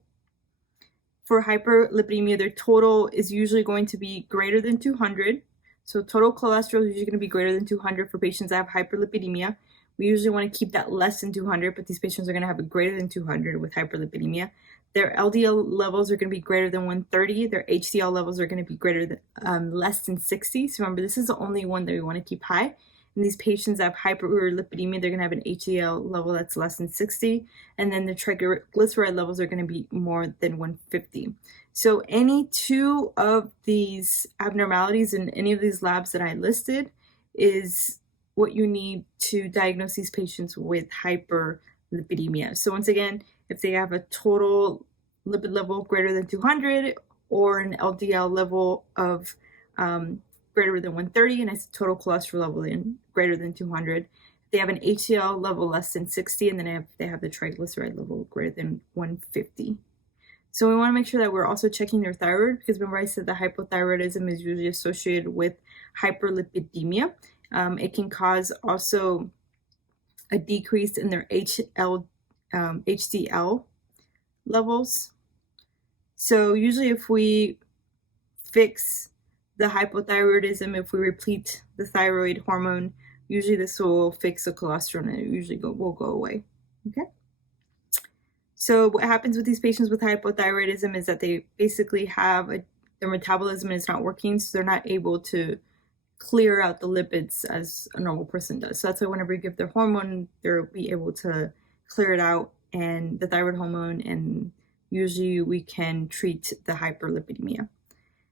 for hyperlipidemia, their total is usually going to be greater than 200. So total cholesterol is usually going to be greater than 200 for patients that have hyperlipidemia. We usually want to keep that less than 200, but these patients are going to have a greater than 200 with hyperlipidemia. Their LDL levels are going to be greater than 130. Their HDL levels are going to be greater than less than 60. So remember, this is the only one that we want to keep high. And these patients that have hyperlipidemia, they're going to have an HDL level that's less than 60. And then the triglyceride levels are going to be more than 150. So any two of these abnormalities in any of these labs that I listed is what you need to diagnose these patients with hyperlipidemia. So once again, if they have a total lipid level greater than 200 or an LDL level of greater than 130 and a total cholesterol level in greater than 200, they have an HDL level less than 60, and then they have the triglyceride level greater than 150. So we want to make sure that we're also checking their thyroid, because remember I said that hypothyroidism is usually associated with hyperlipidemia. It can cause also a decrease in their HDL levels. So usually if we fix the hypothyroidism, if we replete the thyroid hormone, usually this will fix the cholesterol and it usually will go away. Okay. So what happens with these patients with hypothyroidism is that they basically have their metabolism is not working, so they're not able to clear out the lipids as a normal person does. So that's why whenever you give their hormone, they'll be able to clear it out, and the thyroid hormone, and usually we can treat the hyperlipidemia.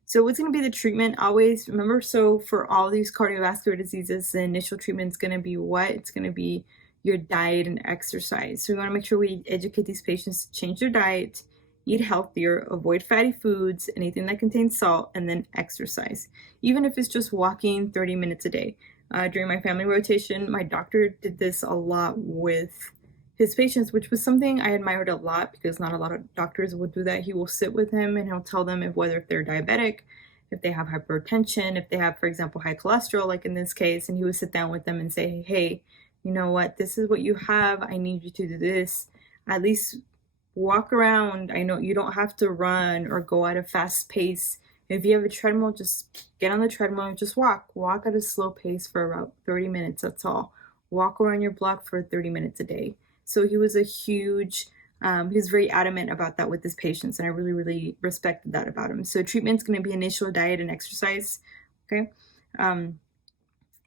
So what's going to be the treatment? Always remember, so for all these cardiovascular diseases, the initial treatment is going to be what? It's going to be your diet and exercise. So we want to make sure we educate these patients to change their diet, eat healthier, avoid fatty foods, anything that contains salt, and then exercise. Even if it's just walking 30 minutes a day. During my family rotation, my doctor did this a lot with his patients, which was something I admired a lot, because not a lot of doctors will do that. He will sit with him and he'll tell them if they're diabetic, if they have hypertension, if they have, for example, high cholesterol, like in this case, and he would sit down with them and say, hey, you know what, this is what you have. I need you to do this. At least walk around. I know you don't have to run or go at a fast pace. If you have a treadmill, just get on the treadmill and just walk. Walk at a slow pace for about 30 minutes, that's all. Walk around your block for 30 minutes a day. So he was he was very adamant about that with his patients, and I really, really respected that about him. So treatment's going to be initial diet and exercise, okay? And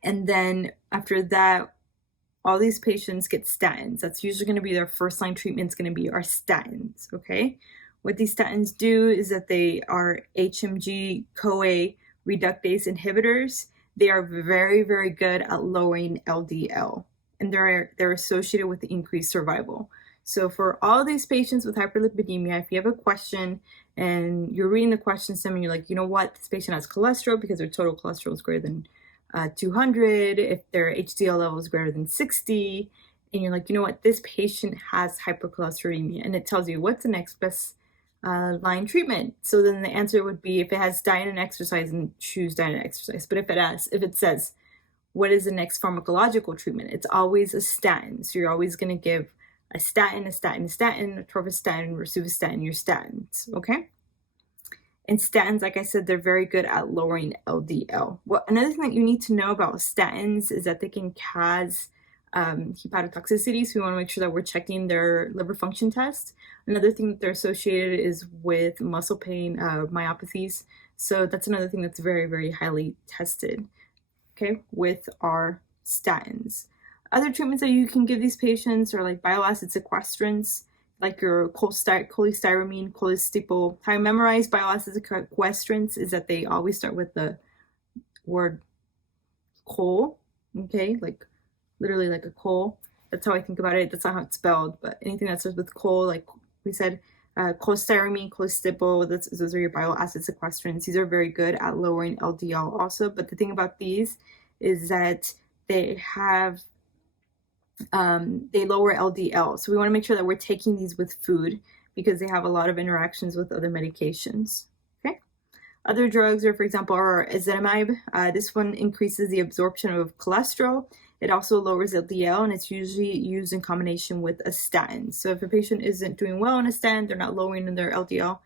then after that, all these patients get statins. That's usually going to be their first line treatment. It's going to be our statins, okay? What these statins do is that they are HMG-CoA reductase inhibitors. They are very, very good at lowering LDL, and they're associated with increased survival. So for all these patients with hyperlipidemia, if you have a question and you're reading the question stem and you're like, you know what, this patient has cholesterol because their total cholesterol is greater than 200, if their HDL level is greater than 60, and you're like, you know what, this patient has hypercholesteremia, and it tells you what's the next best line treatment. So then the answer would be, if it has diet and exercise, and choose diet and exercise. But if it says, what is the next pharmacological treatment, it's always a statin. So you're always going to give a statin, a statin, a statin, atorvastatin, rosuvastatin, your statins, okay? And statins, like I said, they're very good at lowering LDL. Well, another thing that you need to know about statins is that they can cause hepatotoxicity, so we want to make sure that we're checking their liver function test. Another thing that they're associated is with muscle pain, myopathies. So that's another thing that's very, very highly tested, okay, with our statins. Other treatments that you can give these patients are like bile acid sequestrants, like your cholestyramine, cholestyramine. How I memorize bile acid sequestrants is that they always start with the word chol, okay, like literally like a coal. That's how I think about it. That's not how it's spelled, but anything that starts with chol, like we said, cholestyramine, cholestyramine, those are your bile acid sequestrants. These are very good at lowering LDL also, but the thing about these is that they have they lower LDL. So we want to make sure that we're taking these with food because they have a lot of interactions with other medications. Okay. Other drugs are, for example, are ezetimibe. This one increases the absorption of cholesterol. It also lowers LDL, and it's usually used in combination with a statin. So if a patient isn't doing well on a statin, they're not lowering their LDL,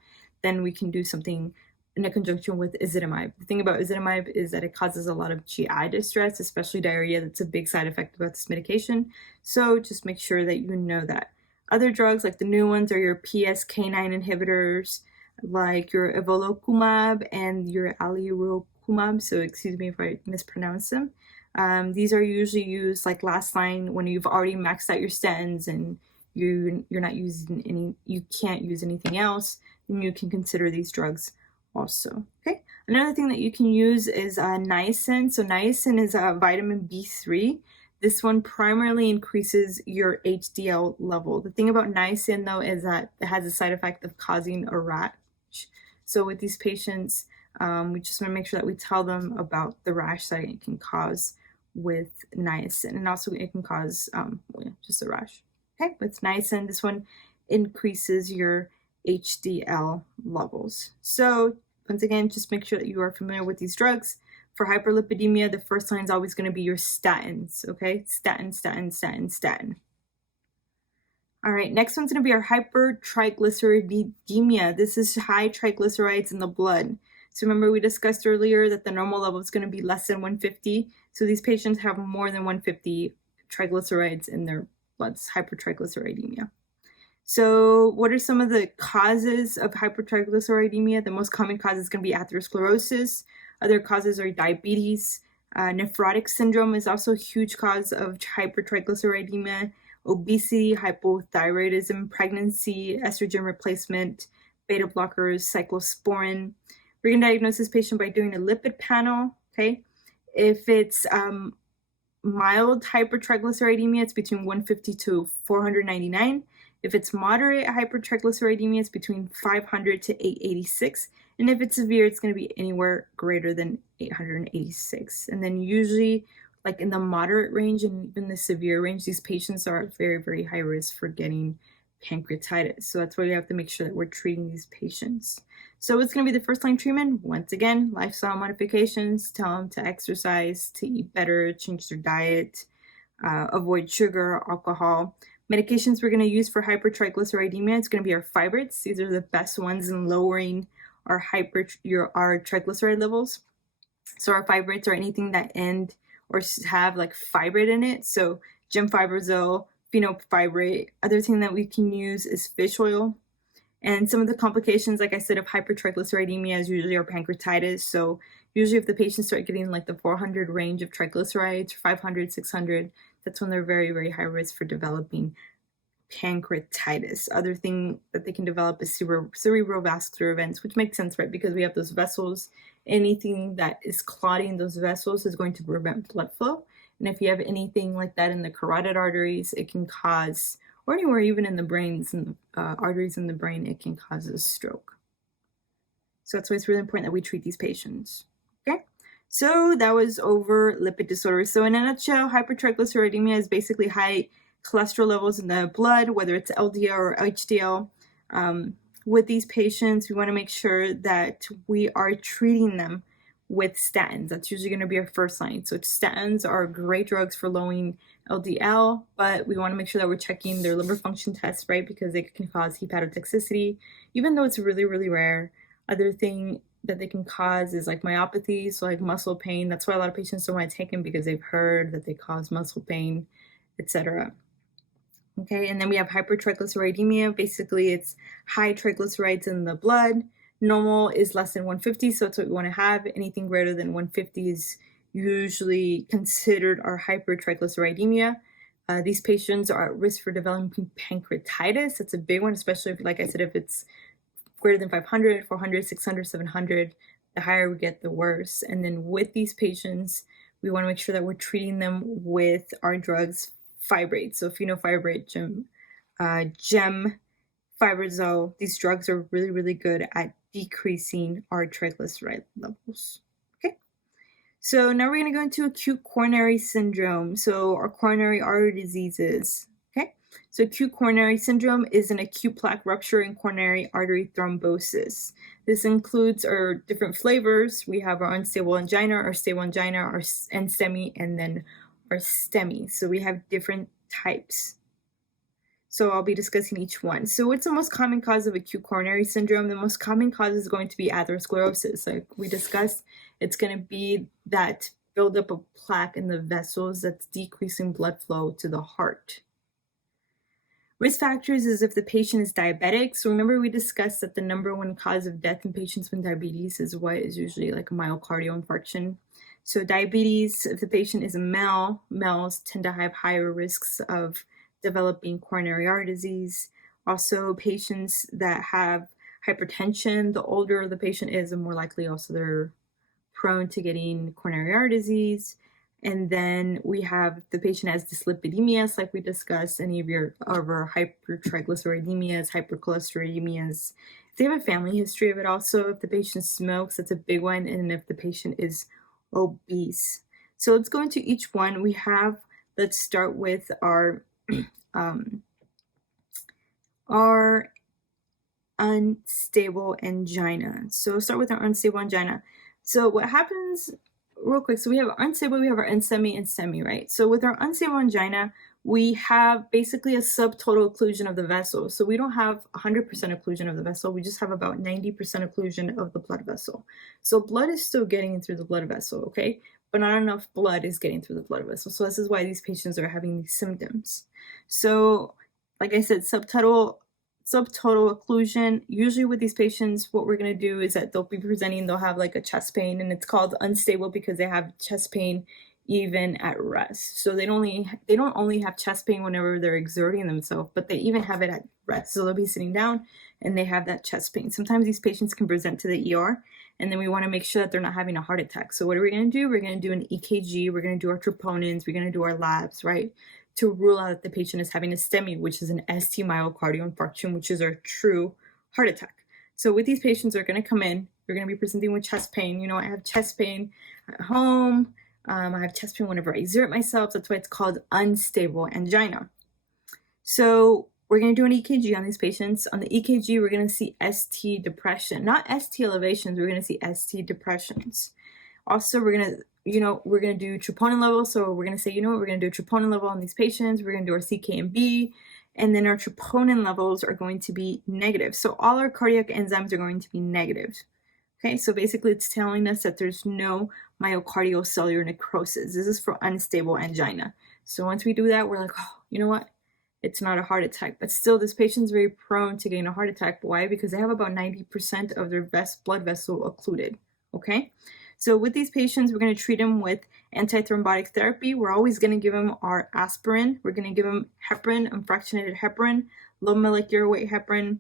then we can do something in a conjunction with ezetimibe. The thing about ezetimibe is that it causes a lot of GI distress, especially diarrhea. That's a big side effect about this medication. So just make sure that you know that. Other drugs, like the new ones, are your PCSK9 inhibitors, like your evolocumab and your alirocumab. So excuse me if I mispronounce them. These are usually used like last line when you've already maxed out your statins and you're not using any, you can't use anything else, then you can consider these drugs also. Okay. Another thing that you can use is niacin. So niacin is a vitamin B3. This one primarily increases your HDL level. The thing about niacin though is that it has a side effect of causing a rash. So with these patients, we just want to make sure that we tell them about the rash that it can cause with niacin, and also it can cause just a rash. Okay, with niacin, this one increases your HDL levels. So once again, just make sure that you are familiar with these drugs. For hyperlipidemia, the first line is always going to be your statins, okay? Statin, statin, statin, statin. All right, next one's going to be our hypertriglyceridemia. This is high triglycerides in the blood. So remember we discussed earlier that the normal level is going to be less than 150. So these patients have more than 150 triglycerides in their bloods, hypertriglyceridemia. So what are some of the causes of hypertriglyceridemia? The most common cause is going to be atherosclerosis. Other causes are diabetes. Nephrotic syndrome is also a huge cause of hypertriglyceridemia. Obesity, hypothyroidism, pregnancy, estrogen replacement, beta blockers, cyclosporin. We're going to diagnose this patient by doing a lipid panel, okay? If it's mild hypertriglyceridemia, it's between 150 to 499. If it's moderate hypertriglyceridemia, it's between 500 to 886. And if it's severe, it's going to be anywhere greater than 886. And then usually, like in the moderate range and even the severe range, these patients are at very, very high risk for getting pancreatitis. So that's why we have to make sure that we're treating these patients. So it's going to be the first line treatment. Once again, lifestyle modifications, tell them to exercise, to eat better, change their diet, avoid sugar, alcohol. Medications we're going to use for hypertriglyceridemia, it's going to be our fibrates. These are the best ones in lowering our triglyceride levels. So our fibrates are anything that end or have like fibrate in it. So gemfibrozole, fenofibrate. Other thing that we can use is fish oil. And some of the complications, like I said, of hypertriglyceridemia is usually our pancreatitis. So usually if the patients start getting like the 400 range of triglycerides, 500, 600, that's when they're very, very high risk for developing pancreatitis. Other thing that they can develop is cerebrovascular events, which makes sense, right? Because we have those vessels. Anything that is clotting those vessels is going to prevent blood flow. And if you have anything like that in the carotid arteries, it can cause, or anywhere even in the brains and arteries in the brain, it can cause a stroke. So that's why it's really important that we treat these patients. Okay, so that was over lipid disorders. So in a nutshell, hypertriglyceridemia is basically high cholesterol levels in the blood, whether it's LDL or HDL. With these patients, we want to make sure that we are treating them with statins. That's usually going to be our first line. So statins are great drugs for lowering LDL, but we want to make sure that we're checking their liver function tests, right? Because it can cause hepatotoxicity, even though it's really, really rare. Other thing that they can cause is like myopathy, so like muscle pain. That's why a lot of patients don't want to take them, because they've heard that they cause muscle pain, etc. Okay, and then we have hypertriglyceridemia. Basically, it's high triglycerides in the blood. Normal is less than 150, so that's what we want to have. Anything greater than 150 is usually considered our hypertriglyceridemia. These patients are at risk for developing pancreatitis. That's a big one, especially if, like I said, if it's greater than 500, 400, 600, 700, the higher we get, the worse. And then with these patients, we want to make sure that we're treating them with our drugs, fibrates. So fenofibrate, gemfibrozole, these drugs are really, really good at decreasing our triglyceride levels. Okay, so now we're going to go into acute coronary syndrome. So our coronary artery diseases. Okay, so acute coronary syndrome is an acute plaque rupture in coronary artery thrombosis. This includes our different flavors. We have our unstable angina, our stable angina, our NSTEMI, and then our STEMI. So we have different types. So I'll be discussing each one. So what's the most common cause of acute coronary syndrome? The most common cause is going to be atherosclerosis. Like we discussed, it's going to be that buildup of plaque in the vessels that's decreasing blood flow to the heart. Risk factors is if the patient is diabetic. So remember we discussed that the number one cause of death in patients with diabetes is what is usually like a myocardial infarction. So diabetes, if the patient is a male, males tend to have higher risks of developing coronary artery disease. Also, patients that have hypertension, the older the patient is, the more likely also they're prone to getting coronary artery disease. And then we have the patient has dyslipidemias, like we discussed, any of our hypertriglyceridemias, hypercholesterolemias. If they have a family history of it also, if the patient smokes, that's a big one, and if the patient is obese. So let's go into each one. Let's start with our unstable angina. So we'll start with our unstable angina. So what happens, real quick, so we have unstable, we have our NSTEMI and STEMI, right? So with our unstable angina, we have basically a subtotal occlusion of the vessel. So we don't have 100% occlusion of the vessel, we just have about 90% occlusion of the blood vessel. So blood is still getting through the blood vessel, okay? But not enough blood is getting through the blood vessel. So this is why these patients are having these symptoms. So like I said, subtotal occlusion. Usually with these patients, what we're going to do is that they'll have like a chest pain, and it's called unstable because they have chest pain even at rest. So they don't only have chest pain whenever they're exerting themselves, but they even have it at rest. So they'll be sitting down and they have that chest pain. Sometimes these patients can present to the ER, and then we want to make sure that they're not having a heart attack. So what are we going to do? We're going to do an EKG, we're going to do our troponins, we're going to do our labs, right? To rule out that the patient is having a STEMI, which is an ST myocardial infarction, which is our true heart attack. So with these patients, they're going to come in, they're going to be presenting with chest pain. I have chest pain at home. I have chest pain whenever I exert myself. That's why it's called unstable angina. So we're going to do an EKG on these patients. On the EKG, we're going to see ST depression, not ST elevations. We're going to see ST depressions. Also, we're going to do troponin level. So we're going to say, we're going to do a troponin level on these patients. We're going to do our CK&B, and then our troponin levels are going to be negative. So all our cardiac enzymes are going to be negative. Okay, so basically it's telling us that there's no myocardial cellular necrosis. This is for unstable angina. So once we do that, we're like, oh, you know what? It's not a heart attack. But still, this patient's very prone to getting a heart attack. Why? Because they have about 90% of their blood vessel occluded. Okay, so with these patients, we're going to treat them with antithrombotic therapy. We're always going to give them our aspirin. We're going to give them heparin, unfractionated heparin, low molecular weight heparin,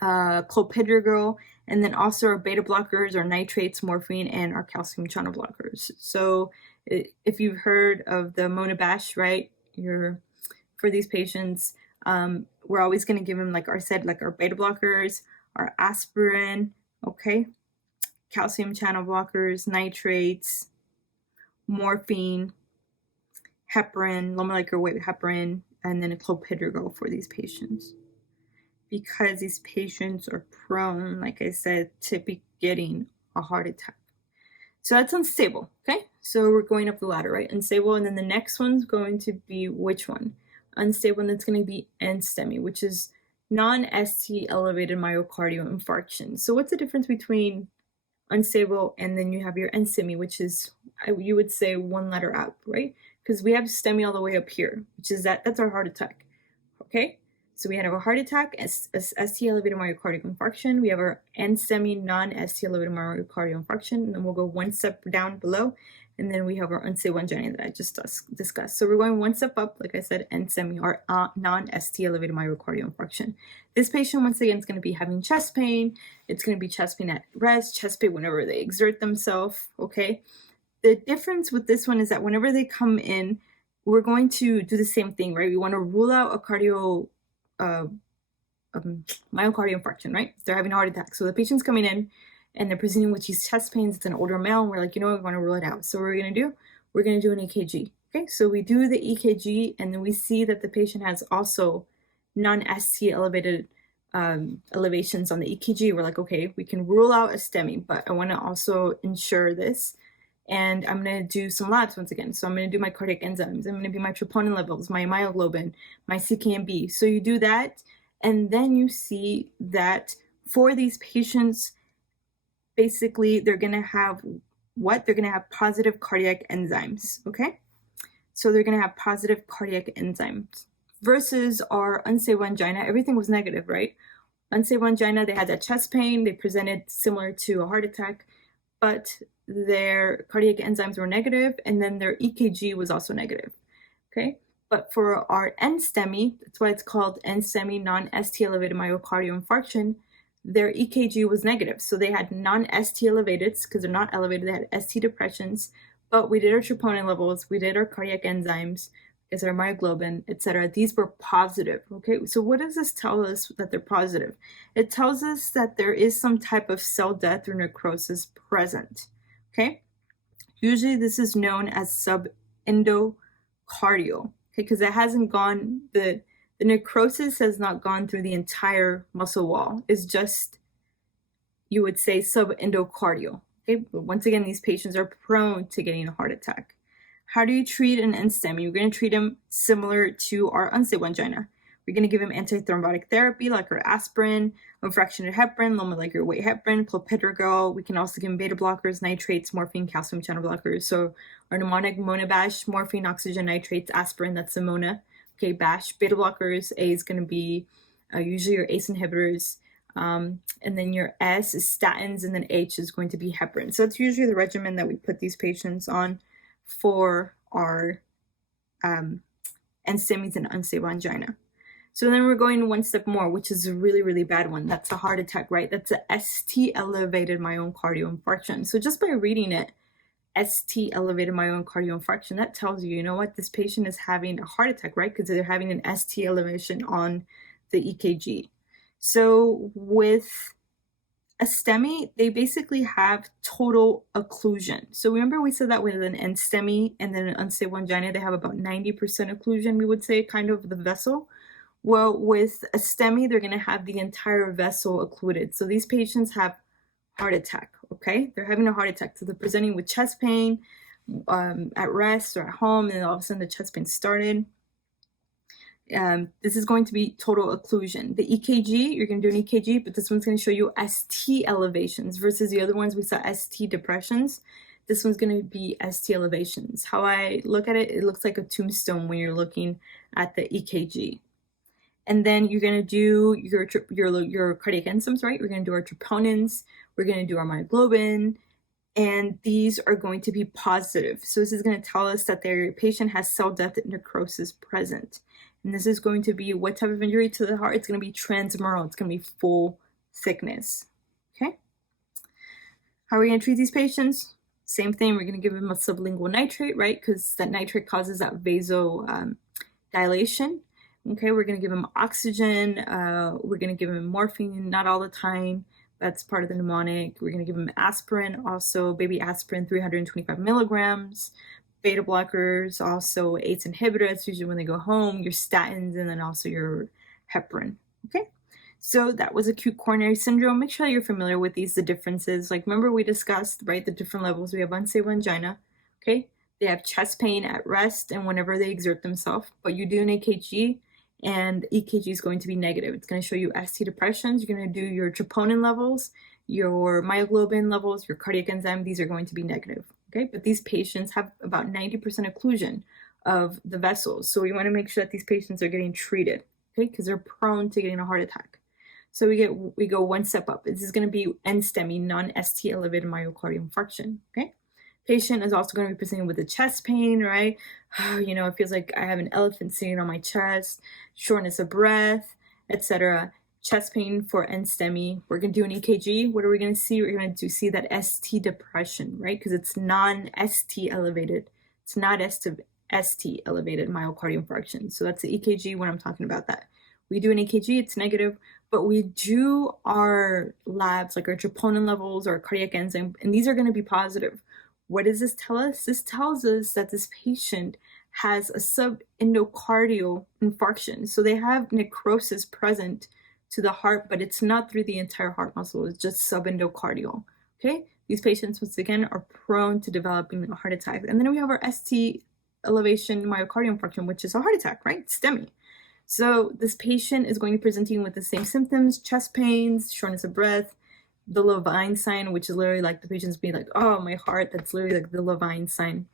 clopidogrel, and then also our beta blockers, our nitrates, morphine, and our calcium channel blockers. So if you've heard of the Monabash, right, for these patients, we're always going to give them, like I said, like our beta blockers, our aspirin, okay, calcium channel blockers, nitrates, morphine, heparin, low molecular weight heparin, and then a clopidogrel for these patients, because these patients are prone, like I said, to be getting a heart attack. So that's unstable, okay? So we're going up the ladder, right? Unstable, and then the next one's going to be which one? Unstable, and that's going to be NSTEMI, which is non-ST elevated myocardial infarction. So what's the difference between unstable and then you have your NSTEMI, which is, you would say, one letter up, right? Because we have STEMI all the way up here, which is that's our heart attack, okay? So we have a heart attack, ST elevated myocardial infarction. We have our NSTEMI, non-ST elevated myocardial infarction, and then we'll go one step down below, and then we have our unstable angina that I just discussed. So we're going one step up, like I said, NSTEMI, or non-ST elevated myocardial infarction. This patient, once again, is going to be having chest pain. It's going to be chest pain at rest, chest pain whenever they exert themselves, okay? The difference with this one is that whenever they come in, we're going to do the same thing, right? We want to rule out a myocardial infarction, right? They're having a heart attack. So the patient's coming in and they're presenting with these chest pains. It's an older male, and we're like, you know what, we want to rule it out. So what we're going to do? We're going to do an EKG. Okay, so we do the EKG, and then we see that the patient has also non-ST elevated elevations on the EKG. We're like, okay, we can rule out a STEMI, but I want to also ensure this. And I'm going to do some labs once again. So I'm going to do my cardiac enzymes. I'm going to do my troponin levels, my myoglobin, my CKMB. So you do that, and then you see that for these patients, basically they're going to have what? They're going to have positive cardiac enzymes, okay? So they're going to have positive cardiac enzymes versus our unstable angina. Everything was negative, right? Unstable angina, they had that chest pain. They presented similar to a heart attack, but their cardiac enzymes were negative, and then their EKG was also negative, okay? But for our NSTEMI, that's why it's called NSTEMI, non-ST elevated myocardial infarction, their EKG was negative. So they had non-ST elevated, because they're not elevated, they had ST depressions, but we did our troponin levels, we did our cardiac enzymes, is our myoglobin, etc. These were positive, okay? So what does this tell us that they're positive? It tells us that there is some type of cell death or necrosis present, okay? Usually this is known as subendocardial, okay? Because it hasn't gone, the necrosis has not gone through the entire muscle wall. It's just, you would say, subendocardial, okay? But once again, these patients are prone to getting a heart attack. How do you treat an NSTEMI? You're going to treat them similar to our unstable angina. We're going to give them antithrombotic therapy like our aspirin, fractionated heparin, low molecular weight heparin, clopidogrel. We can also give them beta blockers, nitrates, morphine, calcium channel blockers. So our mnemonic, Monabash, morphine, oxygen, nitrates, aspirin, that's the Mona. Okay, Bash, beta blockers. A is going to be usually your ACE inhibitors. And then your S is statins, and then H is going to be heparin. So it's usually the regimen that we put these patients on for our NSTEMIs and unstable angina. So then we're going one step more, which is a really, really bad one. That's a heart attack, right? That's a ST elevated myocardial infarction. So just by reading it, ST elevated myocardial infarction, that tells you, you know what, this patient is having a heart attack, right? Because they're having an ST elevation on the EKG. So with a STEMI, they basically have total occlusion. So remember we said that with an NSTEMI and then an unstable angina, they have about 90% occlusion, we would say, kind of the vessel. Well, with a STEMI, they're going to have the entire vessel occluded. So these patients have heart attack, okay? They're having a heart attack. So they're presenting with chest pain at rest or at home, and then all of a sudden the chest pain started. This is going to be total occlusion. The EKG, you're going to do an EKG, but this one's going to show you ST elevations versus the other ones we saw ST depressions. This one's going to be ST elevations. How I look at it, it looks like a tombstone when you're looking at the EKG. And then you're going to do your cardiac enzymes, right? We're going to do our troponins. We're going to do our myoglobin. And these are going to be positive. So this is going to tell us that their patient has cell death and necrosis present. And this is going to be what type of injury to the heart? It's going to be transmural. It's going to be full thickness. Okay? How are we going to treat these patients? Same thing. We're going to give them a sublingual nitrate, right? Because that nitrate causes that vasodilation. Okay, we're going to give them oxygen. We're going to give them morphine, not all the time. That's part of the mnemonic. We're going to give them aspirin, also baby aspirin, 325 milligrams. Beta blockers, also ACE inhibitors, usually when they go home, your statins, and then also your heparin. Okay, So that was acute coronary syndrome. Make sure you're familiar with the differences. Like, remember we discussed, right, the different levels. We have unstable angina, okay? They have chest pain at rest and whenever they exert themselves, but you do an EKG and EKG is going to be negative. It's going to show you ST depressions. You're going to do your troponin levels, your myoglobin levels, your cardiac enzyme. These are going to be negative, okay? But these patients have about 90% occlusion of the vessels. So we want to make sure that these patients are getting treated, okay? Because they're prone to getting a heart attack. So we go one step up. This is going to be NSTEMI, non-ST elevated myocardial infarction, okay? Patient is also going to be presenting with a chest pain, right? It feels like I have an elephant sitting on my chest, shortness of breath, etc. Chest pain for NSTEMI. We're going to do an EKG. What are we going to see? We're going to see that ST depression, right? Because it's non-ST elevated. It's not ST elevated myocardial infarction. So that's the EKG when I'm talking about that. We do an EKG, it's negative, but we do our labs, like our troponin levels, our cardiac enzyme, and these are going to be positive. What does this tell us? This tells us that this patient has a subendocardial infarction. So they have necrosis present to the heart, but it's not through the entire heart muscle. It's just subendocardial, okay? These patients, once again, are prone to developing a heart attack. And then we have our ST elevation myocardial infarction, which is a heart attack, right? STEMI. So this patient is going to be presenting with the same symptoms: chest pains, shortness of breath, the Levine sign, which is literally like the patient's being like, oh, my heart. That's literally like the Levine sign.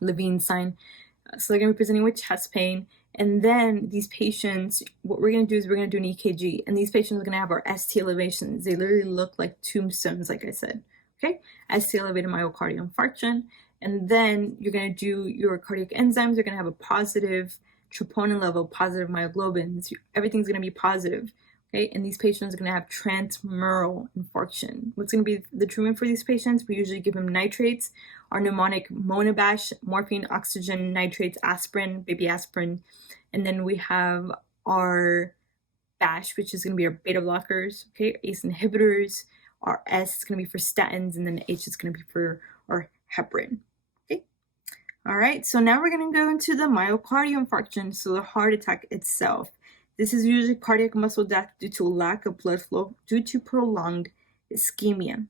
So they're going to be presenting with chest pain. And then these patients, what we're going to do is we're going to do an EKG. And these patients are going to have our ST elevations. They literally look like tombstones, like I said. Okay? ST elevated myocardial infarction. And then you're going to do your cardiac enzymes. You're going to have a positive troponin level, positive myoglobins. Everything's going to be positive. Okay, and these patients are going to have transmural infarction. What's going to be the treatment for these patients? We usually give them nitrates, our mnemonic Monobash, morphine, oxygen, nitrates, aspirin, baby aspirin. And then we have our BASH, which is going to be our beta blockers, okay, ACE inhibitors. Our S is going to be for statins, and then H is going to be for our heparin. Okay, all right, so now we're going to go into the myocardial infarction, so the heart attack itself. This is usually cardiac muscle death due to lack of blood flow due to prolonged ischemia.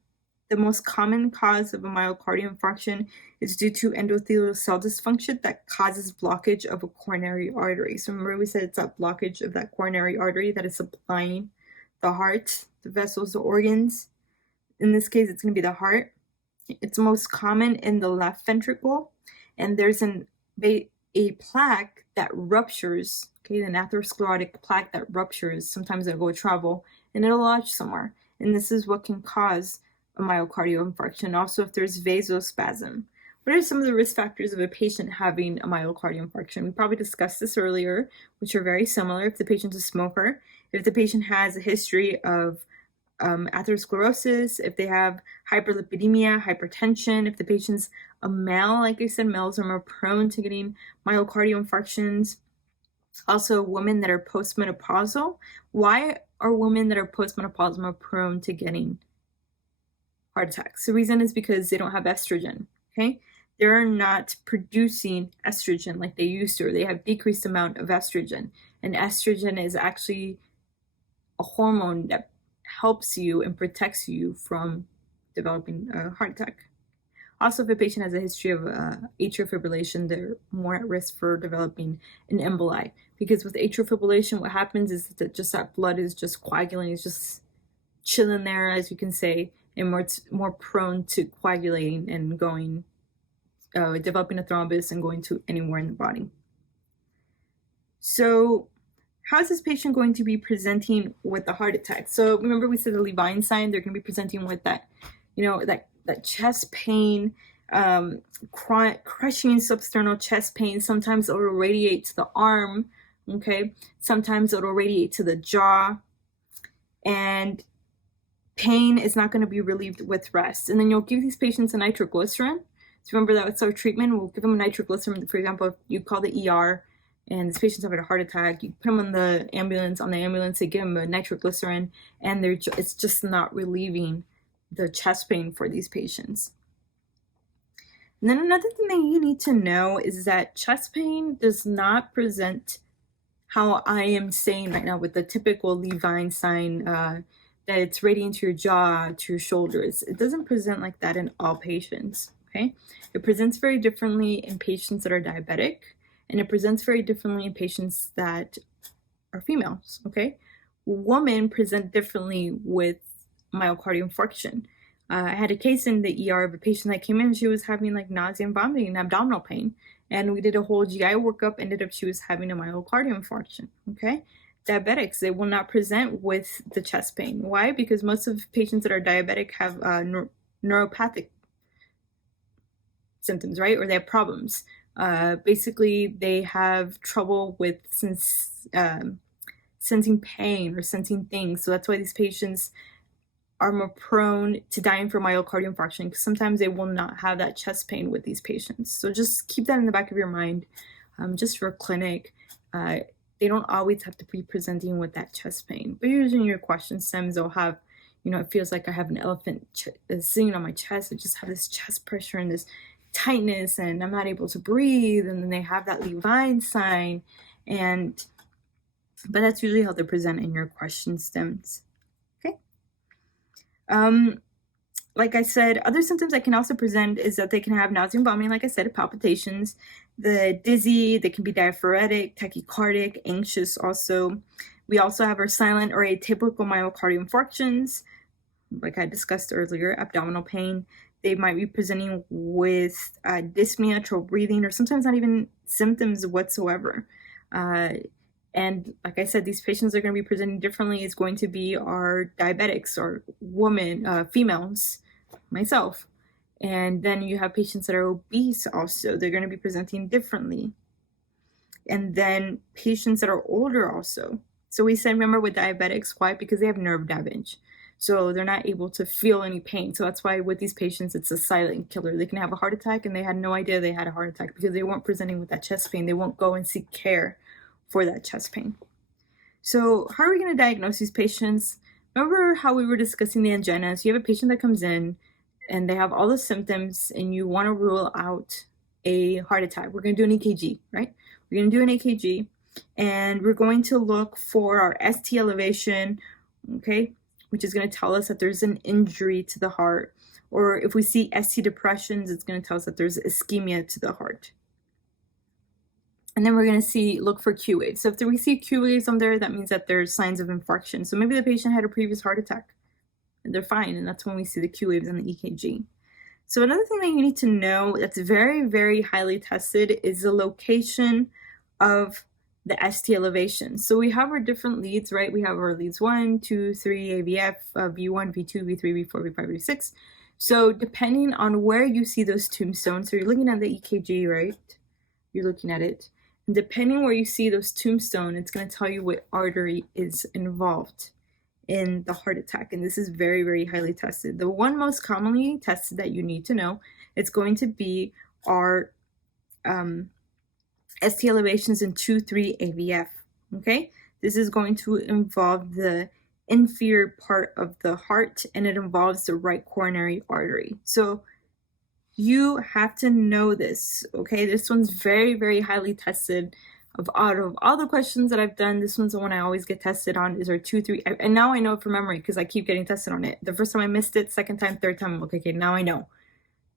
The most common cause of a myocardial infarction is due to endothelial cell dysfunction that causes blockage of a coronary artery. So remember we said it's that blockage of that coronary artery that is supplying the heart, the vessels, the organs. In this case, it's going to be the heart. It's most common in the left ventricle, and there's a plaque that ruptures, okay, an atherosclerotic plaque that ruptures. Sometimes it'll go travel and it'll lodge somewhere. And this is what can cause a myocardial infarction. Also, if there's vasospasm. What are some of the risk factors of a patient having a myocardial infarction? We probably discussed this earlier, which are very similar. If the patient's a smoker, if the patient has a history of atherosclerosis, if they have hyperlipidemia, hypertension, if the patient's a male, like I said, males are more prone to getting myocardial infarctions. Also, women that are postmenopausal. Why are women that are postmenopausal more prone to getting heart attacks? The reason is because they don't have estrogen, okay? They're not producing estrogen like they used to, or they have decreased amount of estrogen. And estrogen is actually a hormone that helps you and protects you from developing a heart attack. Also, if a patient has a history of atrial fibrillation, they're more at risk for developing an emboli. Because with atrial fibrillation, what happens is that just that blood is just coagulating, it's just chilling there, as you can say, and more prone to coagulating and going, developing a thrombus and going to anywhere in the body. So how is this patient going to be presenting with the heart attack? So remember we said the Levine sign, they're going to be presenting with that, that chest pain, crushing substernal chest pain. Sometimes it'll radiate to the arm, okay? Sometimes it'll radiate to the jaw, and pain is not going to be relieved with rest. And then you'll give these patients a nitroglycerin. So remember that with our treatment, we'll give them a nitroglycerin. For example, if you call the ER and this patient's having a heart attack, you put them on the ambulance, they give them a nitroglycerin, and it's just not relieving the chest pain for these patients. And then another thing that you need to know is that chest pain does not present how I am saying right now with the typical Levine sign, that it's radiating to your jaw, to your shoulders. It doesn't present like that in all patients, okay? It presents very differently in patients that are diabetic, and it presents very differently in patients that are females, okay? Women present differently with myocardial infarction. I had a case in the ER of a patient that came in, she was having like nausea and vomiting and abdominal pain. And we did a whole GI workup, ended up she was having a myocardial infarction, okay? Diabetics, they will not present with the chest pain. Why? Because most of patients that are diabetic have neuropathic symptoms, right? Or they have problems. Basically, they have trouble with sensing pain or sensing things. So that's why these patients are more prone to dying from myocardial infarction, because sometimes they will not have that chest pain with these patients. So just keep that in the back of your mind. Just for clinic, they don't always have to be presenting with that chest pain. But usually in your question stems, they'll have, it feels like I have an elephant sitting on my chest. I just have this chest pressure and this tightness, and I'm not able to breathe. And then they have that Levine sign, but that's usually how they present in your question stems. Okay. Like I said, other symptoms that can also present is that they can have nausea and vomiting, like I said, palpitations, the dizzy, they can be diaphoretic, tachycardic, anxious also. We also have our silent or atypical myocardial infarctions, like I discussed earlier, abdominal pain. They might be presenting with dyspnea, trouble breathing, or sometimes not even symptoms whatsoever. And like I said, these patients are going to be presenting differently. It's going to be our diabetics or women, females, myself. And then you have patients that are obese also. They're going to be presenting differently. And then patients that are older also. So we said, remember with diabetics, why? Because they have nerve damage. So they're not able to feel any pain. So that's why with these patients, it's a silent killer. They can have a heart attack and they had no idea they had a heart attack because they weren't presenting with that chest pain. They won't go and seek care for that chest pain. So how are we going to diagnose these patients? Remember how we were discussing the angina? So you have a patient that comes in and they have all the symptoms and you want to rule out a heart attack. We're going to do an EKG, right? We're going to do an EKG and we're going to look for our ST elevation, okay, which is going to tell us that there's an injury to the heart. Or if we see ST depressions, it's going to tell us that there's ischemia to the heart. And then we're going to look for Q waves. So if we see Q waves on there, that means that there's signs of infarction. So maybe the patient had a previous heart attack and they're fine. And that's when we see the Q waves on the EKG. So another thing that you need to know that's very, very highly tested is the location of the ST elevation. So we have our different leads, right? We have our leads 1, 2, 3, AVF, V1, V2, V3, V4, V5, V6. So depending on where you see those tombstones, so you're looking at the EKG, right? You're looking at it. And depending where you see those tombstones, it's going to tell you what artery is involved in the heart attack. And this is very, very highly tested. The one most commonly tested that you need to know, it's going to be our ST elevations in 2, 3 AVF, okay? This is going to involve the inferior part of the heart and it involves the right coronary artery. So you have to know this, okay? This one's very, very highly tested. Out of all the questions that I've done, this one's the one I always get tested on is our 2, 3, and now I know it from memory because I keep getting tested on it. The first time I missed it, second time, third time, I'm like, okay, now I know.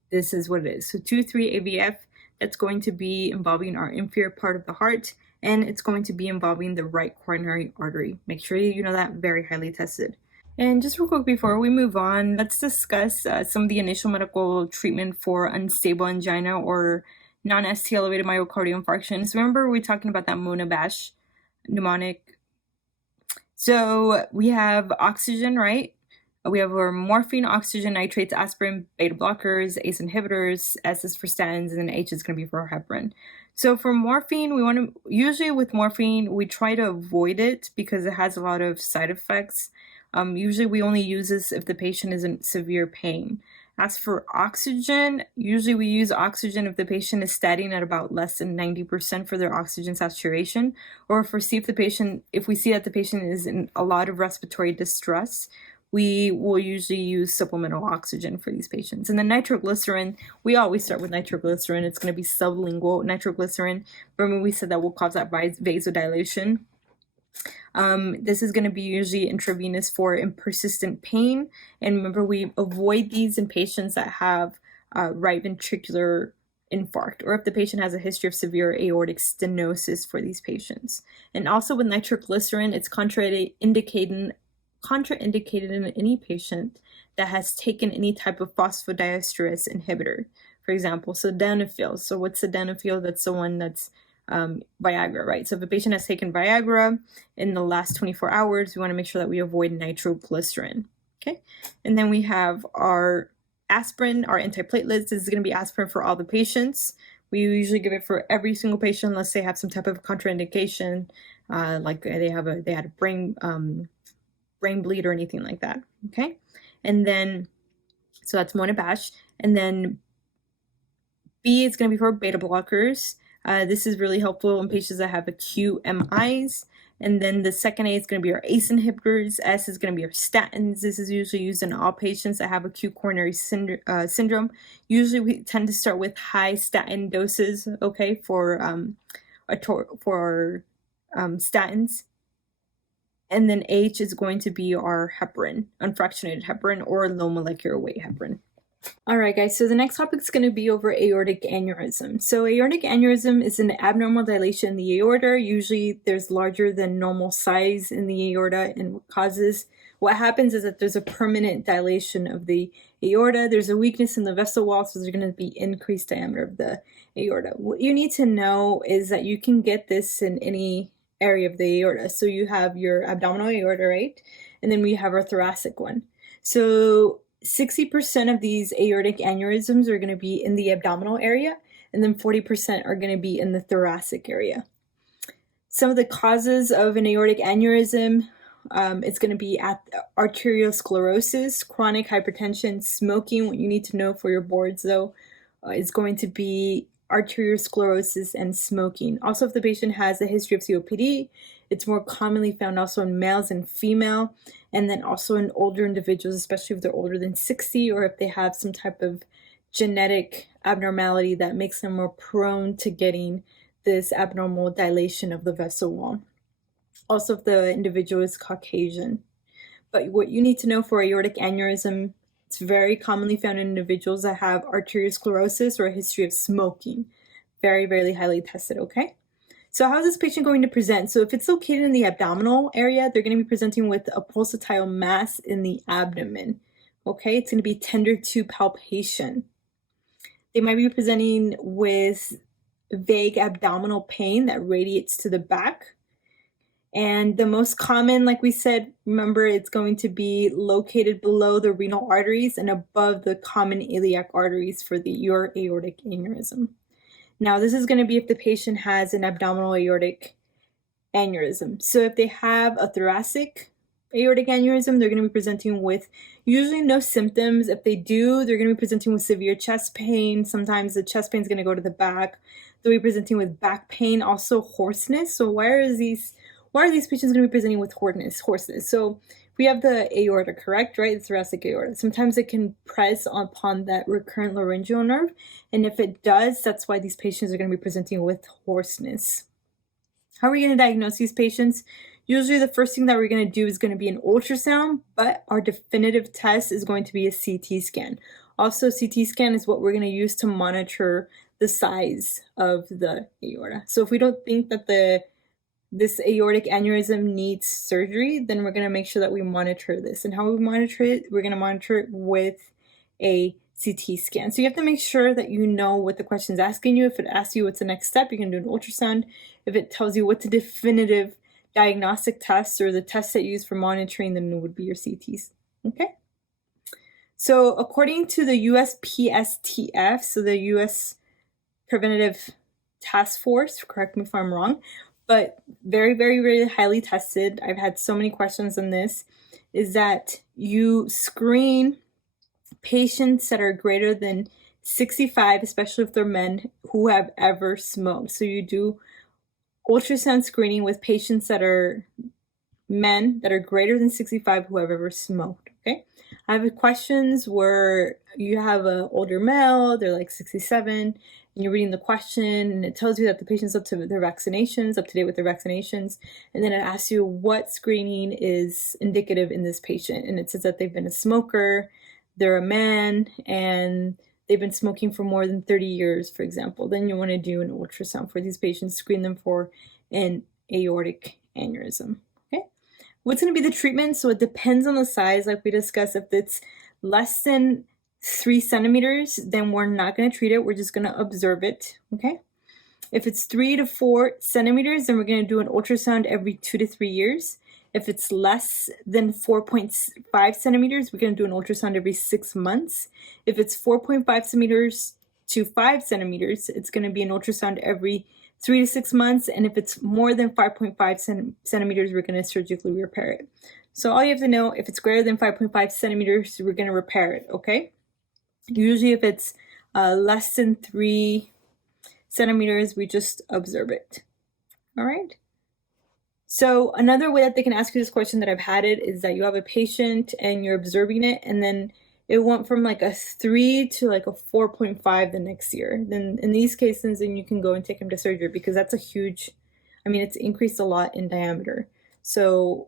This is what it is. So 2, 3 AVF, that's going to be involving our inferior part of the heart, and it's going to be involving the right coronary artery. Make sure you know that, very highly tested. And just real quick before we move on, let's discuss some of the initial medical treatment for unstable angina or non-ST elevated myocardial infarction. So remember we were talking about that Monabash mnemonic. So we have oxygen, right? We have our morphine, oxygen, nitrates, aspirin, beta blockers, ACE inhibitors, S is for statins, and then H is going to be for heparin. So for morphine, usually with morphine, we try to avoid it because it has a lot of side effects. Usually we only use this if the patient is in severe pain. As for oxygen, usually we use oxygen if the patient is stating at about less than 90% for their oxygen saturation, or if we see that the patient is in a lot of respiratory distress, we will usually use supplemental oxygen for these patients. And then nitroglycerin, we always start with nitroglycerin. It's going to be sublingual nitroglycerin. Remember we said that will cause that vasodilation. This is going to be usually intravenous for persistent pain. And remember, we avoid these in patients that have right ventricular infarct, or if the patient has a history of severe aortic stenosis for these patients. And also with nitroglycerin, it's contraindicated in any patient that has taken any type of phosphodiesterase inhibitor, for example. So sildenafil. So what's sildenafil? That's the one that's Viagra, right? So if a patient has taken Viagra in the last 24 hours, we want to make sure that we avoid nitroglycerin. Okay, and then we have our aspirin, our antiplatelets. This is going to be aspirin for all the patients. We usually give it for every single patient unless they have some type of contraindication, like they had a brain bleed or anything like that. Okay, and then so that's monobash, and then B is going to be for beta blockers. This is really helpful in patients that have acute MIs. And then the second A is going to be our ACE inhibitors. S is going to be our statins. This is usually used in all patients that have acute coronary syndrome. Usually we tend to start with high statin doses, okay, for statins. And then H is going to be our heparin, unfractionated heparin or low molecular weight heparin. All right, guys, so the next topic is going to be over aortic aneurysm. So aortic aneurysm is an abnormal dilation in the aorta. Usually there's larger than normal size in the aorta, and what happens is that there's a permanent dilation of the aorta. There's a weakness in the vessel wall, so there's going to be increased diameter of the aorta. What you need to know is that you can get this in any area of the aorta. So you have your abdominal aorta, right? And then we have our thoracic one. So 60% of these aortic aneurysms are going to be in the abdominal area, and then 40% are going to be in the thoracic area. Some of the causes of an aortic aneurysm, it's going to be arteriosclerosis, chronic hypertension, smoking. What you need to know for your boards, though, is going to be arteriosclerosis and smoking. Also, if the patient has a history of COPD, it's more commonly found also in males and female, and then also in older individuals, especially if they're older than 60, or if they have some type of genetic abnormality that makes them more prone to getting this abnormal dilation of the vessel wall. Also, if the individual is Caucasian. But what you need to know for aortic aneurysm, it's very commonly found in individuals that have arteriosclerosis or a history of smoking. Very, very highly tested, okay? So how is this patient going to present? So if it's located in the abdominal area, they're going to be presenting with a pulsatile mass in the abdomen, okay? It's going to be tender to palpation. They might be presenting with vague abdominal pain that radiates to the back. And the most common, like we said, remember, it's going to be located below the renal arteries and above the common iliac arteries for your aortic aneurysm. Now, this is going to be if the patient has an abdominal aortic aneurysm. So if they have a thoracic aortic aneurysm, they're going to be presenting with usually no symptoms. If they do, they're going to be presenting with severe chest pain. Sometimes the chest pain is going to go to the back. They'll be presenting with back pain, also hoarseness. So why are these patients going to be presenting with hoarseness? So we have the aorta, correct, right? The thoracic aorta. Sometimes it can press upon that recurrent laryngeal nerve. And if it does, that's why these patients are going to be presenting with hoarseness. How are we going to diagnose these patients? Usually the first thing that we're going to do is going to be an ultrasound, but our definitive test is going to be a CT scan. Also, CT scan is what we're going to use to monitor the size of the aorta. So if we don't think that this aortic aneurysm needs surgery, then we're going to make sure that we monitor this. And how we monitor it, we're going to monitor it with a CT scan. So you have to make sure that you know what the question is asking you. If it asks you what's the next step, you can do an ultrasound. If it tells you what's the definitive diagnostic test or the test that you use for monitoring, then it would be your CTs. Okay? So according to the USPSTF, so the US Preventative Task Force, correct me if I'm wrong, but very, very, very highly tested, I've had so many questions on this, is that you screen patients that are greater than 65, especially if they're men, who have ever smoked. So you do ultrasound screening with patients that are men that are greater than 65 who have ever smoked, okay? I have questions where you have an older male, they're like 67, and you're reading the question, and it tells you that the patient's up to their vaccinations, up to date with their vaccinations, and then it asks you what screening is indicative in this patient, and it says that they've been a smoker, they're a man, and they've been smoking for more than 30 years, for example. Then you want to do an ultrasound for these patients, screen them for an aortic aneurysm. Okay, what's going to be the treatment? So it depends on the size, like we discussed. If it's less than 3 centimeters, then we're not going to treat it. We're just going to observe it. Okay. If it's 3 to 4 centimeters, then we're going to do an ultrasound every 2 to 3 years. If it's less than 4.5 centimeters, we're going to do an ultrasound every 6 months. If it's 4.5 centimeters to 5 centimeters, it's going to be an ultrasound every 3 to 6 months. And if it's more than 5.5 centimeters, we're going to surgically repair it. So all you have to know, if it's greater than 5.5 centimeters, we're going to repair it, okay? Usually if it's less than 3 centimeters, we just observe it. All right. So another way that they can ask you this question that I've had it is that you have a patient and you're observing it, and then it went from like a 3 to like a 4.5 the next year. Then in these cases, then you can go and take him to surgery, because that's a huge, I mean, it's increased a lot in diameter. So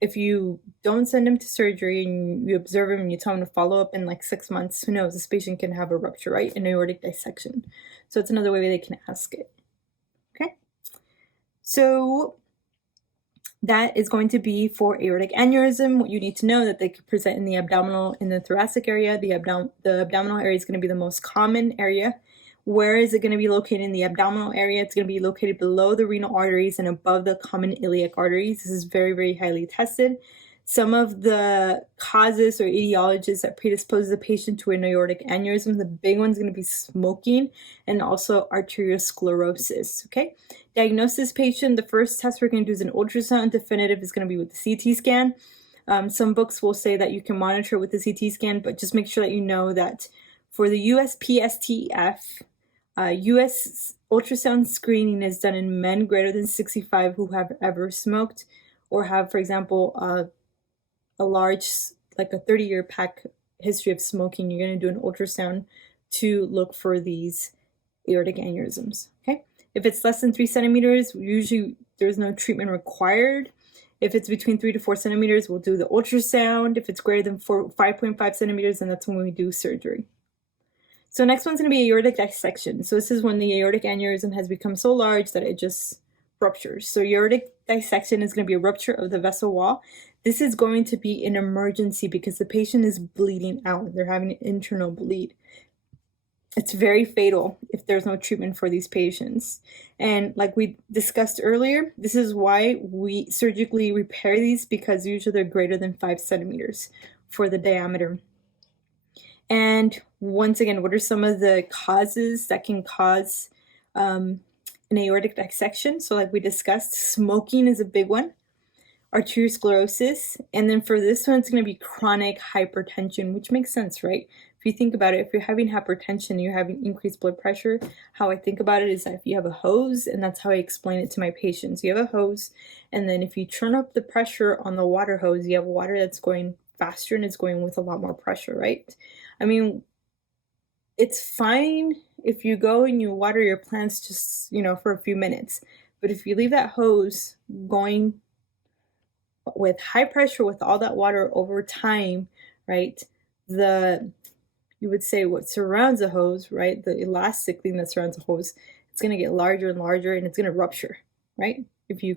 if you don't send him to surgery and you observe him and you tell him to follow up in like 6 months, who knows, this patient can have a rupture, right? An aortic dissection. So it's another way they can ask it. Okay. So that is going to be for aortic aneurysm. What you need to know that they could present in the abdominal, in the thoracic area. The abdominal area is going to be the most common area. Where is it going to be located in the abdominal area? It's going to be located below the renal arteries and above the common iliac arteries. This is very, very highly tested. Some of the causes or etiologies that predispose the patient to an aortic aneurysm, the big one's going to be smoking and also arteriosclerosis, okay? Diagnosis patient, the first test we're going to do is an ultrasound. Definitive is going to be with the CT scan. Some books will say that you can monitor with the CT scan, but just make sure that you know that for the USPSTF, US ultrasound screening is done in men greater than 65 who have ever smoked or have, for example, a large, like a 30-year pack history of smoking. You're going to do an ultrasound to look for these aortic aneurysms, okay? If it's less than 3 centimeters, usually there's no treatment required. If it's between 3 to 4 centimeters, we'll do the ultrasound. If it's greater than 5.5 centimeters, then that's when we do surgery. So next one's going to be aortic dissection. So this is when the aortic aneurysm has become so large that it just ruptures. So aortic dissection is going to be a rupture of the vessel wall. This is going to be an emergency because the patient is bleeding out. They're having an internal bleed. It's very fatal if there's no treatment for these patients. And like we discussed earlier, this is why we surgically repair these, because usually they're greater than 5 centimeters for the diameter. And once again, what are some of the causes that can cause an aortic dissection? So like we discussed, smoking is a big one, arteriosclerosis, and then for this one, it's going to be chronic hypertension, which makes sense, right? If you think about it, if you're having hypertension, you're having increased blood pressure, how I think about it is that if you have a hose, and that's how I explain it to my patients, you have a hose, and then if you turn up the pressure on the water hose, you have water that's going faster and it's going with a lot more pressure, right? I mean, it's fine if you go and you water your plants just, for a few minutes. But if you leave that hose going with high pressure with all that water over time, right, you would say what surrounds a hose, right, the elastic thing that surrounds a hose, it's going to get larger and larger and it's going to rupture, right? If you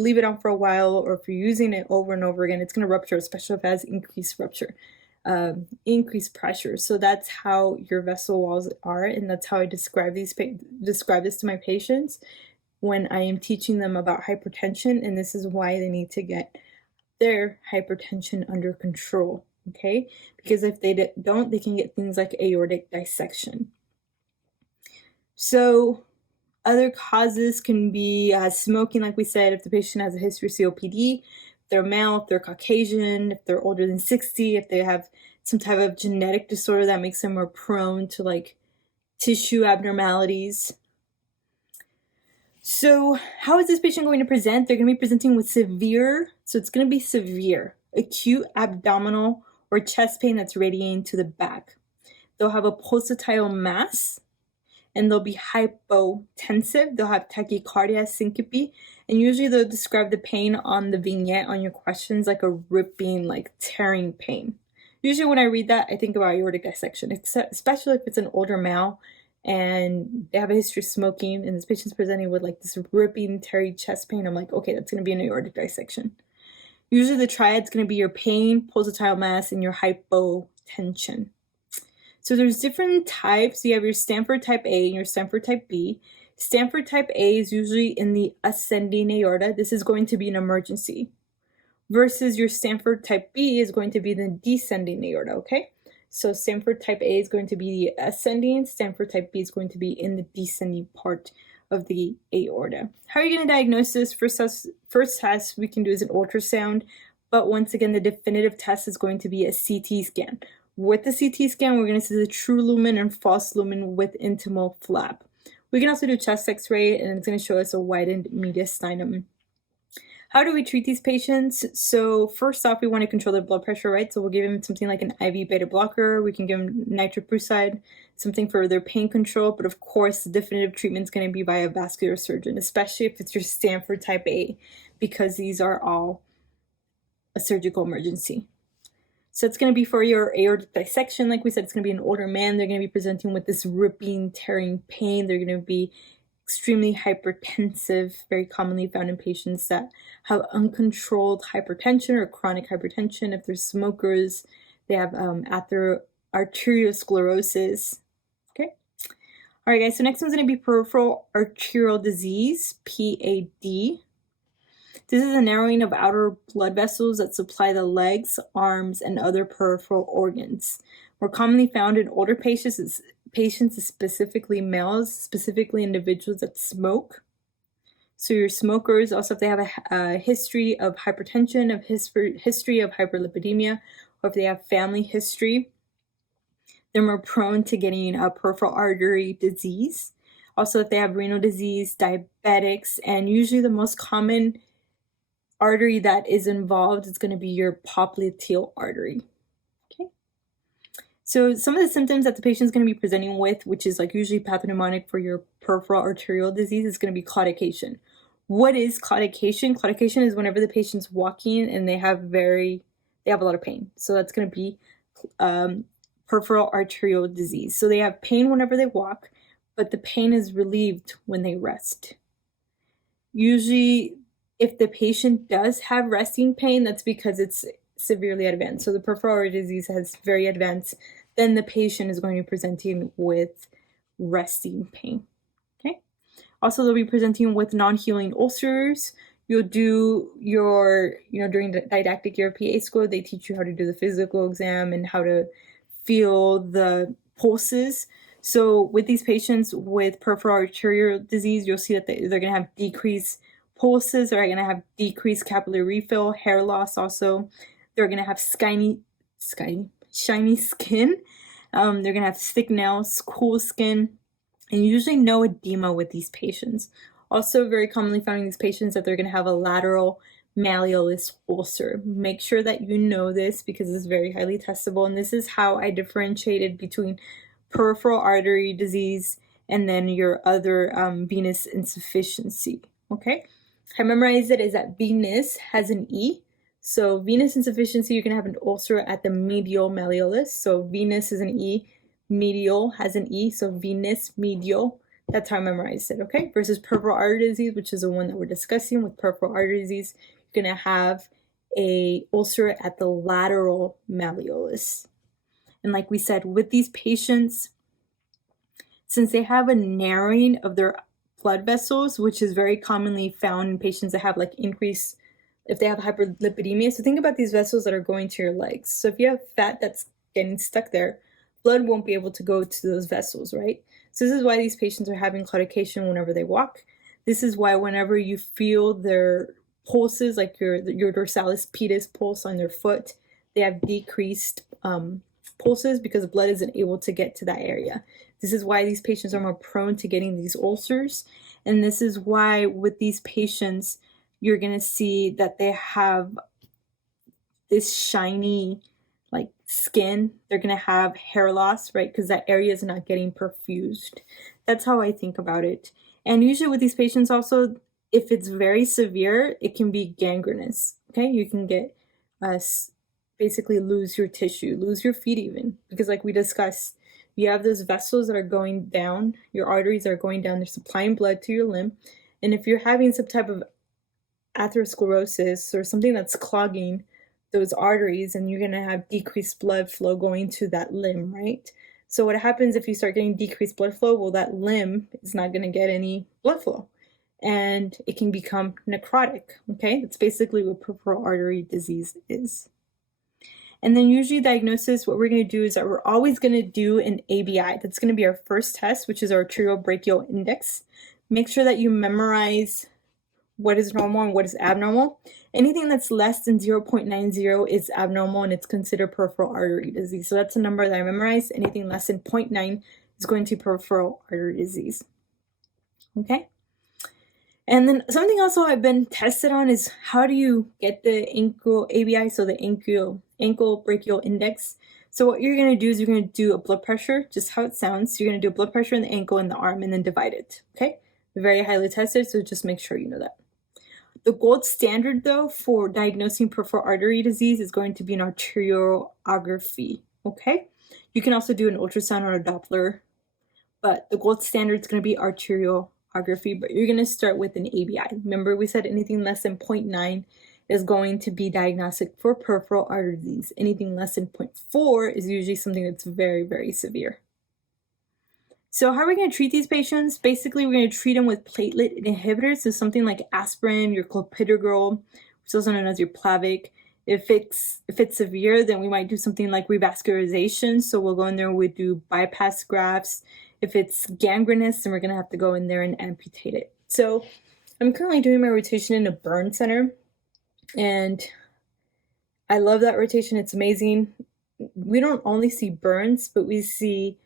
leave it on for a while, or if you're using it over and over again, it's going to rupture, especially if it has increased rupture. Increased pressure. So that's how your vessel walls are, and that's how I describe this to my patients when I am teaching them about hypertension, and this is why they need to get their hypertension under control, okay? Because if they don't, they can get things like aortic dissection. So other causes can be smoking, like we said, if the patient has a history of COPD, they're male, if they're Caucasian, if they're older than 60, if they have some type of genetic disorder that makes them more prone to like tissue abnormalities. So how is this patient going to present? They're going to be presenting with severe, so it's going to be severe, acute abdominal or chest pain that's radiating to the back. They'll have a pulsatile mass, and they'll be hypotensive. They'll have tachycardia, syncope, and usually they'll describe the pain on the vignette on your questions like a ripping, like tearing pain. Usually when I read that, I think about aortic dissection, especially if it's an older male and they have a history of smoking and this patient's presenting with like this ripping, tearing chest pain. I'm like, okay, that's going to be an aortic dissection. Usually the triad's going to be your pain, pulsatile mass, and your hypotension. So there's different types. You have your Stanford type A and your Stanford type B. Stanford type A is usually in the ascending aorta. This is going to be an emergency. Versus your Stanford type B is going to be the descending aorta, okay? So Stanford type A is going to be the ascending, Stanford type B is going to be in the descending part of the aorta. How are you going to diagnose this? First test we can do is an ultrasound, but once again, the definitive test is going to be a CT scan. With the CT scan, we're going to see the true lumen and false lumen with intimal flap. We can also do chest x-ray, and it's going to show us a widened mediastinum. How do we treat these patients? So first off, we want to control their blood pressure, right? So we'll give them something like an IV beta blocker. We can give them nitroprusside, something for their pain control. But of course, the definitive treatment is going to be by a vascular surgeon, especially if it's your Stanford type A, because these are all a surgical emergency. So it's going to be for your aortic dissection. Like we said, it's going to be an older man. They're going to be presenting with this ripping, tearing pain. They're going to be extremely hypertensive, very commonly found in patients that have uncontrolled hypertension or chronic hypertension. If they're smokers, they have arteriosclerosis. Okay. All right, guys. So next one's going to be peripheral arterial disease, PAD. This is a narrowing of outer blood vessels that supply the legs, arms, and other peripheral organs. More commonly found in older patients, specifically males, specifically individuals that smoke. So your smokers, also if they have a history of hypertension, history of hyperlipidemia, or if they have family history, they're more prone to getting a peripheral artery disease. Also, if they have renal disease, diabetics, and usually the most common artery that is involved is going to be your popliteal artery. Okay. So some of the symptoms that the patient is going to be presenting with, which is like usually pathognomonic for your peripheral arterial disease, is going to be claudication. What is claudication? Claudication is whenever the patient's walking and they have a lot of pain. So that's going to be peripheral arterial disease. So they have pain whenever they walk, but the pain is relieved when they rest. Usually, if the patient does have resting pain, that's because it's severely advanced. So the peripheral artery disease has very advanced, then the patient is going to be presenting with resting pain. Okay. Also, they'll be presenting with non-healing ulcers. You'll do your, during the didactic year of PA school, they teach you how to do the physical exam and how to feel the pulses. So with these patients with peripheral arterial disease, you'll see that they're going to have decreased pulses, are going to have decreased capillary refill, hair loss also. They're going to have shiny skin. They're going to have thick nails, cool skin, and usually no edema with these patients. Also very commonly found in these patients that they're going to have a lateral malleolus ulcer. Make sure that you know this because it's very highly testable, and this is how I differentiated between peripheral artery disease and then your other venous insufficiency. Okay. I memorized it is that venous has an E. So venous insufficiency, you're going to have an ulcer at the medial malleolus. So venous is an E, medial has an E. So venous, medial, that's how I memorized it, okay? Versus peripheral artery disease, which is the one that we're discussing. With peripheral artery disease, you're going to have a ulcer at the lateral malleolus. And like we said, with these patients, since they have a narrowing of their blood vessels, which is very commonly found in patients that have like increased, if they have hyperlipidemia. So think about these vessels that are going to your legs. So if you have fat that's getting stuck there, blood won't be able to go to those vessels, right? So this is why these patients are having claudication whenever they walk. This is why whenever you feel their pulses, like your dorsalis pedis pulse on their foot, they have decreased pulses because blood isn't able to get to that area. This is why these patients are more prone to getting these ulcers. And this is why with these patients, you're going to see that they have this shiny like skin. They're going to have hair loss, right? Because that area is not getting perfused. That's how I think about it. And usually with these patients also, if it's very severe, it can be gangrenous, okay? You can get basically lose your tissue, lose your feet even, because like we discussed, you have those vessels that are going down, your arteries are going down, they're supplying blood to your limb. And if you're having some type of atherosclerosis or something that's clogging those arteries, and you're going to have decreased blood flow going to that limb, right? So what happens if you start getting decreased blood flow? Well, that limb is not going to get any blood flow, and it can become necrotic, okay? That's basically what peripheral artery disease is. And then usually diagnosis, what we're going to do is that we're always going to do an ABI. That's going to be our first test, which is our arteriobrachial index. Make sure that you memorize what is normal and what is abnormal. Anything that's less than 0.90 is abnormal, and it's considered peripheral artery disease. So that's a number that I memorized. Anything less than 0.9 is going to be peripheral artery disease. Okay? And then something else I've been tested on is how do you get the ankle ABI, so the ankle brachial index. So what you're going to do is you're going to do a blood pressure, just how it sounds. You're going to do a blood pressure in the ankle and the arm and then divide it, okay? Very highly tested, so just make sure you know that. The gold standard, though, for diagnosing peripheral artery disease is going to be an arteriography, okay? You can also do an ultrasound or a Doppler, but the gold standard is going to be arteriography, but you're going to start with an ABI. Remember, we said anything less than 0.9 is going to be diagnostic for peripheral artery disease. Anything less than 0.4 is usually something that's very, very severe. So how are we going to treat these patients? Basically, we're going to treat them with platelet inhibitors, so something like aspirin, your clopidogrel, which is also known as your Plavix. If it's severe, then we might do something like revascularization. So we'll go in there and we do bypass grafts. If it's gangrenous, then we're going to have to go in there and amputate it. So I'm currently doing my rotation in a burn center, and I love that rotation. It's amazing. We don't only see burns, but we see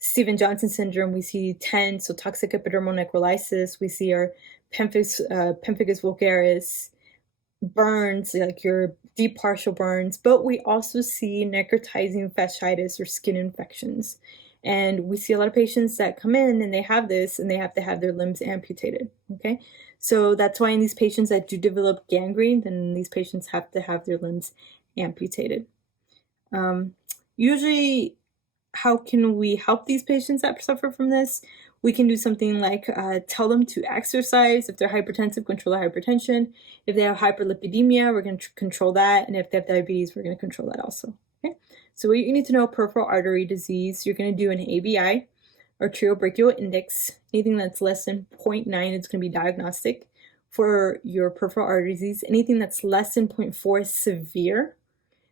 Stevens-Johnson syndrome, we see TENS, so toxic epidermal necrolysis, we see our pemphigus vulgaris, burns, like your deep partial burns, but we also see necrotizing fasciitis or skin infections. And we see a lot of patients that come in and they have this and they have to have their limbs amputated, okay? So that's why in these patients that do develop gangrene, then these patients have to have their limbs amputated. Usually, how can we help these patients that suffer from this? We can do something like tell them to exercise. If they're hypertensive, control their hypertension. If they have hyperlipidemia, we're going to control that. And if they have diabetes, we're going to control that also. Okay. So what you need to know, peripheral artery disease, you're going to do an ABI, arteriobrachial index. Anything that's less than 0.9 is going to be diagnostic for your peripheral artery disease. Anything that's less than 0.4 is severe.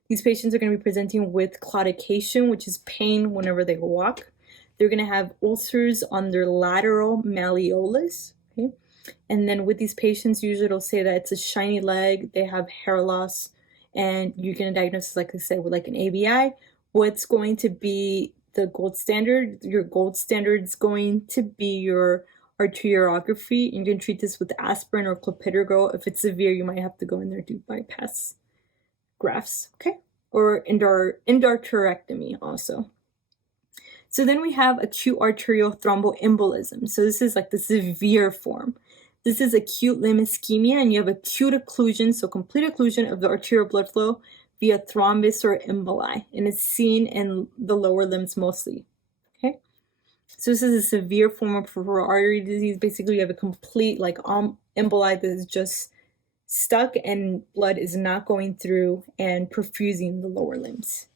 These patients are going to be presenting with claudication, which is pain whenever they walk. They're going to have ulcers on their lateral malleolus. Okay? And then with these patients, usually it'll say that it's a shiny leg, they have hair loss, and you're going to diagnose, like I said, with like an ABI. What's going to be the gold standard? Your gold standard is going to be your arteriography. You're going to treat this with aspirin or clopidogrel. If it's severe, you might have to go in there and do bypass grafts, okay? Or endarterectomy also. So then we have acute arterial thromboembolism. So this is like the severe form. This is acute limb ischemia, and you have acute occlusion, so complete occlusion of the arterial blood flow via thrombus or emboli, and it's seen in the lower limbs mostly, okay? So this is a severe form of peripheral artery disease. Basically, you have a complete like emboli that is just stuck and blood is not going through and perfusing the lower limbs.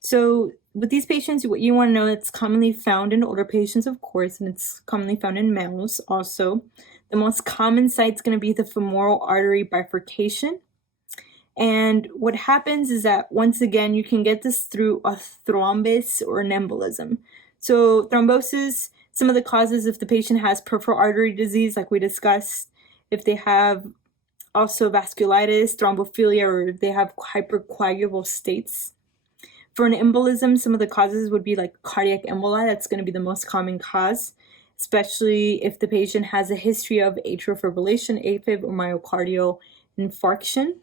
So with these patients, what you want to know, it's commonly found in older patients, of course, and it's commonly found in males also. The most common site is going to be the femoral artery bifurcation. And what happens is that, once again, you can get this through a thrombus or an embolism. So thrombosis, some of the causes, if the patient has peripheral artery disease, like we discussed, if they have also vasculitis, thrombophilia, or if they have hypercoagulable states. For an embolism, some of the causes would be like cardiac emboli. That's going to be the most common cause. especially if the patient has a history of atrial fibrillation, AFib, or myocardial infarction.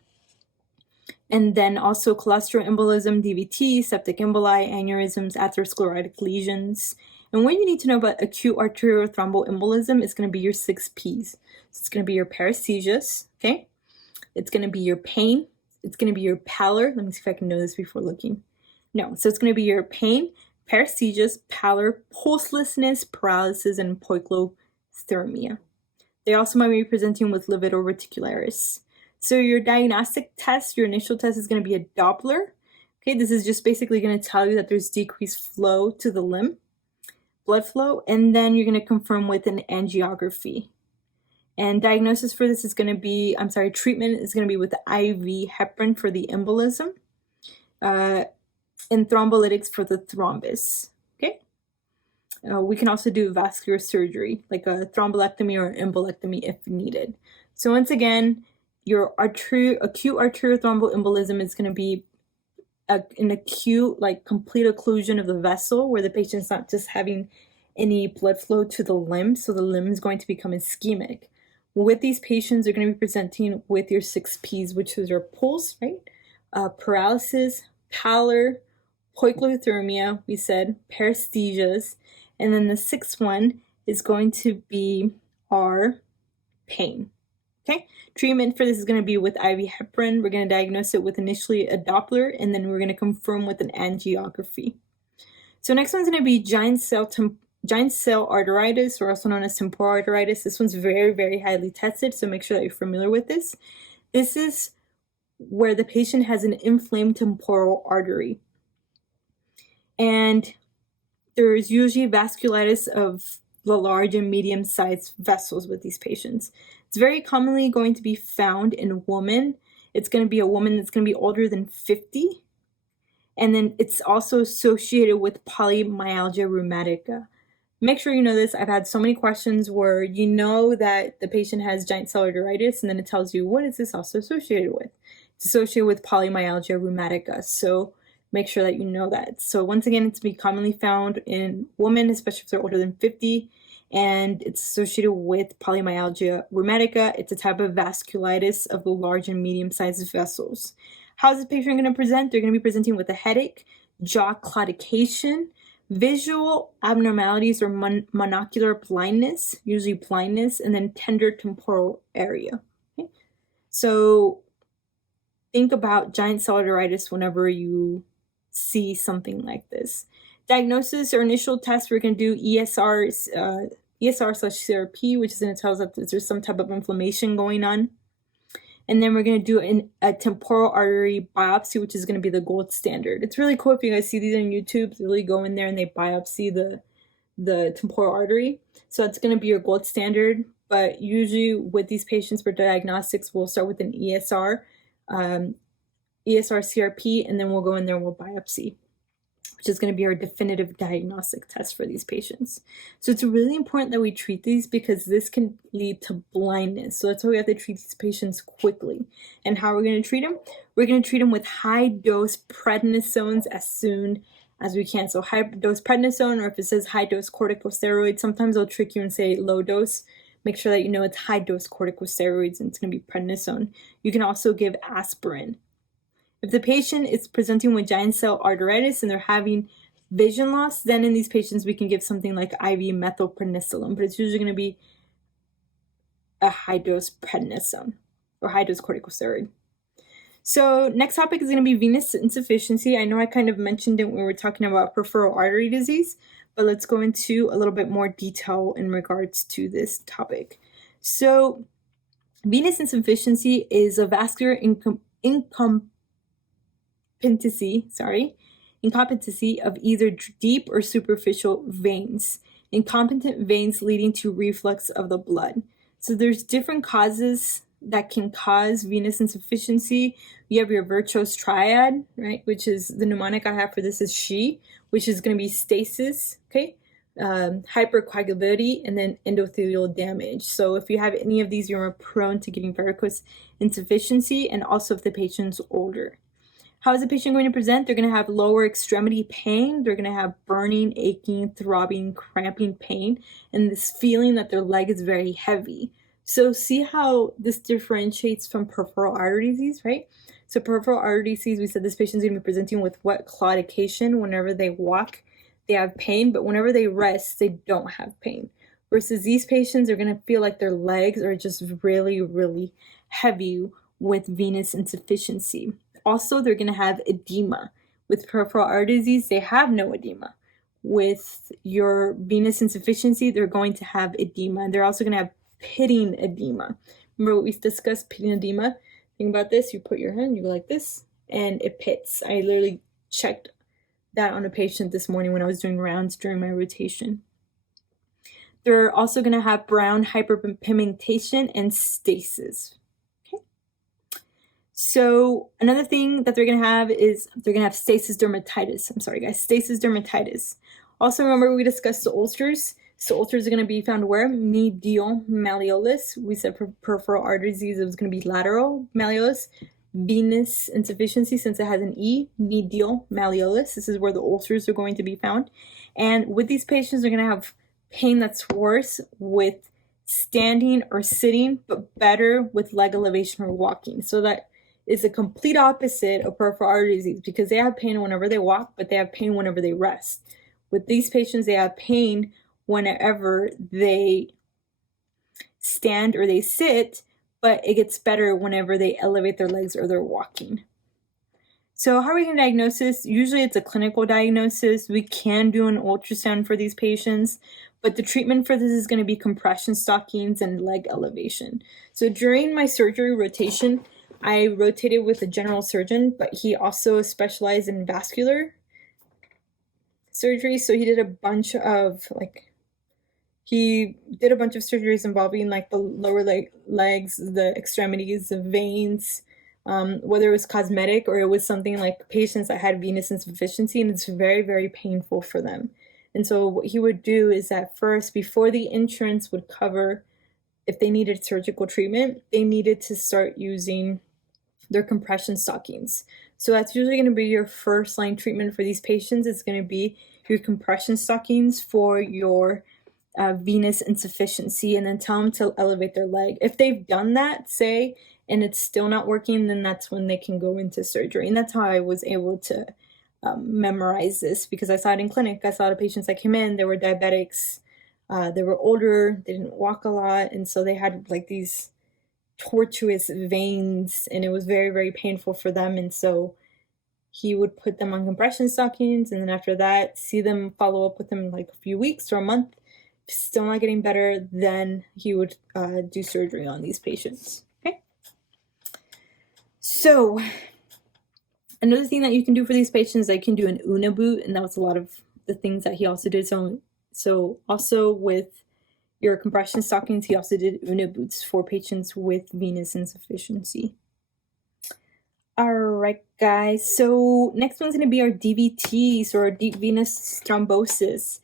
And then also cholesterol embolism, DVT, septic emboli, aneurysms, atherosclerotic lesions. And what you need to know about acute arterial thromboembolism is going to be your 6 Ps. So it's going to be your paresthesias, okay? It's going to be your pain. It's going to be your pallor. Let me see if I can know this before looking. No, so it's going to be your pain, paresthesias, pallor, pulselessness, paralysis, and poikilothermia. They also might be presenting with livedo reticularis. So your diagnostic test, your initial test is going to be a Doppler. Okay, this is just basically going to tell you that there's decreased flow to the limb, blood flow, and then you're going to confirm with an angiography. And diagnosis for this is going to be, treatment is going to be with IV heparin for the embolism, and thrombolytics for the thrombus. Okay. We can also do vascular surgery, like a thrombolectomy or embolectomy if needed. So once again, your acute arterial thromboembolism is going to be an acute, complete occlusion of the vessel where the patient's not just having any blood flow to the limb, so the limb is going to become ischemic. With these patients, they're going to be presenting with your 6 Ps, which is your pulse, right? Paralysis, pallor, poikilothermia, we said, paresthesias, and then the 6th one is going to be our pain. Okay, treatment for this is going to be with IV heparin. We're going to diagnose it with initially a Doppler, and then we're going to confirm with an angiography. So next one's going to be giant cell arteritis, or also known as temporal arteritis. This one's very, very highly tested, so make sure that you're familiar with this. This is where the patient has an inflamed temporal artery. And there's usually vasculitis of the large and medium-sized vessels with these patients. It's very commonly going to be found in women. It's going to be a woman that's going to be older than 50. And then it's also associated with polymyalgia rheumatica. Make sure you know this. I've had so many questions where you know that the patient has giant cell arteritis, and then it tells you, what is this also associated with? It's associated with polymyalgia rheumatica. So make sure that you know that. So once again, it's commonly found in women, especially if they're older than 50, and it's associated with polymyalgia rheumatica. It's a type of vasculitis of the large and medium-sized vessels. How is this patient going to present? They're going to be presenting with a headache, jaw claudication, visual abnormalities or monocular blindness, usually blindness, and then tender temporal area. Okay? So think about giant cell arteritis whenever you see something like this. Diagnosis or initial test, we're going to do ESR/CRP, which is going to tell us that there's some type of inflammation going on. And then we're going to do a temporal artery biopsy, which is going to be the gold standard. It's really cool if you guys see these on YouTube. They really go in there and they biopsy the temporal artery. So that's going to be your gold standard. But usually with these patients for diagnostics, we'll start with an ESR/CRP, and then we'll go in there and we'll biopsy, which is going to be our definitive diagnostic test for these patients. So it's really important that we treat these because this can lead to blindness. So that's why we have to treat these patients quickly. And how are we going to treat them? We're going to treat them with high-dose prednisones as soon as we can. So high-dose prednisone, or if it says high-dose corticosteroids, sometimes they'll trick you and say low-dose. Make sure that you know it's high-dose corticosteroids and it's going to be prednisone. You can also give aspirin. If the patient is presenting with giant cell arteritis and they're having vision loss, then in these patients we can give something like IV methylprednisolone, but it's usually going to be a high-dose prednisone or high-dose corticosteroid. So next topic is going to be venous insufficiency. I know I kind of mentioned it when we were talking about peripheral artery disease, but let's go into a little bit more detail in regards to this topic. So venous insufficiency is a vascular incompetency of either deep or superficial veins, incompetent veins leading to reflux of the blood. So there's different causes that can cause venous insufficiency. You have your virtuous triad, right, which is the mnemonic I have for this is SHE, which is going to be stasis, okay, hypercoagulability, and then endothelial damage. So if you have any of these, you're more prone to getting varicose insufficiency, and also if the patient's older. How is the patient going to present? They're going to have lower extremity pain. They're going to have burning, aching, throbbing, cramping pain, and this feeling that their leg is very heavy. So see how this differentiates from peripheral artery disease, right? So peripheral artery disease, we said this patient's going to be presenting with wet claudication. Whenever they walk, they have pain, but whenever they rest, they don't have pain. Versus these patients are going to feel like their legs are just really, really heavy with venous insufficiency. Also, they're going to have edema. With peripheral artery disease, they have no edema. With your venous insufficiency, they're going to have edema. They're also going to have pitting edema. Remember what we discussed, pitting edema? Think about this. You put your hand, you go like this, and it pits. I literally checked that on a patient this morning when I was doing rounds during my rotation. They're also going to have brown hyperpigmentation and stasis. Okay. So another thing that they're going to have is they're going to have stasis dermatitis. I'm sorry, guys, stasis dermatitis. Also, remember we discussed the ulcers. So ulcers are going to be found where? Medial malleolus. We said for peripheral artery disease, it was going to be lateral malleolus. Venous insufficiency, since it has an E, medial malleolus. This is where the ulcers are going to be found. And with these patients, they're going to have pain that's worse with standing or sitting, but better with leg elevation or walking. So that is a complete opposite of peripheral artery disease, because they have pain whenever they walk, but they have pain whenever they rest. With these patients, they have pain whenever they stand or they sit, but it gets better whenever they elevate their legs or they're walking. So how are we going to diagnose this? Usually it's a clinical diagnosis. We can do an ultrasound for these patients, but the treatment for this is going to be compression stockings and leg elevation. So during my surgery rotation, I rotated with a general surgeon, but he also specialized in vascular surgery. So he did a bunch of surgeries involving like the lower legs, the extremities, the veins, whether it was cosmetic or it was something like patients that had venous insufficiency, and it's very, very painful for them. And so what he would do is that first, before the insurance would cover if they needed surgical treatment, they needed to start using their compression stockings. So that's usually going to be your first line treatment for these patients. It's going to be your compression stockings for your venous insufficiency, and then tell them to elevate their leg. If they've done that, say, and it's still not working, then that's when they can go into surgery. And that's how I was able to memorize this, because I saw it in clinic. I saw the patients that came in, they were diabetics, they were older, they didn't walk a lot, and so they had like these tortuous veins, and it was very, very painful for them. And so he would put them on compression stockings, and then after that, see them, follow up with them like a few weeks or a month. If still not getting better, then he would do surgery on these patients. Okay. So another thing that you can do for these patients, I can do an Una boot, and that was a lot of the things that he also did. So also with your compression stockings, he also did Una boots for patients with venous insufficiency. All right, guys. So next one's going to be our DVTs, or deep venous thrombosis.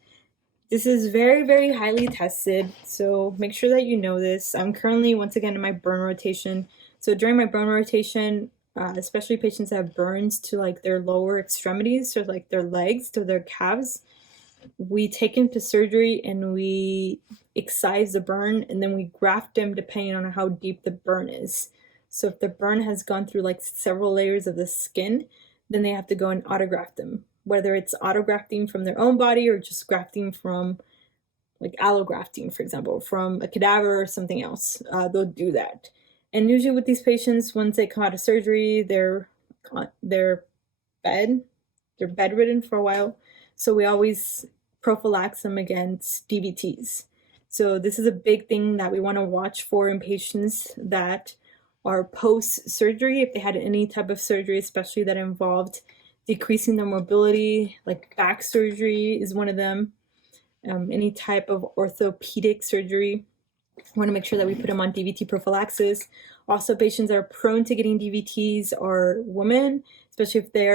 This is very, very highly tested, so make sure that you know this. I'm currently, once again, in my burn rotation. So during my burn rotation, especially patients that have burns to like their lower extremities, or like their legs to their calves, we take them to surgery and we excise the burn, and then we graft them depending on how deep the burn is. So if the burn has gone through like several layers of the skin, then they have to go and autograft them. Whether it's autografting from their own body or just grafting from like allografting, for example, from a cadaver or something else, they'll do that. And usually with these patients, once they come out of surgery, they're bedridden for a while. So we always prophylax them against DVTs. So this is a big thing that we want to watch for in patients that are post-surgery, if they had any type of surgery, especially that involved decreasing their mobility, like back surgery is one of them. Any type of orthopedic surgery, we want to make sure that we put them on DVT prophylaxis. Also, patients that are prone to getting DVTs are women, especially if they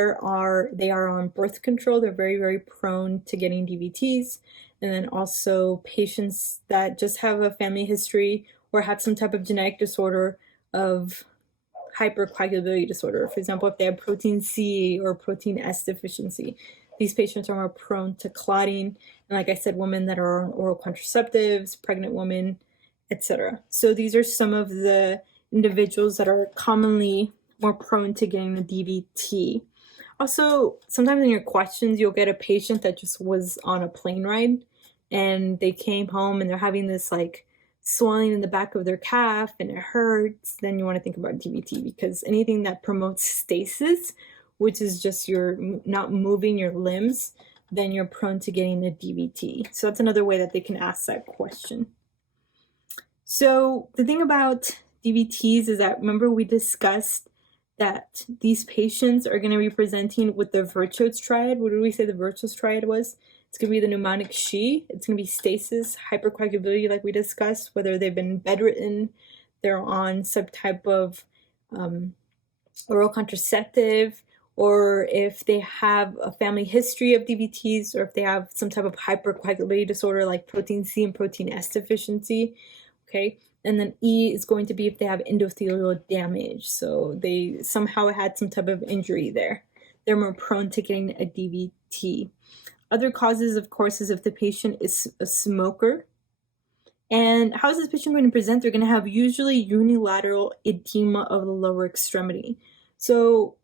are on birth control. They're very, very prone to getting DVTs. And then also patients that just have a family history or have some type of genetic disorder of hypercoagulability disorder. For example, if they have protein C or protein S deficiency, these patients are more prone to clotting. And like I said, women that are on oral contraceptives, pregnant women, etc. So these are some of the individuals that are commonly more prone to getting a DVT. Also, sometimes in your questions, you'll get a patient that just was on a plane ride and they came home and they're having this like swelling in the back of their calf and it hurts. Then you want to think about DVT, because anything that promotes stasis, which is just you're not moving your limbs, then you're prone to getting a DVT. So that's another way that they can ask that question. So the thing about DVTs is that, remember we discussed that these patients are going to be presenting with the Virchow's triad. What did we say the Virchow's triad was? It's going to be the pneumonic SHE. It's going to be stasis, hypercoagulability, like we discussed, whether they've been bedridden, they're on some type of oral contraceptive, or if they have a family history of DVTs, or if they have some type of hypercoagulability disorder like protein C and protein S deficiency, okay? And then E is going to be if they have endothelial damage. So they somehow had some type of injury there. They're more prone to getting a DVT. Other causes, of course, is if the patient is a smoker. And how is this patient going to present? They're going to have usually unilateral edema of the lower extremity. So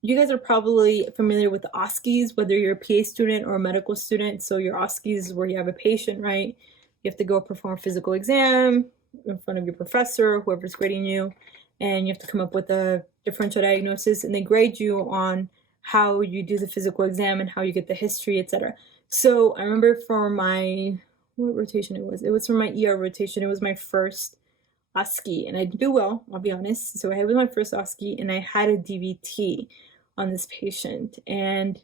you guys are probably familiar with OSCEs, whether you're a PA student or a medical student. So your OSCEs is where you have a patient, right? You have to go perform a physical exam in front of your professor, whoever's grading you, and you have to come up with a differential diagnosis, and they grade you on how you do the physical exam and how you get the history, etc. So I remember for my, what rotation it was for my ER rotation. It was my first OSCE, and I did do well, I'll be honest. So it was my first OSCE, and I had a DVT on this patient, and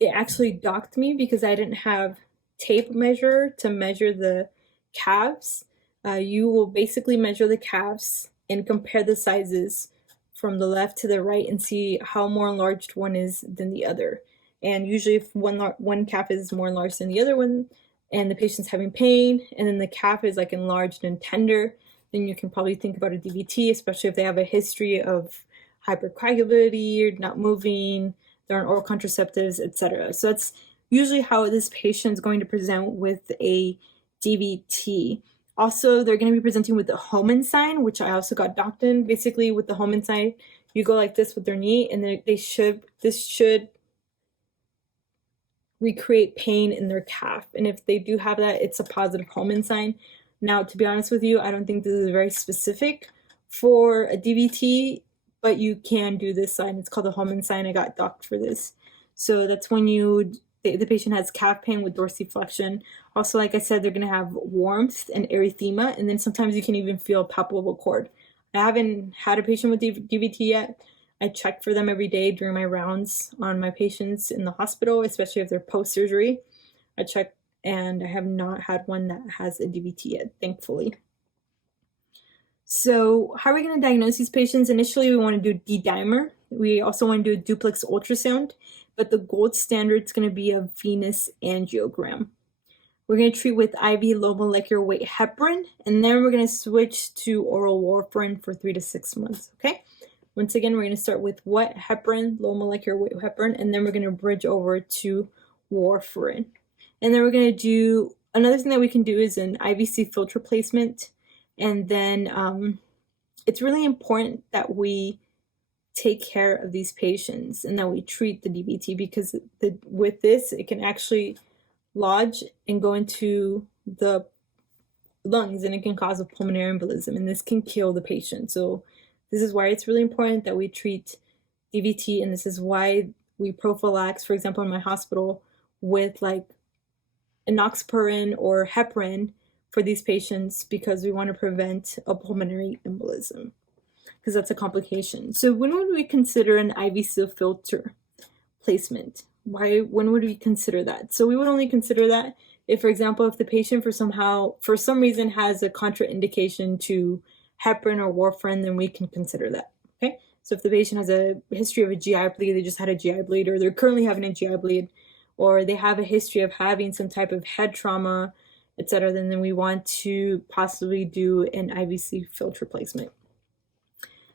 they actually docked me because I didn't have tape measure to measure the calves. You will basically measure the calves and compare the sizes from the left to the right and see how more enlarged one is than the other. And usually if one calf is more enlarged than the other one and the patient's having pain and then the calf is like enlarged and tender, then you can probably think about a DVT, especially if they have a history of hypercoagulability, not moving, they're on oral contraceptives, etc. So that's usually how this patient is going to present with a DVT. Also, they're going to be presenting with the Homan sign, which I also got docked in. Basically, with the Homan sign, you go like this with their knee, and this should recreate pain in their calf. And if they do have that, it's a positive Homan sign. Now, to be honest with you, I don't think this is very specific for a DVT, but you can do this sign. It's called the Homan sign. I got docked for this. So that's when the patient has calf pain with dorsiflexion. Also, like I said, they're going to have warmth and erythema, and then sometimes you can even feel palpable cord. I haven't had a patient with DVT yet. I check for them every day during my rounds on my patients in the hospital, especially if they're post-surgery. I check, and I have not had one that has a DVT yet, thankfully. So how are we going to diagnose these patients? Initially, we want to do D-dimer. We also want to do a duplex ultrasound, but the gold standard is going to be a venous angiogram. We're going to treat with IV low molecular weight heparin, and then we're going to switch to oral warfarin for 3 to 6 months, okay? Once again, we're going to start with what? Heparin, low molecular weight heparin, and then we're going to bridge over to warfarin. And then we're going to do, another thing that we can do is an IVC filter placement, and then it's really important that we take care of these patients and that we treat the DVT, because with this, it can actually lodge and go into the lungs, and it can cause a pulmonary embolism, and this can kill the patient. So this is why it's really important that we treat DVT, and this is why we prophylax, for example, in my hospital, with like enoxaparin or heparin for these patients, because we want to prevent a pulmonary embolism, because that's a complication. So when would we consider an IVC filter placement? When would we consider that? So we would only consider that if, for example, if the patient for some reason has a contraindication to heparin or warfarin, then we can consider that, okay? So if the patient has a history of a GI bleed, they just had a GI bleed, or they're currently having a GI bleed, or they have a history of having some type of head trauma, etc., then we want to possibly do an IVC filter placement.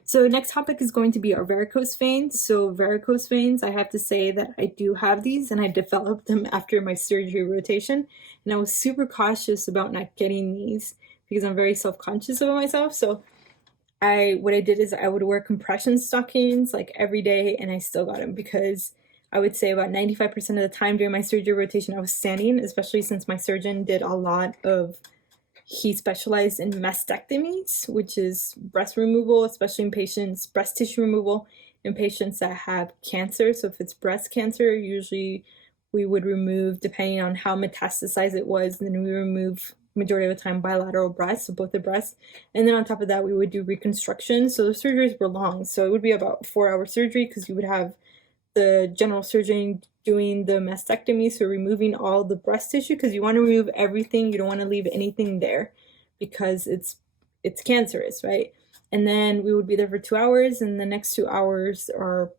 So next topic is going to be our varicose veins. So varicose veins, I have to say that I do have these, and I developed them after my surgery rotation. And I was super cautious about not getting these because I'm very self-conscious about myself. So what I did is I would wear compression stockings like every day, and I still got them because I would say about 95% of the time during my surgery rotation I was standing, especially since my surgeon did a lot of, he specialized in mastectomies, which is breast removal, especially in patients, breast tissue removal in patients that have cancer. So if it's breast cancer, usually we would remove, depending on how metastasized it was, and then we remove majority of the time bilateral breasts, so both the breasts, and then on top of that we would do reconstruction. So the surgeries were long, so it would be about 4-hour surgery because you would have the general surgeon doing the mastectomy, so removing all the breast tissue, because you want to remove everything, you don't want to leave anything there because it's cancerous, right? And then we would be there for 2 hours, and the next 2 hours our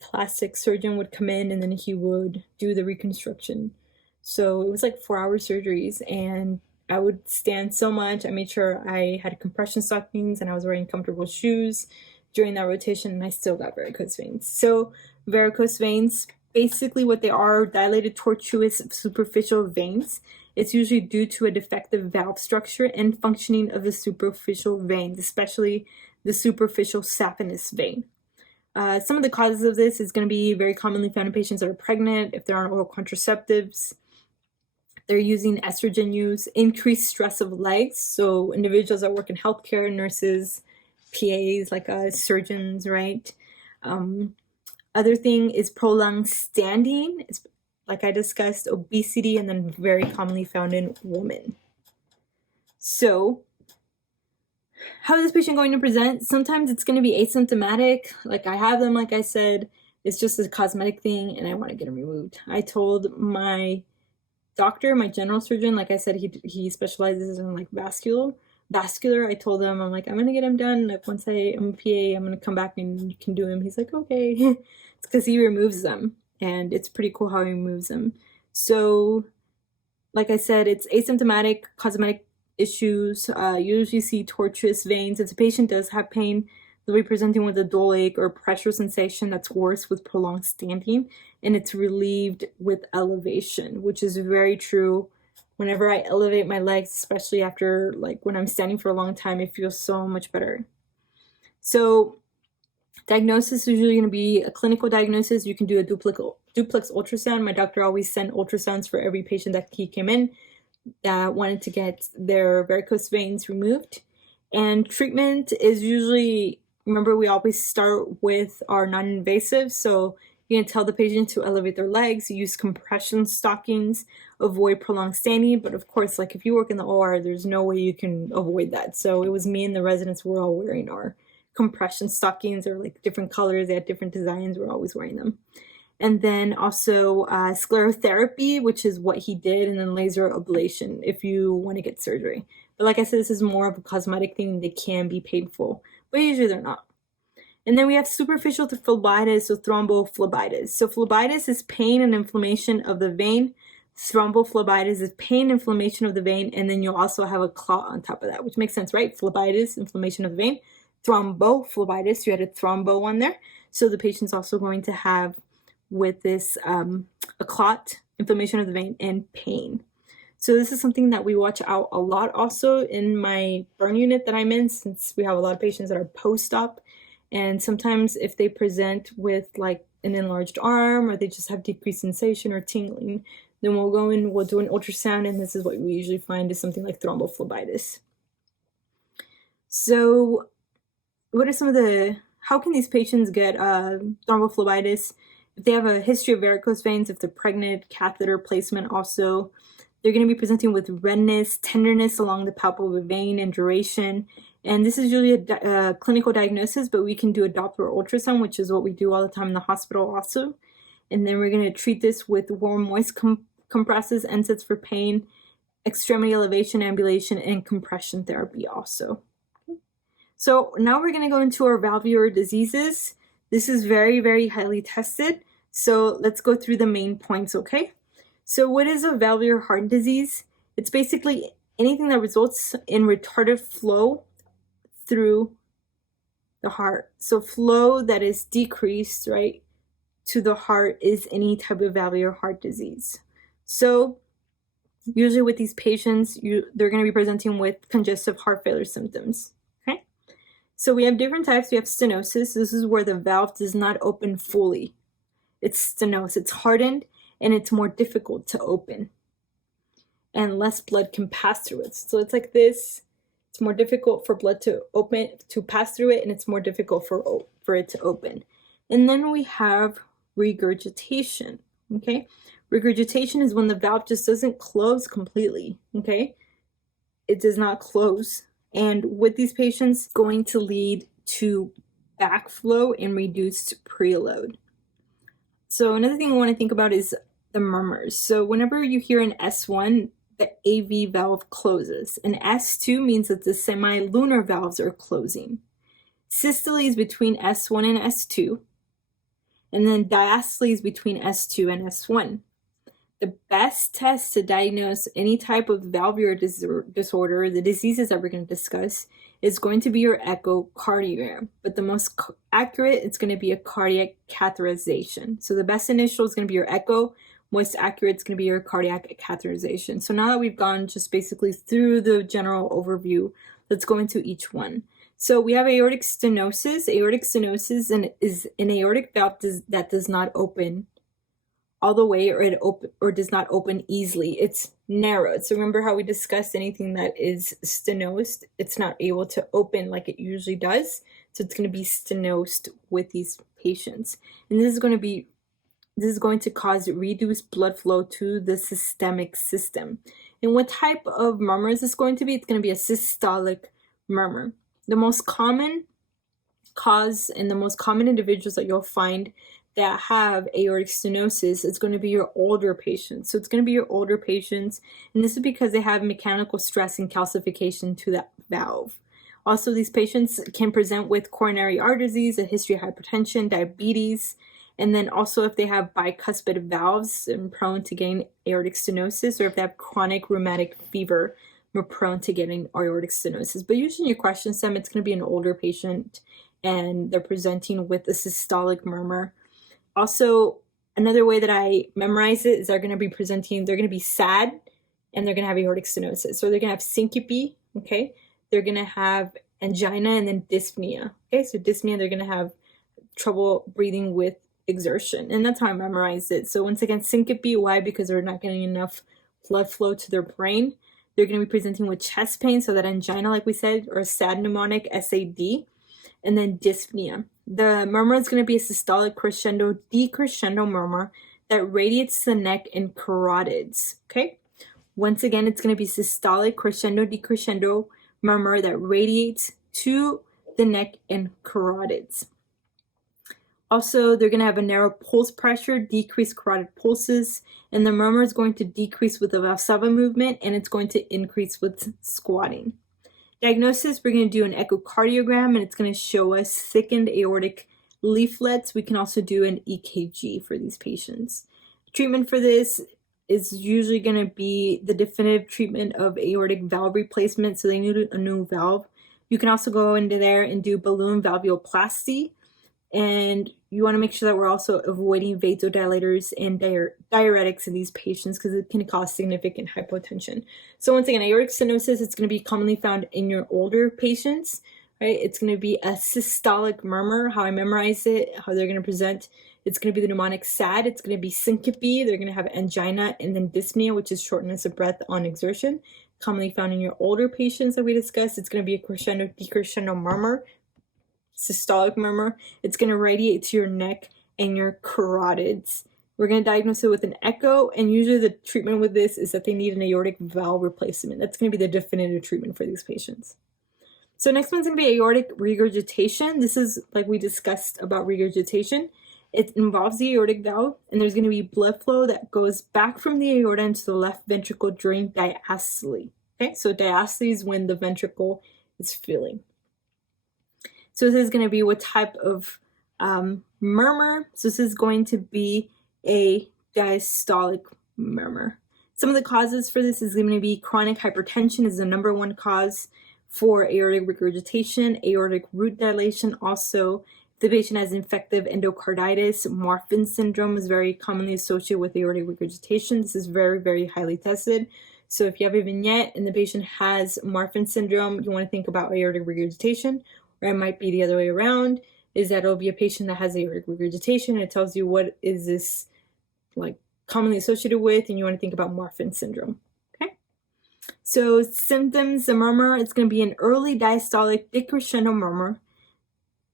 plastic surgeon would come in and then he would do the reconstruction. So it was like 4-hour surgeries, and I would stand so much. I made sure I had compression stockings and I was wearing comfortable shoes during that rotation, and I still got varicose veins. So varicose veins, basically what they are dilated tortuous superficial veins. It's usually due to a defective valve structure and functioning of the superficial veins, especially the superficial saphenous vein. Some of the causes of this is going to be very commonly found in patients that are pregnant, if they're on oral contraceptives, they're using estrogen use, increased stress of legs. So individuals that work in healthcare, nurses, PAs, like surgeons, right? Other thing is prolonged standing. It's, like I discussed, obesity, and then very commonly found in women. So how is this patient going to present? Sometimes it's going to be asymptomatic. Like I have them, like I said, it's just a cosmetic thing and I want to get them removed. I told my doctor, my general surgeon, like I said, he specializes in like vascular. I told him, I'm like, I'm gonna get him done. Like once I'm a PA, I'm gonna come back and you can do him. He's like, okay. It's because he removes them, and it's pretty cool how he removes them. So, like I said, it's asymptomatic, cosmetic issues. You usually see tortuous veins. If the patient does have pain, they'll be presenting with a dull ache or pressure sensation that's worse with prolonged standing, and it's relieved with elevation, which is very true. Whenever I elevate my legs, especially after, like when I'm standing for a long time, it feels so much better. So diagnosis is usually going to be a clinical diagnosis. You can do a duplex ultrasound. My doctor always sent ultrasounds for every patient that he came in that wanted to get their varicose veins removed. And treatment is usually, remember, we always start with our non-invasive. So you're going to tell the patient to elevate their legs, use compression stockings, avoid prolonged standing. But of course, like if you work in the OR, there's no way you can avoid that. So it was me and the residents were all wearing our compression stockings, or like different colors, they had different designs, we're always wearing them. And then also sclerotherapy, which is what he did, and then laser ablation if you want to get surgery. But like I said, this is more of a cosmetic thing. They can be painful, but usually they're not. And then we have superficial phlebitis or thrombophlebitis. So phlebitis is pain and inflammation of the vein. Thrombophlebitis is pain, inflammation of the vein, and then you'll also have a clot on top of that, which makes sense, right? Phlebitis, inflammation of the vein. Thrombophlebitis, you had a thrombo on there. So the patient's also going to have with this a clot, inflammation of the vein, and pain. So this is something that we watch out a lot also in my burn unit that I'm in, since we have a lot of patients that are post-op. And sometimes if they present with like an enlarged arm, or they just have decreased sensation or tingling, then we'll go in, we'll do an ultrasound, and this is what we usually find is something like thrombophlebitis. So what are some of the, how can these patients get thrombophlebitis? If they have a history of varicose veins, if they're pregnant, catheter placement also, they're going to be presenting with redness, tenderness along the palpable vein, and duration. And this is usually a clinical diagnosis, but we can do a Doppler ultrasound, which is what we do all the time in the hospital also. And then we're going to treat this with warm, moist compresses, NSAIDs for pain, extremity elevation, ambulation, and compression therapy also. Okay. So now we're going to go into our valvular diseases. This is very, very highly tested. So let's go through the main points, okay? So what is a valvular heart disease? It's basically anything that results in retarded flow through the heart. So flow that is decreased, right, to the heart is any type of valvular heart disease. So usually with these patients, they're going to be presenting with congestive heart failure symptoms. Okay, so we have different types. We have stenosis. This is where the valve does not open fully. It's stenosis. It's hardened and it's more difficult to open, and less blood can pass through it. So it's like this. It's more difficult for blood to pass through it, and it's more difficult for it to open. And then we have regurgitation. Okay, regurgitation is when the valve just doesn't close completely. Okay, it does not close, and with these patients, it's going to lead to backflow and reduced preload. So another thing I want to think about is the murmurs. So whenever you hear an S1, the AV valve closes. An S2 means that the semilunar valves are closing. Systole is between S1 and S2, and then diastole is between S2 and S1. The best test to diagnose any type of valvular disorder, the diseases that we're going to discuss, is going to be your echocardiogram. But the most accurate, it's going to be a cardiac catheterization. So the best initial is going to be your echo. Most accurate is going to be your cardiac catheterization. So now that we've gone just basically through the general overview, let's go into each one. So we have aortic stenosis. Aortic stenosis is an aortic valve that does not open all the way, or does not open easily. It's narrowed. So remember how we discussed anything that is stenosed, it's not able to open like it usually does. So it's going to be stenosed with these patients. And this is going to cause reduced blood flow to the systemic system. And what type of murmur is this going to be? It's going to be a systolic murmur. The most common cause and the most common individuals that you'll find that have aortic stenosis, it's going to be your older patients. So it's going to be your older patients, and this is because they have mechanical stress and calcification to that valve. Also, these patients can present with coronary artery disease, a history of hypertension, diabetes, and then also if they have bicuspid valves and prone to getting aortic stenosis, or if they have chronic rheumatic fever, we're prone to getting aortic stenosis. But usually in your question stem, it's going to be an older patient and they're presenting with a systolic murmur. Also, another way that I memorize it is they're going to be sad, and they're going to have aortic stenosis. So they're going to have syncope, okay? They're going to have angina and then dyspnea, okay? So dyspnea, they're going to have trouble breathing with exertion, and that's how I memorized it. So once again, syncope, why? Because they're not getting enough blood flow to their brain. They're going to be presenting with chest pain, so that angina, like we said, or sad pneumonic, SAD, and then dyspnea. The murmur is going to be a systolic crescendo decrescendo murmur that radiates the neck and carotids. Okay, once again, it's going to be systolic crescendo decrescendo murmur that radiates to the neck and carotids. Also, they're going to have a narrow pulse pressure, decreased carotid pulses, and the murmur is going to decrease with the Valsalva movement, and it's going to increase with squatting. Diagnosis, we're going to do an echocardiogram, and it's going to show us thickened aortic leaflets. We can also do an EKG for these patients. Treatment for this is usually going to be the definitive treatment of aortic valve replacement, so they need a new valve. You can also go into there and do balloon valvuloplasty, and you want to make sure that we're also avoiding vasodilators and diuretics in these patients because it can cause significant hypotension. So once again, aortic stenosis, it's going to be commonly found in your older patients, right? It's going to be a systolic murmur, how I memorize it, how they're going to present. It's going to be the mnemonic SAD. It's going to be syncope. They're going to have angina and then dyspnea, which is shortness of breath on exertion, commonly found in your older patients that we discussed. It's going to be a crescendo decrescendo murmur, systolic murmur. It's going to radiate to your neck and your carotids. We're going to diagnose it with an echo, and usually the treatment with this is that they need an aortic valve replacement. That's going to be the definitive treatment for these patients. So next one's going to be aortic regurgitation. This is like we discussed about regurgitation. It involves the aortic valve, and there's going to be blood flow that goes back from the aorta into the left ventricle during diastole. Okay, so diastole is when the ventricle is filling. So this is going to be what type of murmur. So this is going to be a diastolic murmur. Some of the causes for this is going to be chronic hypertension is the number one cause for aortic regurgitation, aortic root dilation. Also, if the patient has infective endocarditis, Marfan syndrome is very commonly associated with aortic regurgitation. This is very, very highly tested. So if you have a vignette and the patient has Marfan syndrome, you want to think about aortic regurgitation, or it might be the other way around, is that it'll be a patient that has aortic regurgitation. It tells you what is this like commonly associated with, and you want to think about Marfan syndrome. Okay. So symptoms, the murmur, it's going to be an early diastolic decrescendo murmur.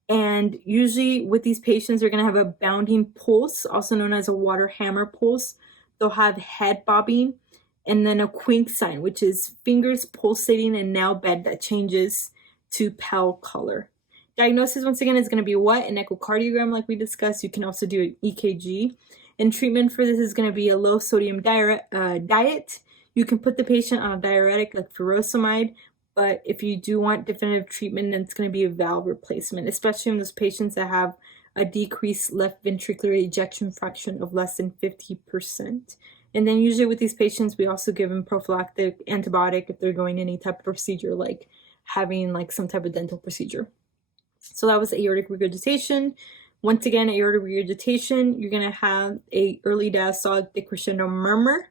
And usually with these patients, they're going to have a bounding pulse, also known as a water hammer pulse. They'll have head bobbing, and then a quink sign, which is fingers pulsating and nail bed that changes to pale color. Diagnosis, once again, is going to be what? An echocardiogram, like we discussed. You can also do an EKG. And treatment for this is going to be a low sodium diet. You can put the patient on a diuretic like furosemide, but if you do want definitive treatment, then it's going to be a valve replacement, especially in those patients that have a decreased left ventricular ejection fraction of less than 50%. And then usually with these patients, we also give them prophylactic antibiotic if they're going any type of procedure, like having like some type of dental procedure. So that was aortic regurgitation. Once again, aortic regurgitation, you're going to have a early diastolic decrescendo murmur.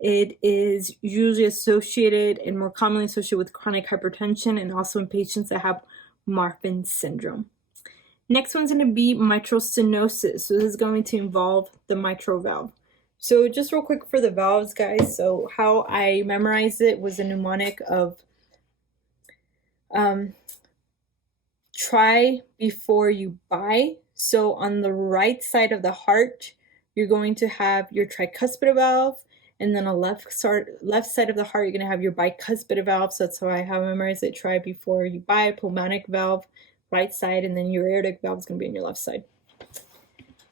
It is usually associated and more commonly associated with chronic hypertension and also in patients that have Marfan syndrome. Next one's going to be mitral stenosis. So this is going to involve the mitral valve. So just real quick for the valves, guys. So how I memorized it was a mnemonic of try before you buy. So on the right side of the heart, you're going to have your tricuspid valve, and then on left side of the heart, you're going to have your bicuspid valve. So that's how I have memorized it. Try before you buy. Pulmonic valve, right side, and then your aortic valve is going to be on your left side.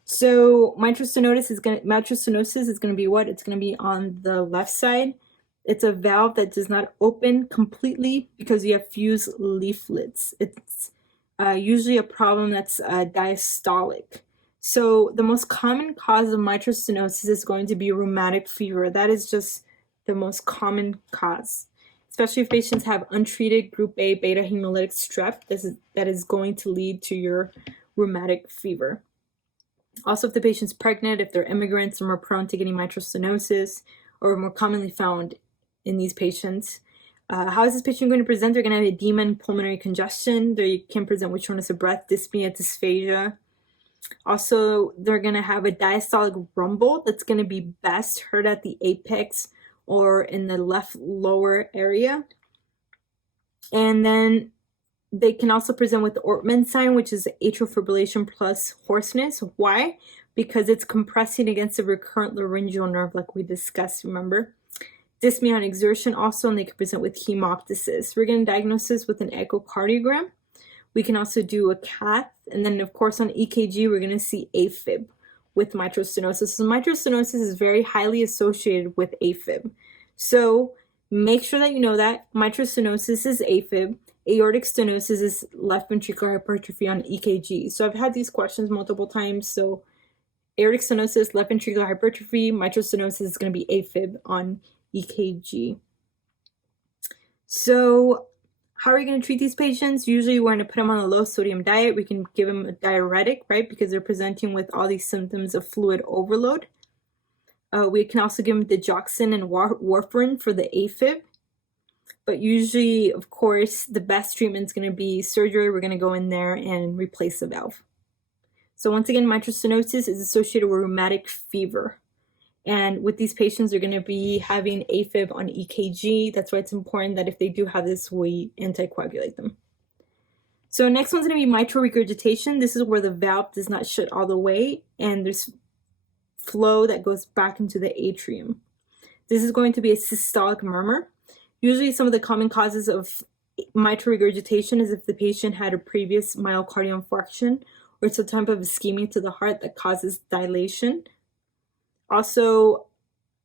So mitral stenosis is going to be what? It's going to be on the left side. It's a valve that does not open completely because you have fused leaflets. It's usually a problem that's diastolic. So the most common cause of mitral stenosis is going to be rheumatic fever. That is just the most common cause, especially if patients have untreated group A beta hemolytic strep. That is going to lead to your rheumatic fever. Also, if the patient's pregnant, if they're immigrants, they're more prone to getting mitral stenosis, or more commonly found in these patients. How is this patient going to present? They're going to have edema and pulmonary congestion. They can present with shortness of breath, dyspnea, dysphagia. Also, they're going to have a diastolic rumble that's going to be best heard at the apex or in the left lower area. And then they can also present with the Ortman sign, which is atrial fibrillation plus hoarseness. Why? Because it's compressing against the recurrent laryngeal nerve like we discussed, remember? Dyspnea on exertion also, and they can present with hemoptysis. We're going to diagnose this with an echocardiogram. We can also do a cath, and then of course on EKG, we're going to see AFib with mitral stenosis. So mitral stenosis is very highly associated with AFib. So make sure that you know that mitral stenosis is AFib. Aortic stenosis is left ventricular hypertrophy on EKG. So I've had these questions multiple times. So aortic stenosis, left ventricular hypertrophy, mitral stenosis is going to be AFib on EKG. So how are we going to treat these patients? Usually we're going to put them on a low sodium diet. We can give them a diuretic, right? Because they're presenting with all these symptoms of fluid overload. We can also give them digoxin and warfarin for the AFib. But usually, of course, the best treatment is going to be surgery. We're going to go in there and replace the valve. So once again, mitral stenosis is associated with rheumatic fever. And with these patients, they're going to be having AFib on EKG. That's why it's important that if they do have this, we anticoagulate them. So next one's going to be mitral regurgitation. This is where the valve does not shut all the way, and there's flow that goes back into the atrium. This is going to be a systolic murmur. Usually some of the common causes of mitral regurgitation is if the patient had a previous myocardial infarction or some type of ischemia to the heart that causes dilation. Also,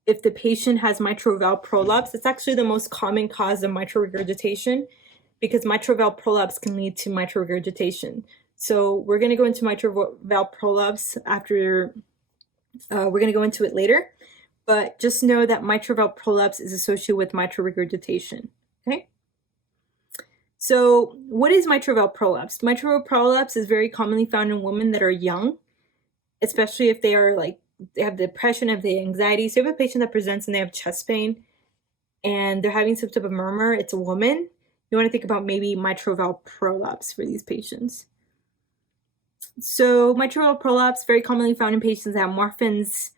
if the patient has mitral valve prolapse, it's actually the most common cause of mitral regurgitation because mitral valve prolapse can lead to mitral regurgitation. So we're going to go into mitral valve prolapse after, we're going to go into it later. But just know that mitral valve prolapse is associated with mitral regurgitation, okay? So what is mitral valve prolapse? Mitral valve prolapse is very commonly found in women that are young, especially if they are they have depression, if they have anxiety. So if you have a patient that presents and they have chest pain and they're having some type of murmur, it's a woman, you want to think about maybe mitral valve prolapse for these patients. So mitral valve prolapse, very commonly found in patients that have Marfan's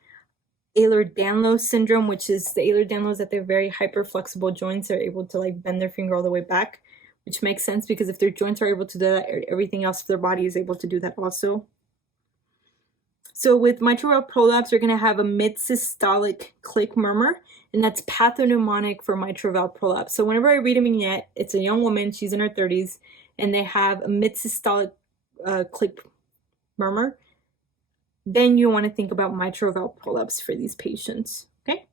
Ehlers-Danlos syndrome, which is the Ehlers-Danlos that they're very hyperflexible joints. They're able to bend their finger all the way back, which makes sense because if their joints are able to do that, everything else of their body is able to do that also. So with mitral valve prolapse, you're going to have a mid-systolic click murmur, and that's pathognomonic for mitral valve prolapse. So whenever I read a vignette, it's a young woman, she's in her 30s, and they have a mid-systolic click murmur, then you want to think about mitral valve prolapse for these patients, okay?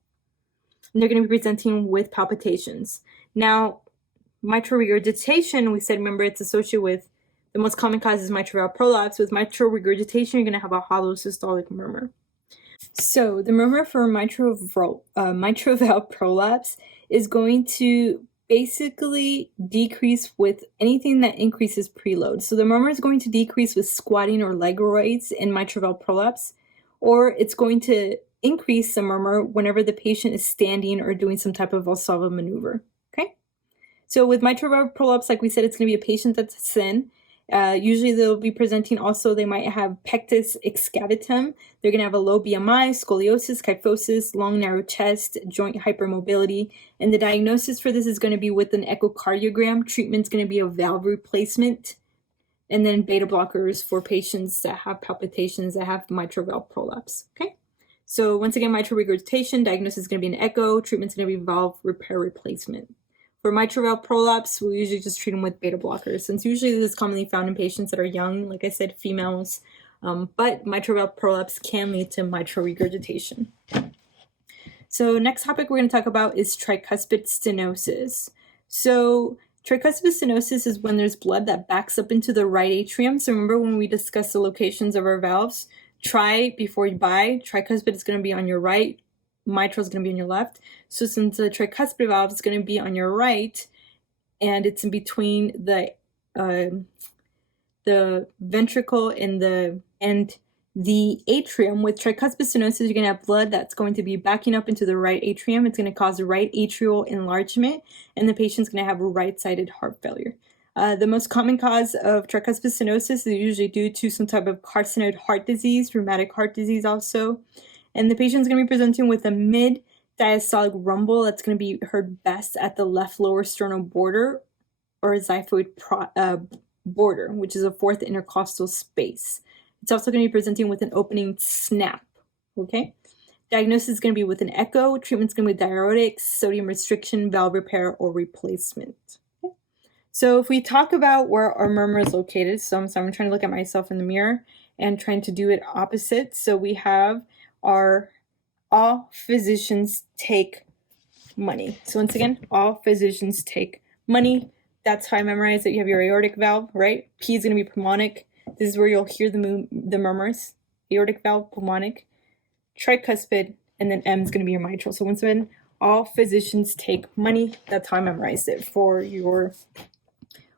And they're going to be presenting with palpitations. Now, mitral regurgitation, we said, remember, it's associated with the most common cause is mitral valve prolapse. With mitral regurgitation, you're going to have a hollow systolic murmur. So the murmur for mitral valve prolapse is going to basically decrease with anything that increases preload. So the murmur is going to decrease with squatting or leg raises in mitral valve prolapse, or it's going to increase the murmur whenever the patient is standing or doing some type of Valsalva maneuver. Okay? So with mitral valve prolapse, like we said, it's going to be a patient that's thin. Usually they'll be presenting also, they might have pectus excavatum. They're going to have a low BMI, scoliosis, kyphosis, long narrow chest, joint hypermobility. And the diagnosis for this is going to be with an echocardiogram. Treatment's going to be a valve replacement. And then beta blockers for patients that have palpitations that have mitral valve prolapse. Okay. So once again, mitral regurgitation, diagnosis is going to be an echo. Treatment's going to be valve repair replacement. For mitral valve prolapse, we usually just treat them with beta blockers, since usually this is commonly found in patients that are young, like I said, females, but mitral valve prolapse can lead to mitral regurgitation. So next topic we're going to talk about is tricuspid stenosis. So tricuspid stenosis is when there's blood that backs up into the right atrium. So remember when we discussed the locations of our valves, tri before you buy, tricuspid is going to be on your right, mitral is going to be on your left. So since the tricuspid valve is going to be on your right, and it's in between the ventricle and the atrium, with tricuspid stenosis, you're going to have blood that's going to be backing up into the right atrium. It's going to cause right atrial enlargement, and the patient's going to have a right-sided heart failure. The most common cause of tricuspid stenosis is usually due to some type of carcinoid heart disease, rheumatic heart disease also. And the patient's going to be presenting with a mid-diastolic rumble that's going to be heard best at the left lower sternal border or xiphoid border, which is a fourth intercostal space. It's also going to be presenting with an opening snap, okay? Diagnosis is going to be with an echo. Treatment's going to be diuretics, sodium restriction, valve repair, or replacement. Okay? So if we talk about where our murmur is located, so I'm trying to look at myself in the mirror and trying to do it opposite. So we have all physicians take money. So once again, all physicians take money. That's how I memorize it. You have your aortic valve, right? P is going to be pulmonic. This is where you'll hear the murmurs. Aortic valve, pulmonic, tricuspid, and then M is going to be your mitral. So once again, all physicians take money. That's how I memorized it for your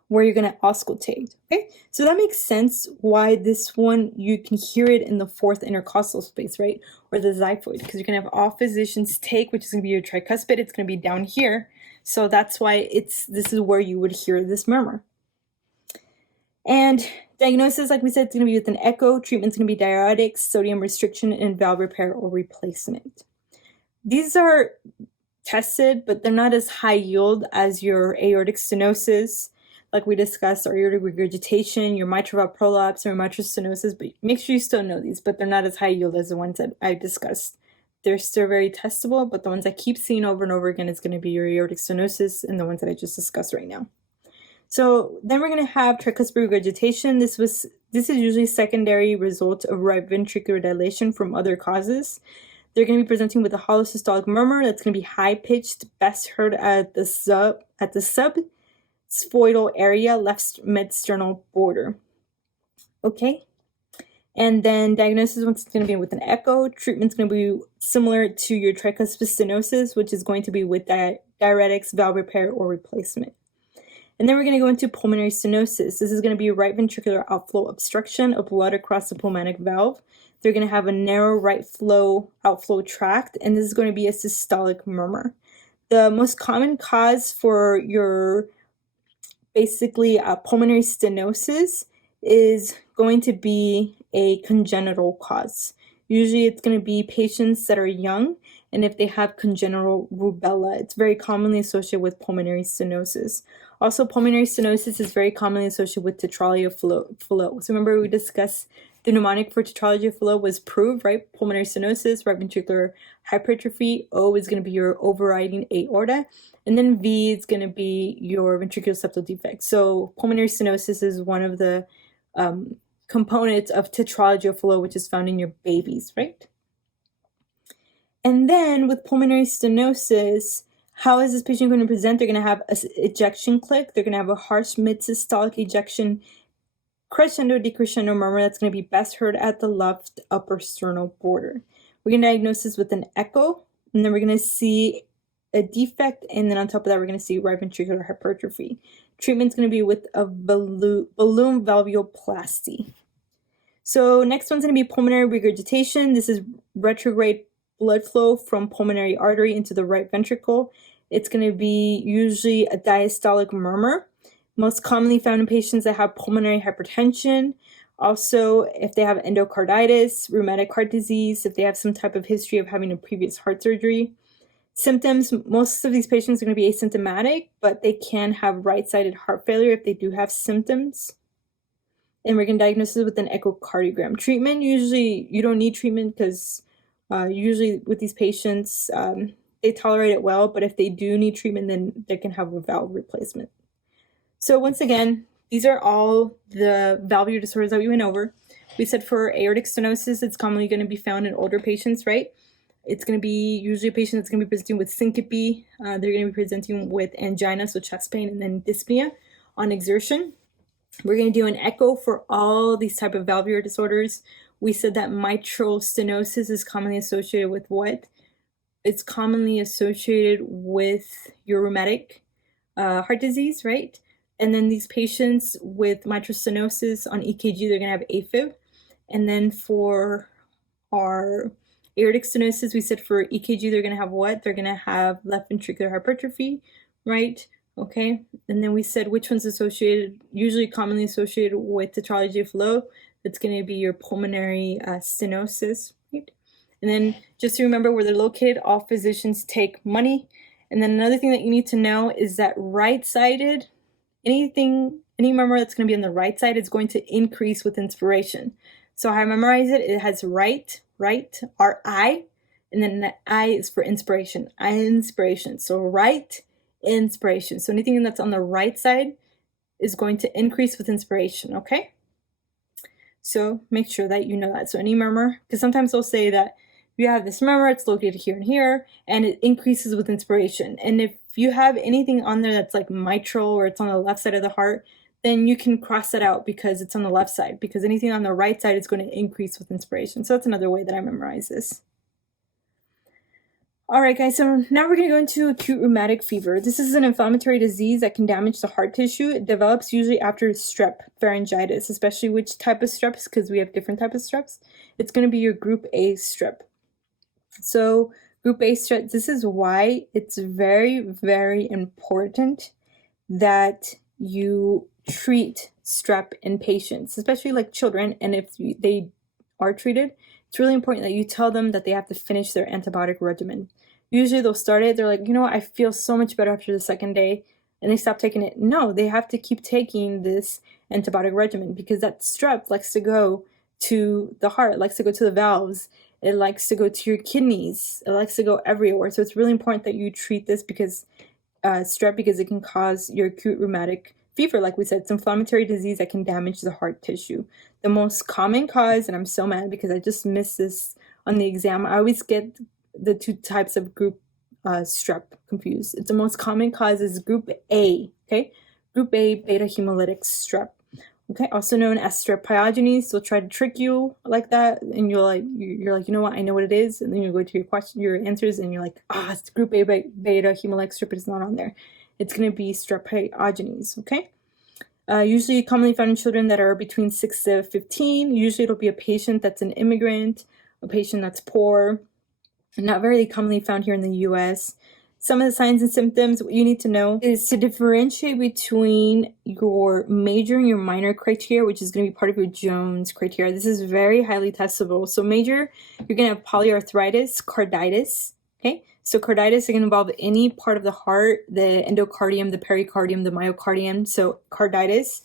where you're going to auscultate. Okay, so that makes sense why this one, you can hear it in the fourth intercostal space, right? Or the xiphoid, because you're going to have all physicians take, which is going to be your tricuspid. It's going to be down here. So that's why this is where you would hear this murmur. And diagnosis, like we said, it's going to be with an echo. Treatment's going to be diuretics, sodium restriction, and valve repair or replacement. These are tested, but they're not as high yield as your aortic stenosis, like we discussed, or aortic regurgitation, your mitral valve prolapse, or mitral stenosis. But make sure you still know these, but they're not as high yield as the ones that I discussed. They're still very testable, but the ones I keep seeing over and over again is going to be your aortic stenosis and the ones that I just discussed right now. So then we're going to have tricuspid regurgitation. This is usually secondary result of right ventricular dilation from other causes. They're going to be presenting with a hollow systolic murmur that's going to be high pitched, best heard at the subsphoidal area, left mid-sternal border. Okay. And then diagnosis, once it's going to be with an echo. Treatment's going to be similar to your tricuspid stenosis, which is going to be with diuretics, valve repair, or replacement. And then we're going to go into pulmonary stenosis. This is going to be right ventricular outflow obstruction of blood across the pulmonic valve. They're going to have a narrow right outflow tract, and this is going to be a systolic murmur. The most common cause for your basically pulmonary stenosis is going to be a congenital cause. Usually it's going to be patients that are young, and if they have congenital rubella, it's very commonly associated with pulmonary stenosis. Also, pulmonary stenosis is very commonly associated with tetralogy of Fallot. So remember we discussed the mnemonic for tetralogy of Fallot was PROVE, right? Pulmonary stenosis, right ventricular hypertrophy. O is going to be your overriding aorta. And then V is going to be your ventricular septal defect. So pulmonary stenosis is one of the components of tetralogy of Fallot, which is found in your babies, right? And then with pulmonary stenosis, how is this patient going to present? They're going to have an ejection click. They're going to have a harsh mid-systolic ejection, crescendo, decrescendo murmur that's going to be best heard at the left upper sternal border. We're going to diagnose this with an echo, and then we're going to see a defect, and then on top of that, we're going to see right ventricular hypertrophy. Treatment's going to be with a balloon valvuloplasty. So next one's going to be pulmonary regurgitation. This is retrograde blood flow from pulmonary artery into the right ventricle. It's going to be usually a diastolic murmur, most commonly found in patients that have pulmonary hypertension. Also, if they have endocarditis, rheumatic heart disease, if they have some type of history of having a previous heart surgery. Symptoms, most of these patients are going to be asymptomatic, but they can have right-sided heart failure if they do have symptoms. And we're going to diagnose it with an echocardiogram. Treatment, usually you don't need treatment because usually with these patients, they tolerate it well, but if they do need treatment, then they can have a valve replacement. So once again, these are all the valvular disorders that we went over. We said for aortic stenosis, it's commonly going to be found in older patients, right? It's going to be usually a patient that's going to be presenting with syncope. They're going to be presenting with angina, so chest pain, and then dyspnea on exertion. We're going to do an echo for all these type of valvular disorders. We said that mitral stenosis is commonly associated with what? It's commonly associated with your rheumatic heart disease, right? And then these patients with mitral stenosis on EKG, they're going to have AFib. And then for our aortic stenosis, we said for EKG, they're going to have what? They're going to have left ventricular hypertrophy, right? Okay. And then we said which one's associated, usually commonly associated with tetralogy of Fallot. That's going to be your pulmonary stenosis, right? And then just to remember where they're located, all physicians take money. And then another thing that you need to know is that right-sided, any murmur that's going to be on the right side is going to increase with inspiration. So how I memorize it, it has right, R-I, and then the I is for inspiration, inspiration. So right, inspiration. So anything that's on the right side is going to increase with inspiration, okay? So make sure that you know that. So any murmur, because sometimes they'll say that you have this murmur, it's located here and here, and it increases with inspiration. And if you have anything on there that's like mitral or it's on the left side of the heart, then you can cross that out because it's on the left side, because anything on the right side is going to increase with inspiration. So that's another way that I memorize this. All right, guys, so now we're going to go into acute rheumatic fever. This is an inflammatory disease that can damage the heart tissue. It develops usually after strep pharyngitis, especially which type of streps, because we have different types of streps. It's going to be your group A strep. So group A strep, this is why it's very, very important that you treat strep in patients, especially like children. And if they are treated, it's really important that you tell them that they have to finish their antibiotic regimen. Usually they'll start it, they're like, you know what, I feel so much better after the second day, and they stop taking it. No, they have to keep taking this antibiotic regimen because that strep likes to go to the heart, it likes to go to the valves, it likes to go to your kidneys, it likes to go everywhere. So it's really important that you treat this because strep, because it can cause your acute rheumatic fever. Like we said, it's inflammatory disease that can damage the heart tissue. The most common cause, and I'm so mad because I just missed this on the exam, I always get the two types of group strep confused. It's the most common cause is group A, okay? Group A beta hemolytic strep, okay? Also known as strep pyogenes. They'll try to trick you like that, and you're like, you know what? I know what it is, and then you go to your answers, and you're like, it's group A beta hemolytic strep. It's not on there. it's going to be strep pyogenes, okay? Usually commonly found in children that are between 6 to 15. Usually it'll be a patient that's an immigrant, a patient that's poor, and not very commonly found here in the US. Some of the signs and symptoms, what you need to know is to differentiate between your major and your minor criteria, which is going to be part of your Jones criteria. This is very highly testable. So major, you're going to have polyarthritis, carditis, okay? So carditis can involve any part of the heart, the endocardium, the pericardium, the myocardium, so carditis.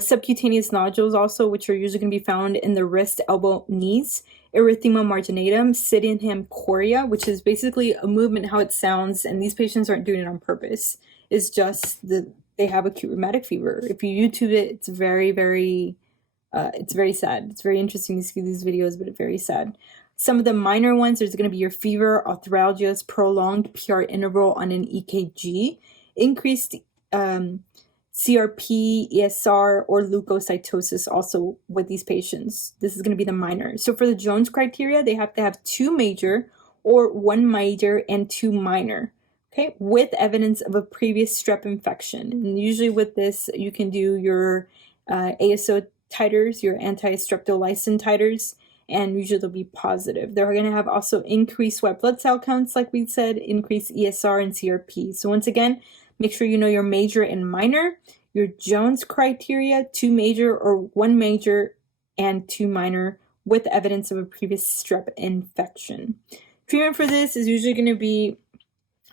Subcutaneous nodules also, which are usually going to be found in the wrist, elbow, knees. Erythema marginatum, Sydenham chorea, which is basically a movement, how it sounds, and these patients aren't doing it on purpose. It's just that they have acute rheumatic fever. If you YouTube it, it's very, very sad. It's very interesting to see these videos, but it's very sad. Some of the minor ones, there's going to be your fever, arthralgias, prolonged PR interval on an EKG, increased CRP, ESR, or leukocytosis also with these patients. This is going to be the minor. So for the Jones criteria, they have to have 2 major or 1 major and 2 minor, okay, with evidence of a previous strep infection. And usually with this, you can do your ASO titers, your anti-streptolysin titers, and usually they'll be positive. They're going to have also increased white blood cell counts, like we said, increased ESR and CRP. So once again, make sure you know your major and minor, your Jones criteria, 2 major or 1 major and 2 minor with evidence of a previous strep infection. Treatment for this is usually going to be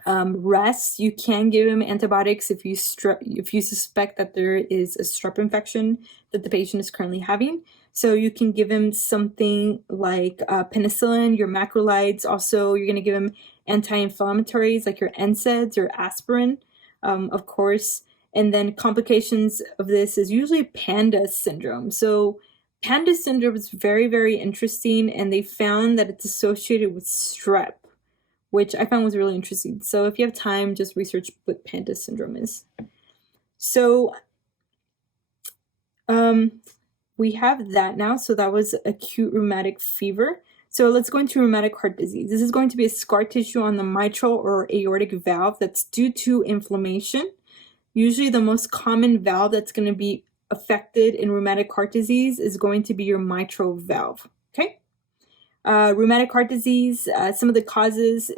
rest. You can give them antibiotics if you suspect that there is a strep infection that the patient is currently having. So you can give him something like penicillin, your macrolides. Also, you're going to give him anti-inflammatories like your NSAIDs or aspirin, of course. And then complications of this is usually Panda syndrome. So Panda syndrome is very, very interesting, and they found that it's associated with strep, which I found was really interesting. So if you have time, just research what Panda syndrome is. So we have that now. So that was acute rheumatic fever. So let's go into rheumatic heart disease. This is going to be a scar tissue on the mitral or aortic valve that's due to inflammation. Usually the most common valve that's going to be affected in rheumatic heart disease is going to be your mitral valve, okay? Rheumatic heart disease, some of the causes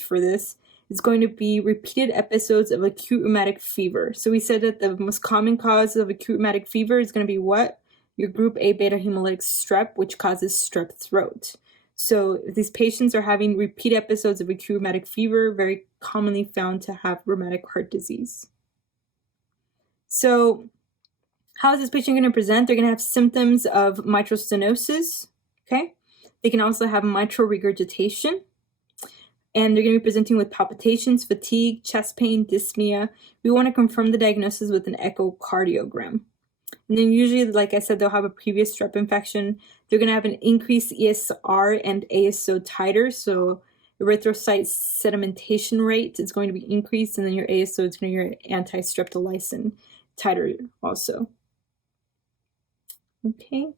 for this is going to be repeated episodes of acute rheumatic fever. So we said that the most common cause of acute rheumatic fever is going to be what? Your group A beta hemolytic strep, which causes strep throat. So if these patients are having repeat episodes of acute rheumatic fever, very commonly found to have rheumatic heart disease. So how is this patient going to present? They're going to have symptoms of mitral stenosis, okay? They can also have mitral regurgitation, and they're going to be presenting with palpitations, fatigue, chest pain, dyspnea. We want to confirm the diagnosis with an echocardiogram. And then usually, like I said, they'll have a previous strep infection. They're going to have an increased ESR and ASO titer. So erythrocyte sedimentation rate is going to be increased, and then your ASO is going to be your anti-streptolysin titer also. Okay.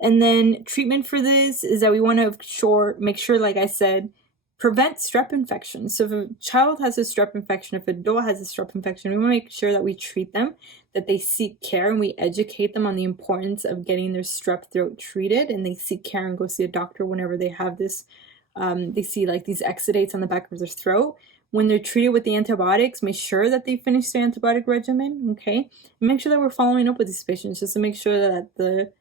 And then treatment for this is that we want to make sure, like I said, prevent strep infection. So if a child has a strep infection, if an adult has a strep infection, we want to make sure that we treat them, that they seek care, and we educate them on the importance of getting their strep throat treated, and they seek care and go see a doctor whenever they have this. They see like these exudates on the back of their throat. When they're treated with the antibiotics, make sure that they finish their antibiotic regimen, okay? And make sure that we're following up with these patients just to make sure that the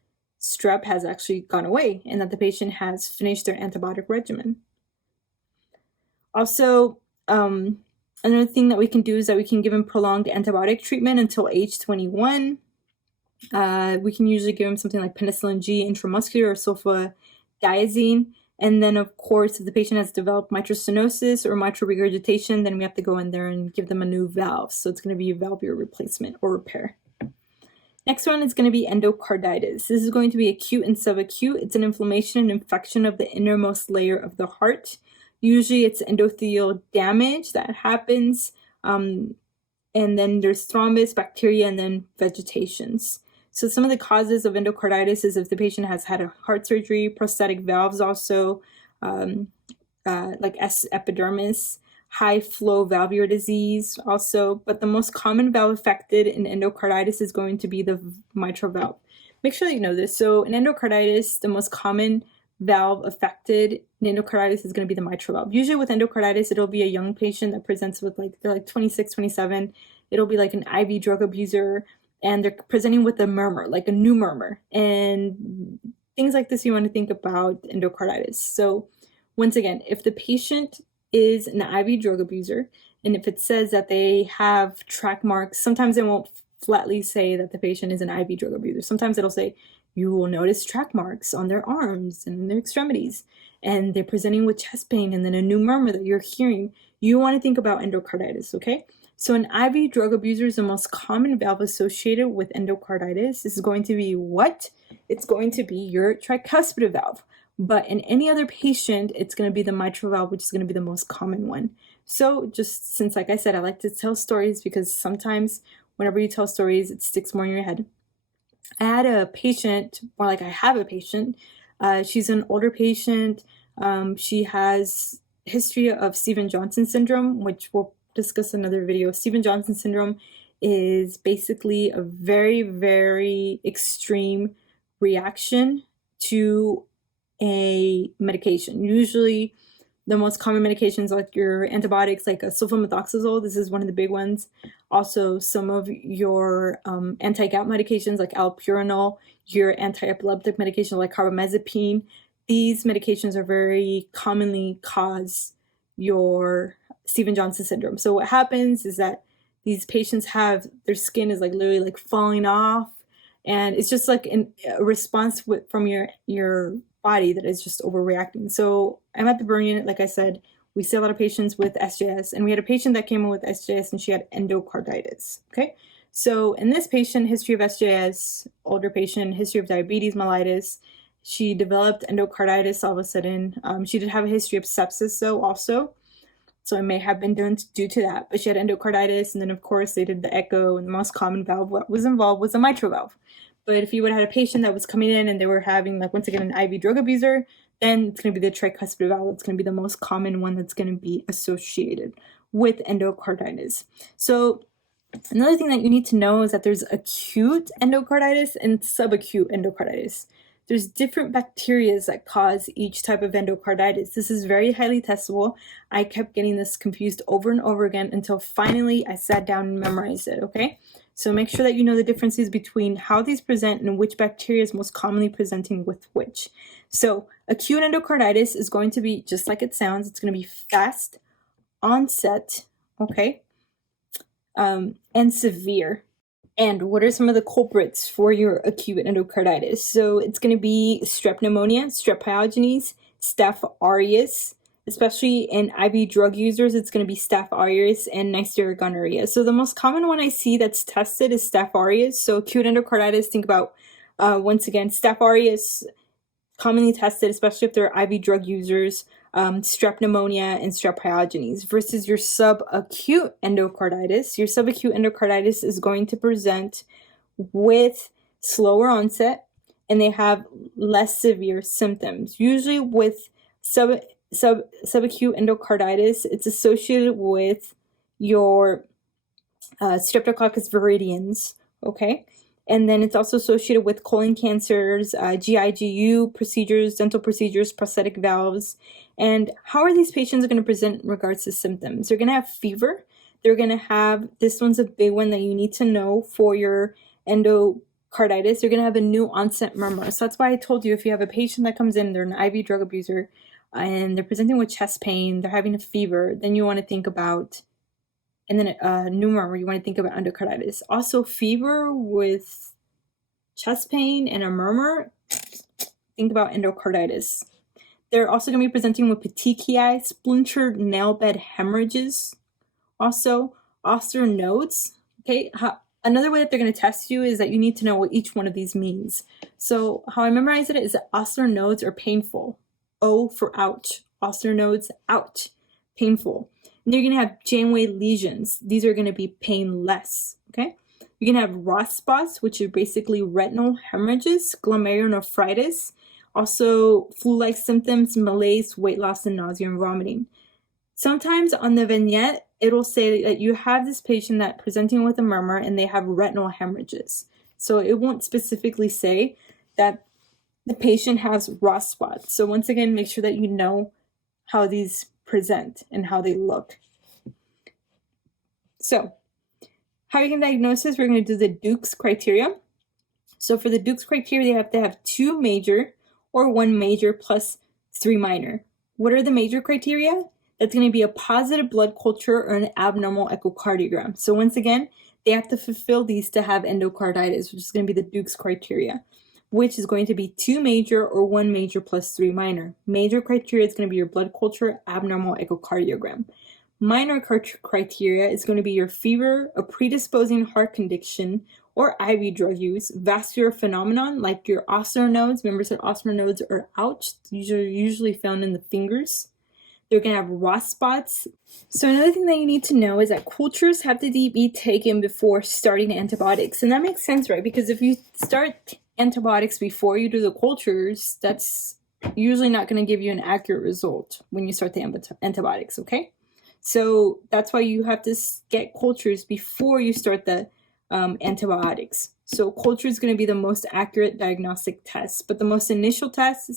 strep has actually gone away and that the patient has finished their antibiotic regimen. Also, another thing that we can do is that we can give them prolonged antibiotic treatment until age 21. We can usually give them something like penicillin G intramuscular or sulfadiazine. And then, of course, if the patient has developed mitral stenosis or mitral regurgitation, then we have to go in there and give them a new valve. So it's going to be a valvular replacement or repair. Next one is going to be endocarditis. This is going to be acute and subacute. It's an inflammation and infection of the innermost layer of the heart. Usually it's endothelial damage that happens, and then there's thrombus, bacteria, and then vegetations. So some of the causes of endocarditis is if the patient has had a heart surgery, prostatic valves also, like epidermis, high flow valvular disease also, but the most common valve affected in endocarditis is going to be the mitral valve. Make sure that you know this. So in endocarditis, the most common valve affected in endocarditis is going to be the mitral valve. Usually with endocarditis, it'll be a young patient that presents with they're like 26, 27. It'll be like an IV drug abuser, and they're presenting with a murmur, like a new murmur. And things like this you want to think about endocarditis. So once again, if the patient is an IV drug abuser, and if it says that they have track marks, sometimes it won't flatly say that the patient is an IV drug abuser. Sometimes it'll say, you will notice track marks on their arms and in their extremities, and they're presenting with chest pain and then a new murmur that you're hearing. You want to think about endocarditis, okay? So an IV drug abuser is the most common valve associated with endocarditis. This is going to be what? It's going to be your tricuspid valve. But in any other patient, it's going to be the mitral valve, which is going to be the most common one. So just since, like I said, I like to tell stories because sometimes whenever you tell stories, it sticks more in your head. I had a patient, or like I have a patient. She's an older patient. She has history of Stevens-Johnson syndrome, which we'll discuss in another video. Stevens-Johnson syndrome is basically a very, very extreme reaction to a medication. Usually the most common medications like your antibiotics, like sulfamethoxazole, this is one of the big ones. Also some of your anti-gout medications like allopurinol, your anti-epileptic medication like carbamazepine. These medications are very commonly cause your Stevens-Johnson syndrome. So what happens is that these patients have, their skin is like literally like falling off, and it's just like a response from your body that is just overreacting. So I'm at the burn unit, like I said. We see a lot of patients with SJS, and we had a patient that came in with SJS and she had endocarditis. Okay, so in this patient, history of SJS, older patient, history of diabetes mellitus. She developed endocarditis all of a sudden. She did have a history of sepsis though also, so it may have been due to that. But she had endocarditis, and then of course they did the echo, and the most common valve that was involved was the mitral valve. But if you would have had a patient that was coming in and they were having, like, once again, an IV drug abuser, then it's going to be the tricuspid valve. It's going to be the most common one that's going to be associated with endocarditis. So another thing that you need to know is that there's acute endocarditis and subacute endocarditis. There's different bacteria that cause each type of endocarditis. This is very highly testable. I kept getting this confused over and over again until finally I sat down and memorized it, okay? So make sure that you know the differences between how these present and which bacteria is most commonly presenting with which. So acute endocarditis is going to be just like it sounds. It's going to be fast onset, okay, and severe. And what are some of the culprits for your acute endocarditis? So it's going to be strep pneumonia, strep pyogenes, staph aureus. Especially in IV drug users, it's going to be staph aureus and Neisseria gonorrhea. So the most common one I see that's tested is staph aureus. So acute endocarditis, think about, once again, staph aureus, commonly tested, especially if they're IV drug users, strep pneumonia and strep pyogenes, versus your subacute endocarditis. Your subacute endocarditis is going to present with slower onset, and they have less severe symptoms. Usually with subacute endocarditis, it's associated with your Streptococcus viridans, okay? And then it's also associated with colon cancers, GIGU procedures, dental procedures, prosthetic valves. And how are these patients going to present in regards to symptoms? They're going to have fever. They're going to have, this one's a big one that you need to know for your endocarditis. You're going to have a new onset murmur. So that's why I told you, if you have a patient that comes in, they're an IV drug abuser, and they're presenting with chest pain, they're having a fever, then you want to think about, and then a new murmur, you want to think about endocarditis. Also, fever with chest pain and a murmur, think about endocarditis. They're also going to be presenting with petechiae, splintered nail bed hemorrhages, also osteonodes. Okay, another way that they're going to test you is that you need to know what each one of these means. So how I memorized it is that osteonodes are painful. O for out. Osteonodes, out. Painful. And you're going to have Janeway lesions. These are going to be painless. Okay? You're going to have Rosh spots, which are basically retinal hemorrhages, glomerulonephritis, also flu-like symptoms, malaise, weight loss, and nausea and vomiting. Sometimes on the vignette, it'll say that you have this patient that presenting with a murmur and they have retinal hemorrhages. So it won't specifically say that the patient has Rosh spots. So once again, make sure that you know how these present and how they look. So how you can diagnose this, we're going to do the Duke's criteria. So for the Duke's criteria, they have to have 2 major or 1 major plus 3 minor. What are the major criteria? That's going to be a positive blood culture or an abnormal echocardiogram. So once again, they have to fulfill these to have endocarditis, which is going to be the Duke's criteria, which is going to be 2 major or 1 major plus 3 minor. Major criteria is going to be your blood culture, abnormal echocardiogram. Minor criteria is going to be your fever, a predisposing heart condition, or IV drug use, vascular phenomenon like your ocular nodes. Remember, that ocular nodes are out. These are usually found in the fingers. They're going to have Rosh spots. So another thing that you need to know is that cultures have to be taken before starting antibiotics. And that makes sense, right? Because if you start antibiotics before you do the cultures, that's usually not going to give you an accurate result when you start the antibiotics, okay? So that's why you have to get cultures before you start the antibiotics. So culture is going to be the most accurate diagnostic test, but the best initial test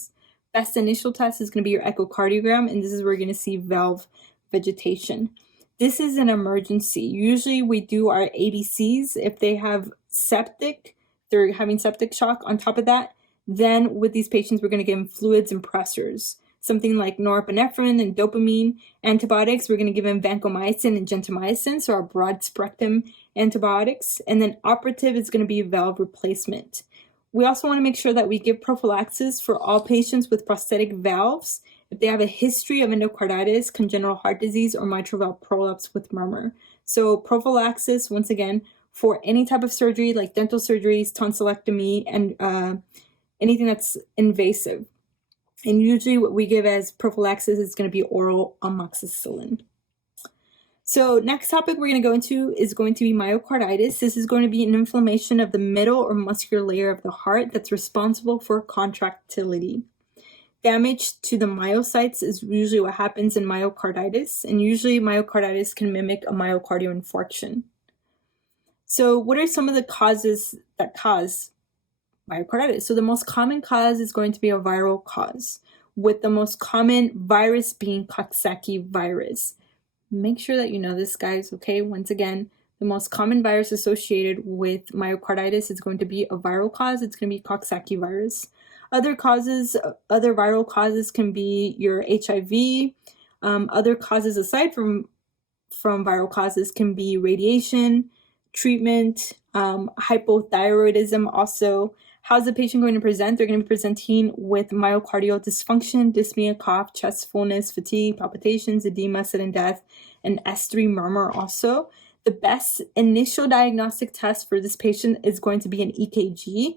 is going to be your echocardiogram, and this is where you're going to see valve vegetation. This is an emergency. Usually we do our ABCs if they have septic, they're having septic shock. On top of that, then with these patients, we're going to give them fluids and pressors. Something like norepinephrine and dopamine. Antibiotics, we're going to give them vancomycin and gentamicin, so our broad spectrum antibiotics. And then operative is going to be valve replacement. We also want to make sure that we give prophylaxis for all patients with prosthetic valves if they have a history of endocarditis, congenital heart disease, or mitral valve prolapse with murmur. So prophylaxis, once again, for any type of surgery like dental surgeries, tonsillectomy, and anything that's invasive. And usually what we give as prophylaxis is going to be oral amoxicillin. So next topic we're going to go into is going to be myocarditis. This is going to be an inflammation of the middle or muscular layer of the heart that's responsible for contractility. Damage to the myocytes is usually what happens in myocarditis, and usually myocarditis can mimic a myocardial infarction. So what are some of the causes that cause myocarditis? So the most common cause is going to be a viral cause, with the most common virus being Coxsackie virus. Make sure that you know this, guys, okay? Once again, the most common virus associated with myocarditis is going to be a viral cause. It's going to be Coxsackie virus. Other viral causes can be your HIV. Other causes aside from viral causes can be radiation, treatment, hypothyroidism also. How's the patient going to present? They're going to be presenting with myocardial dysfunction, dyspnea, cough, chest fullness, fatigue, palpitations, edema, sudden death, and S3 murmur also. The best initial diagnostic test for this patient is going to be an EKG.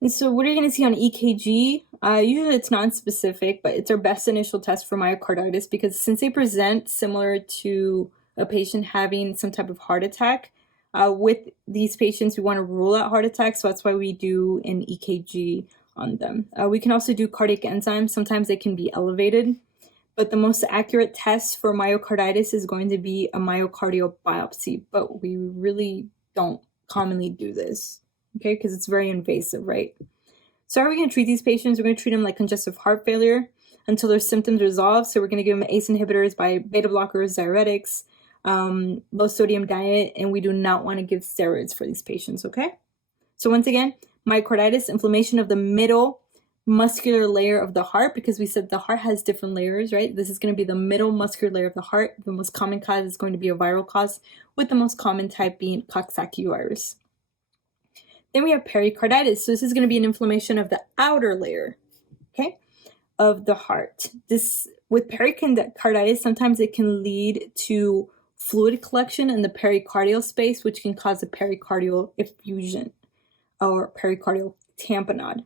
And so what are you going to see on EKG? Usually it's non-specific, but it's our best initial test for myocarditis because since they present similar to a patient having some type of heart attack, with these patients, we want to rule out heart attacks, so that's why we do an EKG on them. We can also do cardiac enzymes. Sometimes they can be elevated, but the most accurate test for myocarditis is going to be a myocardial biopsy, but we really don't commonly do this, okay, because it's very invasive, right? So how are we going to treat these patients? We're going to treat them like congestive heart failure until their symptoms resolve, so we're going to give them ACE inhibitors, by beta blockers, diuretics, low sodium diet, and we do not want to give steroids for these patients, okay? So once again, myocarditis, inflammation of the middle muscular layer of the heart, because we said the heart has different layers, right? This is going to be the middle muscular layer of the heart. The most common cause is going to be a viral cause, with the most common type being Coxsackie virus. Then we have pericarditis. So this is going to be an inflammation of the outer layer, okay, of the heart. This, with pericarditis, sometimes it can lead to fluid collection in the pericardial space, which can cause a pericardial effusion or pericardial tamponade.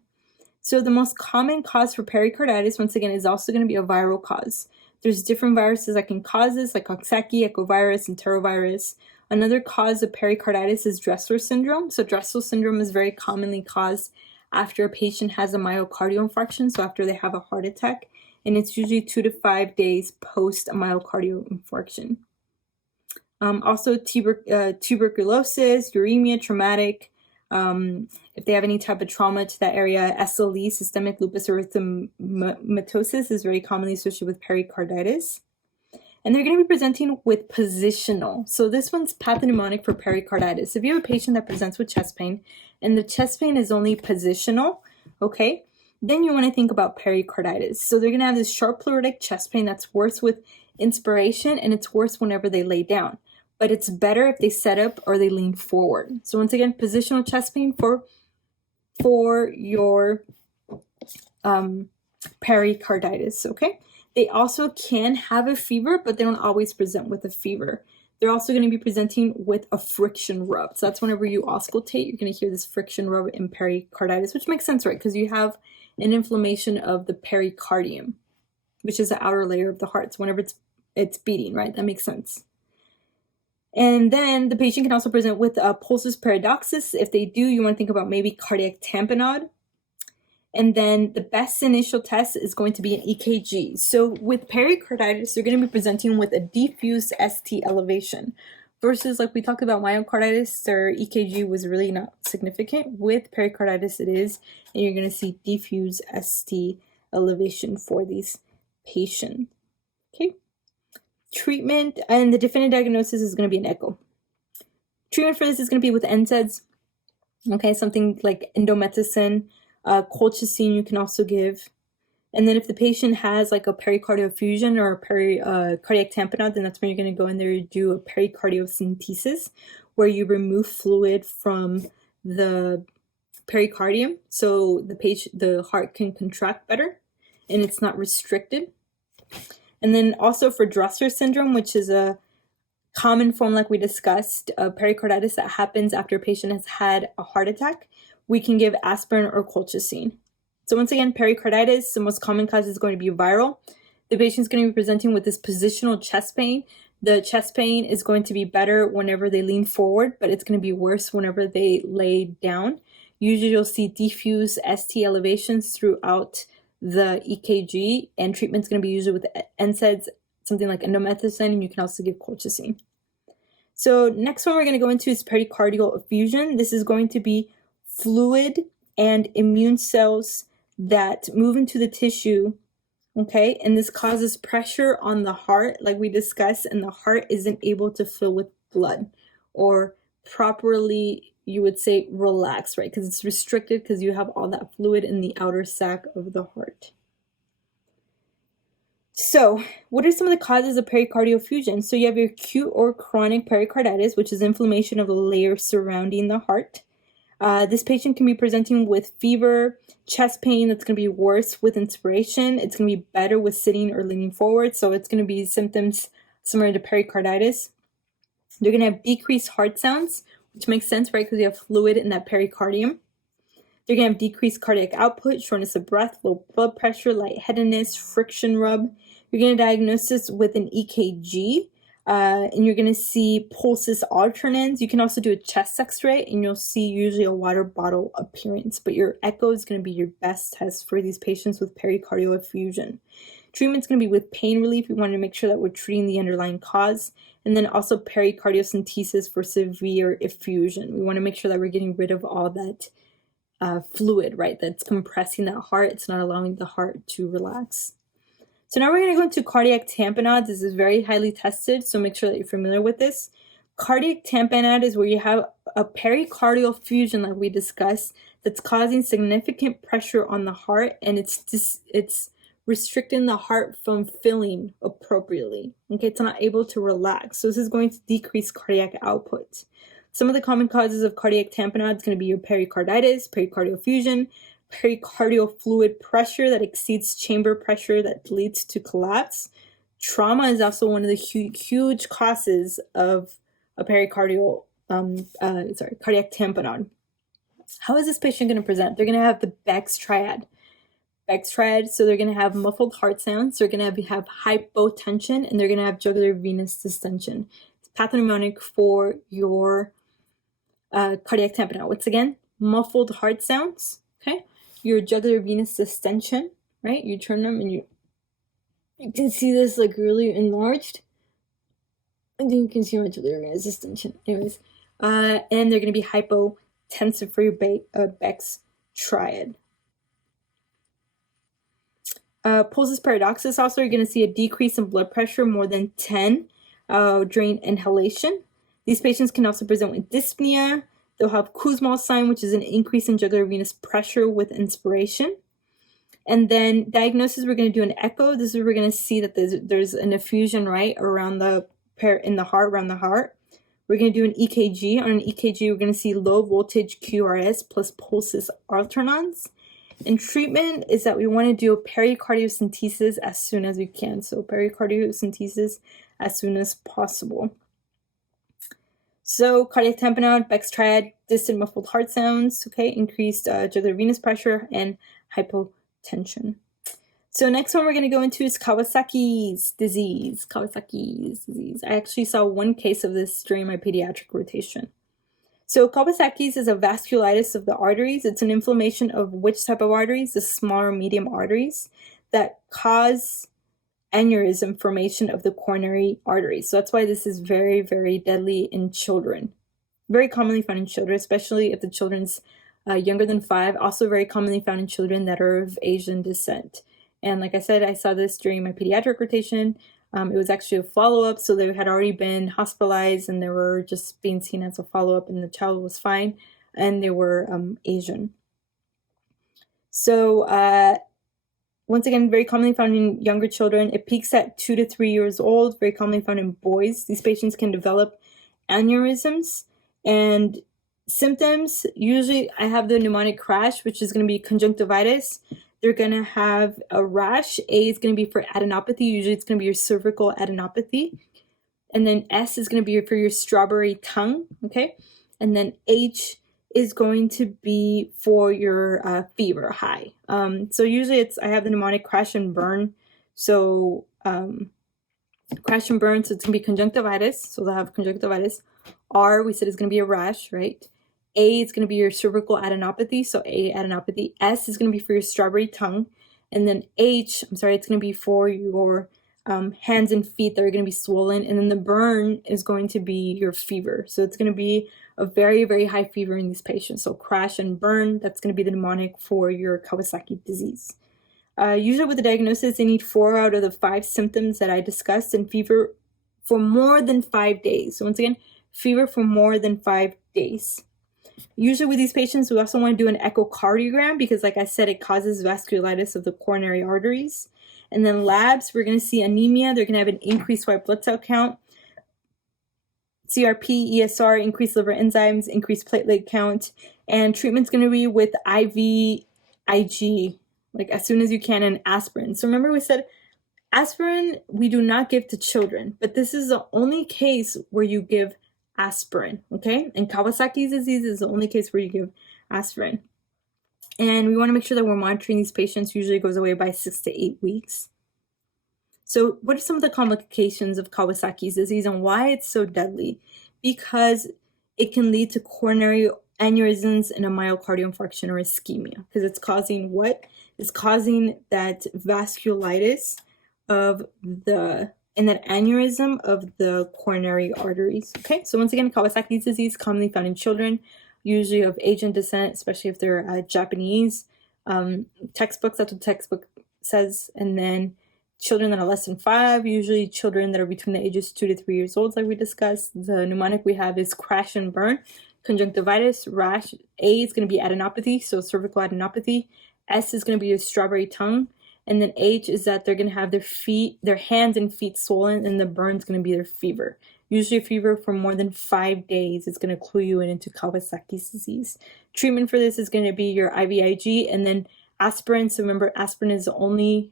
So the most common cause for pericarditis, once again, is also going to be a viral cause. There's different viruses that can cause this, like Coxsackie, echovirus, enterovirus. Another cause of pericarditis is Dressler syndrome. So Dressler syndrome is very commonly caused after a patient has a myocardial infarction, so after they have a heart attack. and it's usually 2 to 5 days post a myocardial infarction. Also tuberculosis, uremia, traumatic, if they have any type of trauma to that area. SLE, systemic lupus erythematosus, is very commonly associated with pericarditis. And they're going to be presenting with positional. So this one's pathognomonic for pericarditis. If you have a patient that presents with chest pain and the chest pain is only positional, okay, then you want to think about pericarditis. So they're going to have this sharp pleuritic chest pain that's worse with inspiration, and it's worse whenever they lay down. But it's better if they set up or they lean forward. So once again, positional chest pain for your pericarditis, okay? They also can have a fever, but they don't always present with a fever. They're also going to be presenting with a friction rub. So that's whenever you auscultate, you're going to hear this friction rub in pericarditis, which makes sense, right? Because you have an inflammation of the pericardium, which is the outer layer of the heart. So whenever it's beating, right? That makes sense. And then the patient can also present with a pulsus paradoxus. If they do, you want to think about maybe cardiac tamponade. And then the best initial test is going to be an EKG. So with pericarditis, they're going to be presenting with a diffuse ST elevation versus, like we talked about myocarditis, their EKG was really not significant. With pericarditis, it is, and you're going to see diffuse ST elevation for these patients. Okay. Treatment, and the definitive diagnosis is going to be an echo. Treatment for this is going to be with NSAIDs, okay, something like indomethacin, colchicine you can also give. And then if the patient has like a pericardial effusion or a cardiac tamponade, then that's when you're going to go in there and do a pericardiocentesis, where you remove fluid from the pericardium so the heart can contract better and it's not restricted. And then also for Drosser syndrome, which is a common form, like we discussed, of pericarditis that happens after a patient has had a heart attack, we can give aspirin or colchicine. So once again, pericarditis, the most common cause is going to be viral. The patient is going to be presenting with this positional chest pain. The chest pain is going to be better whenever they lean forward, but it's going to be worse whenever they lay down. Usually you'll see diffuse ST elevations throughout the EKG, and treatment's going to be usually with NSAIDs, something like indomethacin, and you can also give colchicine. So next one we're going to go into is pericardial effusion. This is going to be fluid and immune cells that move into the tissue, okay, and this causes pressure on the heart, like we discussed, and the heart isn't able to fill with blood or properly, you would say, relax, right? Because it's restricted because you have all that fluid in the outer sac of the heart. So what are some of the causes of pericardial effusion? So you have your acute or chronic pericarditis, which is inflammation of the layer surrounding the heart. This patient can be presenting with fever, chest pain that's going to be worse with inspiration. It's going to be better with sitting or leaning forward. So it's going to be symptoms similar to pericarditis. They're going to have decreased heart sounds, which makes sense, right? Because you have fluid in that pericardium. They're going to have decreased cardiac output, shortness of breath, low blood pressure, lightheadedness, friction rub. You're going to diagnose this with an EKG, and you're going to see pulsus alternans. You can also do a chest x-ray, and you'll see usually a water bottle appearance. But your echo is going to be your best test for these patients with pericardial effusion. Treatment's going to be with pain relief. We want to make sure that we're treating the underlying cause. And then also pericardiocentesis for severe effusion. We want to make sure that we're getting rid of all that fluid, right? That's compressing that heart. It's not allowing the heart to relax. So now we're going to go into cardiac tamponade. This is very highly tested, so make sure that you're familiar with this. Cardiac tamponade is where you have a pericardial effusion, like we discussed, that's causing significant pressure on the heart, and it's restricting the heart from filling appropriately. Okay, it's not able to relax. So this is going to decrease cardiac output. Some of the common causes of cardiac tamponade is going to be your pericarditis, pericardial effusion, pericardial fluid pressure that exceeds chamber pressure that leads to collapse. Trauma is also one of the huge causes of a pericardial, cardiac tamponade. How is this patient going to present? They're going to have the Beck's triad. Beck's triad, so they're going to have muffled heart sounds, they're going to have hypotension, and they're going to have jugular venous distension. It's pathognomonic for your cardiac tamponade. Once again, muffled heart sounds, okay? Your jugular venous distension, right? You turn them and you You can see this like really enlarged. And then you can see much of the organized distension. Anyways, and they're going to be hypotensive for your Beck's triad. Pulsus paradoxus also, you're going to see a decrease in blood pressure more than 10 during inhalation. These patients can also present with dyspnea. They'll have Kussmaul's sign, which is an increase in jugular venous pressure with inspiration. And then diagnosis, we're going to do an echo. This is where we're going to see that there's an effusion right around in the heart, around the heart. We're going to do an EKG. On an EKG, we're going to see low voltage QRS plus pulsus alternans. And treatment is that we want to do a pericardiocentesis as soon as we can. So pericardiocentesis as soon as possible. So cardiac tamponade, Beck's triad, distant muffled heart sounds, okay, increased jugular venous pressure, and hypotension. So next one we're going to go into is Kawasaki's disease. Kawasaki's disease. I actually saw one case of this during my pediatric rotation. So Kawasaki's is a vasculitis of the arteries. It's an inflammation of which type of arteries? The small or medium arteries that cause aneurysm formation of the coronary arteries. So that's why this is very, very deadly in children. Very commonly found in children, especially if the children's younger than 5. Also very commonly found in children that are of Asian descent. And like I said, I saw this during my pediatric rotation. It was actually a follow-up, so they had already been hospitalized and they were just being seen as a follow-up, and the child was fine, and they were Asian. So once again, very commonly found in younger children. It peaks at 2 to 3 years old, very commonly found in boys. These patients can develop aneurysms, and symptoms, usually I have the pneumonic crash, which is going to be conjunctivitis. They're going to have a rash. A is going to be for adenopathy. Usually it's going to be your cervical adenopathy. And then S is going to be for your strawberry tongue, okay? And then H is going to be for your fever high. So usually I have the mnemonic crash and burn. So crash and burn, so it's going to be conjunctivitis. So they'll have conjunctivitis. R, we said, is going to be a rash, right? A is going to be your cervical adenopathy, so A adenopathy. S is going to be for your strawberry tongue. And then H, it's going to be for your hands and feet that are going to be swollen. And then the burn is going to be your fever. So it's going to be a very, very high fever in these patients. So crash and burn, that's going to be the mnemonic for your Kawasaki disease. Usually with the diagnosis, they need 4 out of the 5 symptoms that I discussed, and fever for more than 5 days. So once again, fever for more than 5 days. Usually with these patients, we also want to do an echocardiogram because, like I said, it causes vasculitis of the coronary arteries. And then labs, we're going to see anemia. They're going to have an increased white blood cell count. CRP, ESR, increased liver enzymes, increased platelet count. And treatment's going to be with IVIG, like as soon as you can, and aspirin. So remember we said aspirin we do not give to children, but this is the only case where you give aspirin, okay? And Kawasaki's disease is the only case where you give aspirin. And we want to make sure that we're monitoring these patients. Usually it goes away by 6 to 8 weeks. So what are some of the complications of Kawasaki's disease and why it's so deadly? Because it can lead to coronary aneurysms and a myocardial infarction or ischemia. Because it's causing what? It's causing that vasculitis of and that aneurysm of the coronary arteries. Okay, so once again, Kawasaki's disease commonly found in children, usually of Asian descent, especially if they're Japanese. Textbooks, that's what the textbook says. And then children that are less than 5, usually children that are between the ages 2 to 3 years old, like we discussed. The mnemonic we have is crash and burn, conjunctivitis, rash. A is going to be adenopathy, so cervical adenopathy. S is going to be your strawberry tongue. And then H is that they're going to have their hands and feet swollen, and the burn's going to be their fever. Usually a fever for more than 5 days is going to clue you into Kawasaki's disease. Treatment for this is going to be your IVIG and then aspirin. So remember, aspirin is the only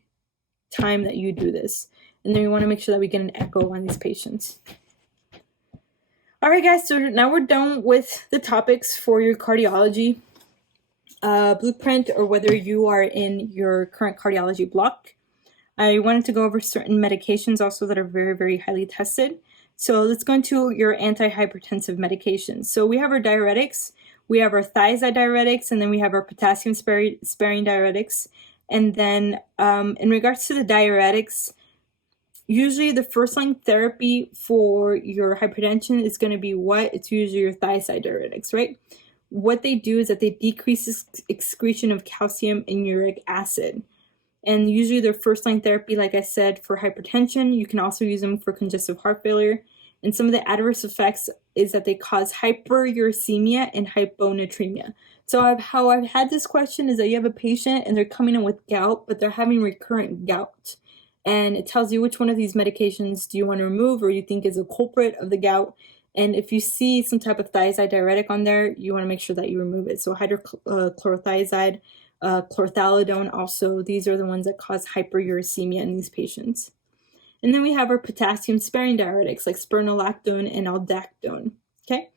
time that you do this. And then we want to make sure that we get an echo on these patients. All right, guys, so now we're done with the topics for your cardiology blueprint, or whether you are in your current cardiology block. I wanted to go over certain medications also that are very, very highly tested. So let's go into your antihypertensive medications. So we have our diuretics, we have our thiazide diuretics, and then we have our potassium sparing diuretics. And then in regards to the diuretics, Usually the first line therapy for your hypertension is going to be what? It's usually your thiazide diuretics, right? What they do is that they decrease excretion of calcium and uric acid. And usually their first line therapy, like I said, for hypertension. You can also use them for congestive heart failure. And some of the adverse effects is that they cause hyperuricemia and hyponatremia. So how I've had this question is that you have a patient and they're coming in with gout, but they're having recurrent gout. And it tells you which one of these medications do you want to remove or you think is a culprit of the gout. And if you see some type of thiazide diuretic on there, you want to make sure that you remove it. So hydrochlorothiazide, chlorthalidone also, these are the ones that cause hyperuricemia in these patients. And then we have our potassium-sparing diuretics like spironolactone and aldactone, okay?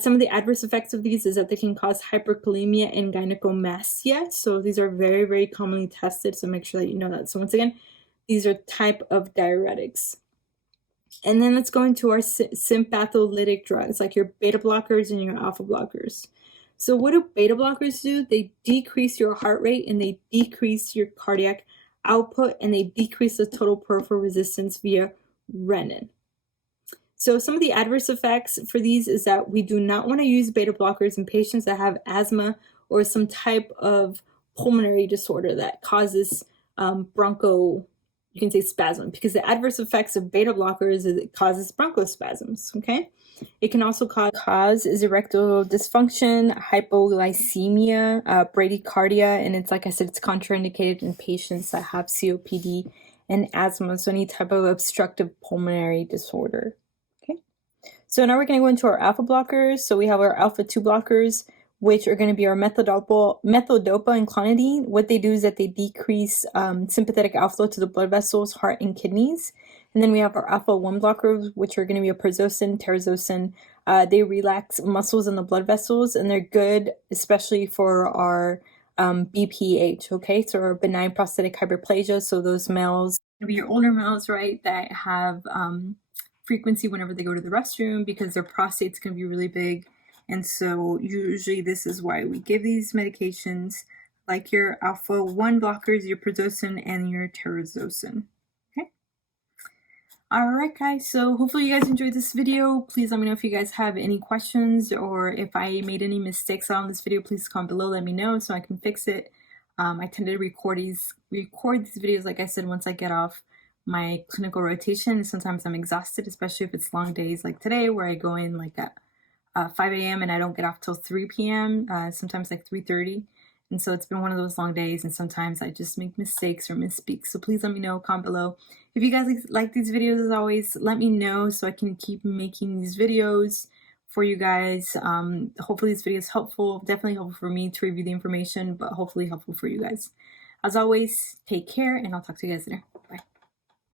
Some of the adverse effects of these is that they can cause hyperkalemia and gynecomastia. So these are very, very commonly tested, so make sure that you know that. So once again, these are type of diuretics. And then let's go into our sympatholytic drugs, like your beta blockers and your alpha blockers. So what do beta blockers do? They decrease your heart rate and they decrease your cardiac output and they decrease the total peripheral resistance via renin. So some of the adverse effects for these is that we do not want to use beta blockers in patients that have asthma or some type of pulmonary disorder that causes you can say spasm, because the adverse effects of beta blockers is it causes bronchospasms, okay? It can also cause erectile dysfunction, hypoglycemia, bradycardia, and it's like I said, it's contraindicated in patients that have COPD and asthma, so any type of obstructive pulmonary disorder, okay? So now we're going to go into our alpha blockers. So we have our alpha 2 blockers, which are going to be our methodopa and clonidine. What they do is that they decrease sympathetic outflow to the blood vessels, heart, and kidneys. And then we have our alpha 1 blockers, which are going to be a prazosin, terazosin. They relax muscles in the blood vessels, and they're good, especially for our BPH, okay? So our benign prostatic hyperplasia. So those males, maybe your older males, right, that have frequency whenever they go to the restroom because their prostate's going to be really big. And so usually this is why we give these medications like your alpha 1 blockers, your prazosin, and your terazosin. Okay. All right, guys. So hopefully you guys enjoyed this video. Please let me know if you guys have any questions or if I made any mistakes on this video. Please comment below. Let me know so I can fix it. I tend to record these videos, like I said, once I get off my clinical rotation. Sometimes I'm exhausted, especially if it's long days like today where I go in like at 5 a.m. and I don't get off till 3 p.m., sometimes like 3:30. And so it's been one of those long days, and sometimes I just make mistakes or misspeak. So please let me know, comment below. If you guys like these videos, as always, let me know so I can keep making these videos for you guys. Hopefully this video is helpful, definitely helpful for me to review the information, but hopefully helpful for you guys. As always, take care, and I'll talk to you guys later.